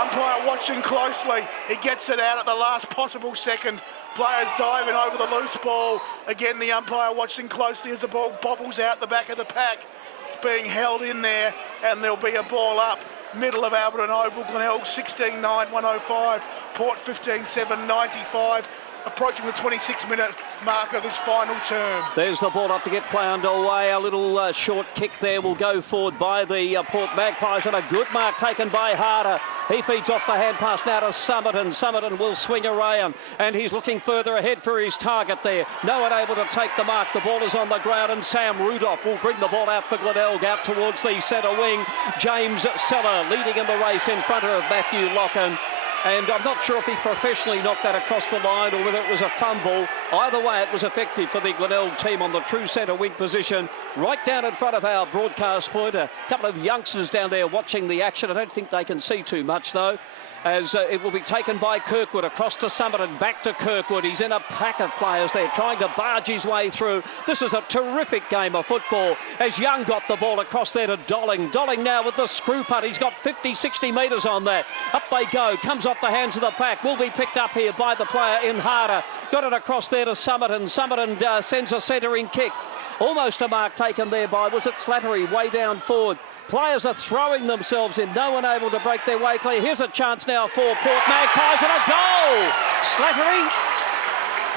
Umpire watching closely. He gets it out at the last possible second. Players diving over the loose ball. Again, the umpire watching closely as the ball bobbles out the back of the pack. It's being held in there, and there'll be a ball up. Middle of Alberton Oval. Glenelg 16-9, 105. Port 15-7, 95. Approaching the 26-minute mark of this final term. There's the ball up to get play underway. A little short kick there will go forward by the Port Magpies, and a good mark taken by Harder. He feeds off the hand pass now to Summerton. Summerton will swing around, and he's looking further ahead for his target there. No one able to take the mark. The ball is on the ground, and Sam Rudolph will bring the ball out for Glenelg, out towards the centre wing. James Seller leading in the race in front of Matthew Locken. And I'm not sure if he professionally knocked that across the line or whether it was a fumble. Either way, it was effective for the Glenelg team on the true centre wing position, right down in front of our broadcast point. A couple of youngsters down there watching the action. I don't think they can see too much, though, as it will be taken by Kirkwood across to Summerton, back to Kirkwood. He's in a pack of players there trying to barge his way through. This is a terrific game of football as Young got the ball across there to Dolling. Dolling now with the screw putt. He's got 50, 60 metres on that. Up they go. Comes off the hands of the pack. Will be picked up here by the player in Harder. Got it across there to Summerton. Summerton sends a centering kick. Almost a mark taken there by, was it Slattery, way down forward. Players are throwing themselves in, no one able to break their way clear. Here's a chance now for Port Magpies and a goal! Slattery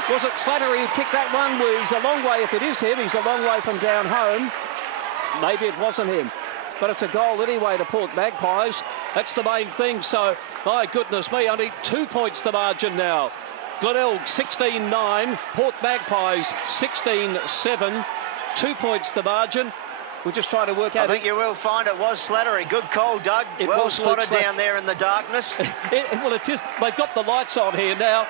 Was it Slattery who kicked that one? Well, he's a long way, if it is him, he's a long way from down home. Maybe it wasn't him. But it's a goal anyway to Port Magpies. That's the main thing. So, my goodness me, only 2 points the margin now. Glenelg 16-9, Port Magpies 16-7. 2 points the margin. We're just trying to work out. I think you will find it was Slattery. Good call, Doug. Well spotted down there in the darkness. Well, it's just, they've got the lights on here now.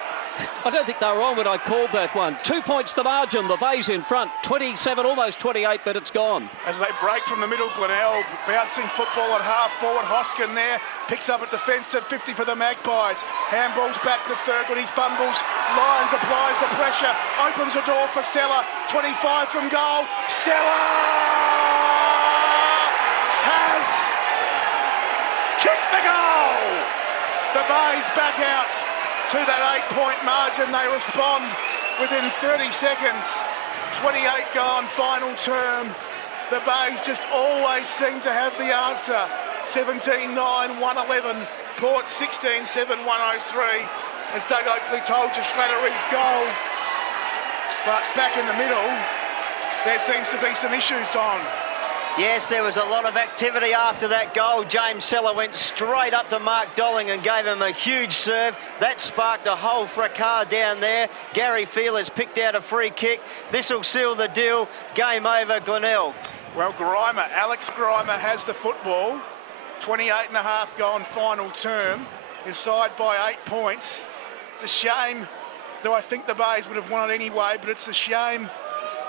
I don't think they were on when I called that one. 2 points the margin. The Bay's in front. 27, almost 28, but it's gone. As they break from the middle, Glenelg bouncing football at half forward. Hoskin there picks up at defence at 50 for the Magpies. Handballs back to Thurgood. He fumbles. Lyons applies the pressure. Opens the door for Seller. 25 from goal. Seller has kicked the goal. The Bay's back out to that 8-point margin. They respond within 30 seconds. 28 gone, final term. The Bays just always seem to have the answer. 17-9, 111. Port 16-7, 103. As Doug Oakley told you, Slattery's goal. But back in the middle, there seems to be some issues, Don. Yes, there was a lot of activity after that goal. James Seller went straight up to Mark Dolling and gave him a huge serve. That sparked a whole fracas down there. Gary Feelers picked out a free kick. This will seal the deal. Game over, Glenelg. Well, Grimer, Alex Grimer has the football. 28.5 gone final term. His side by 8 points. It's a shame, though I think the Bays would have won it anyway, but it's a shame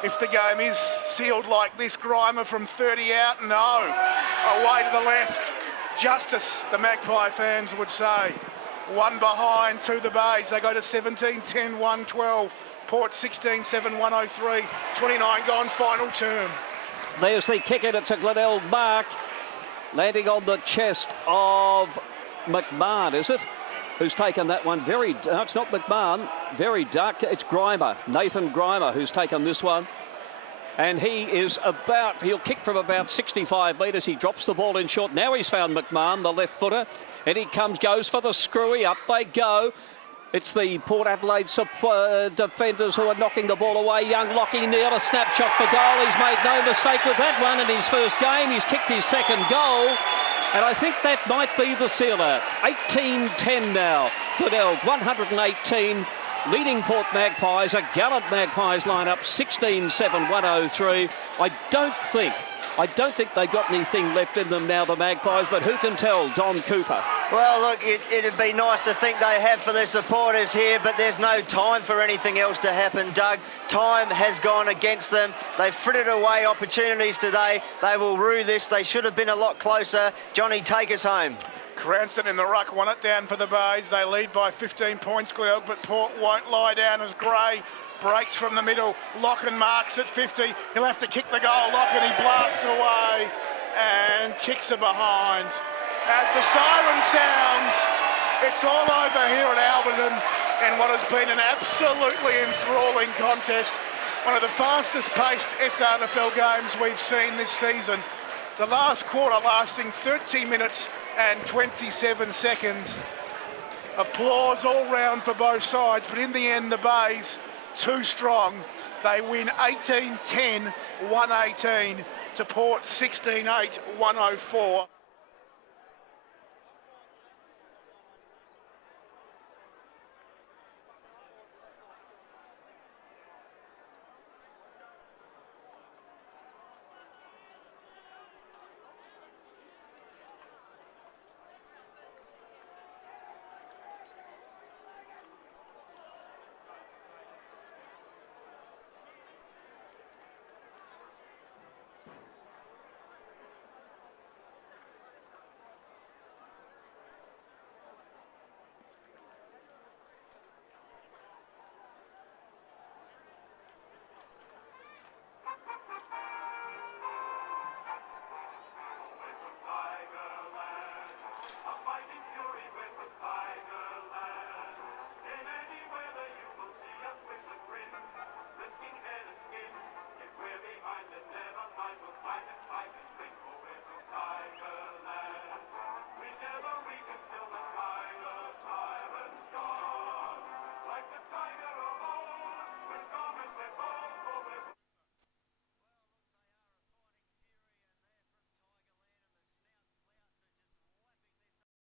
if the game is sealed like this. Grimer from 30 out, no. Away to the left. Justice, the Magpie fans would say. One behind to the Bays. They go to 17-10, 112. Port 16-7, 103. 29 gone, final term. There's the kick in. It's a Glenelg mark. Landing on the chest of McMahon, is it? Who's taken that one very dark. It's not McMahon, very dark. It's Grimer, Nathan Grimer, who's taken this one. And he'll kick from about 65 metres. He drops the ball in short. Now he's found McMahon, the left footer. And he goes for the screwy. Up they go. It's the Port Adelaide defenders who are knocking the ball away. Young Lockie Neal, a snapshot for goal. He's made no mistake with that one in his first game. He's kicked his second goal. And I think that might be the sealer. 18-10 now. Glenelg, 118. Leading Port Magpies, a gallant Magpies lineup, 16-7, 103. I don't think they got anything left in them now, the Magpies, but who can tell? Don Cooper. Well, look, it'd be nice to think they have for their supporters here, but there's no time for anything else to happen, Doug. Time has gone against them. They've frittered away opportunities today. They will rue this. They should have been a lot closer. Johnny, take us home. Cranston in the ruck, won it down for the Bays. They lead by 15 points, Glenelg, but Port won't lie down as Gray breaks from the middle. Locken marks at 50. He'll have to kick the goal. Locken, he blasts it away and kicks it behind. As the siren sounds, it's all over here at Alberton in what has been an absolutely enthralling contest. One of the fastest paced SANFL games we've seen this season. The last quarter lasting 30 minutes and 27 seconds. Applause all round for both sides, but in the end, the Bays, too strong. They win 18-10, 118 to Port 16-8, 104.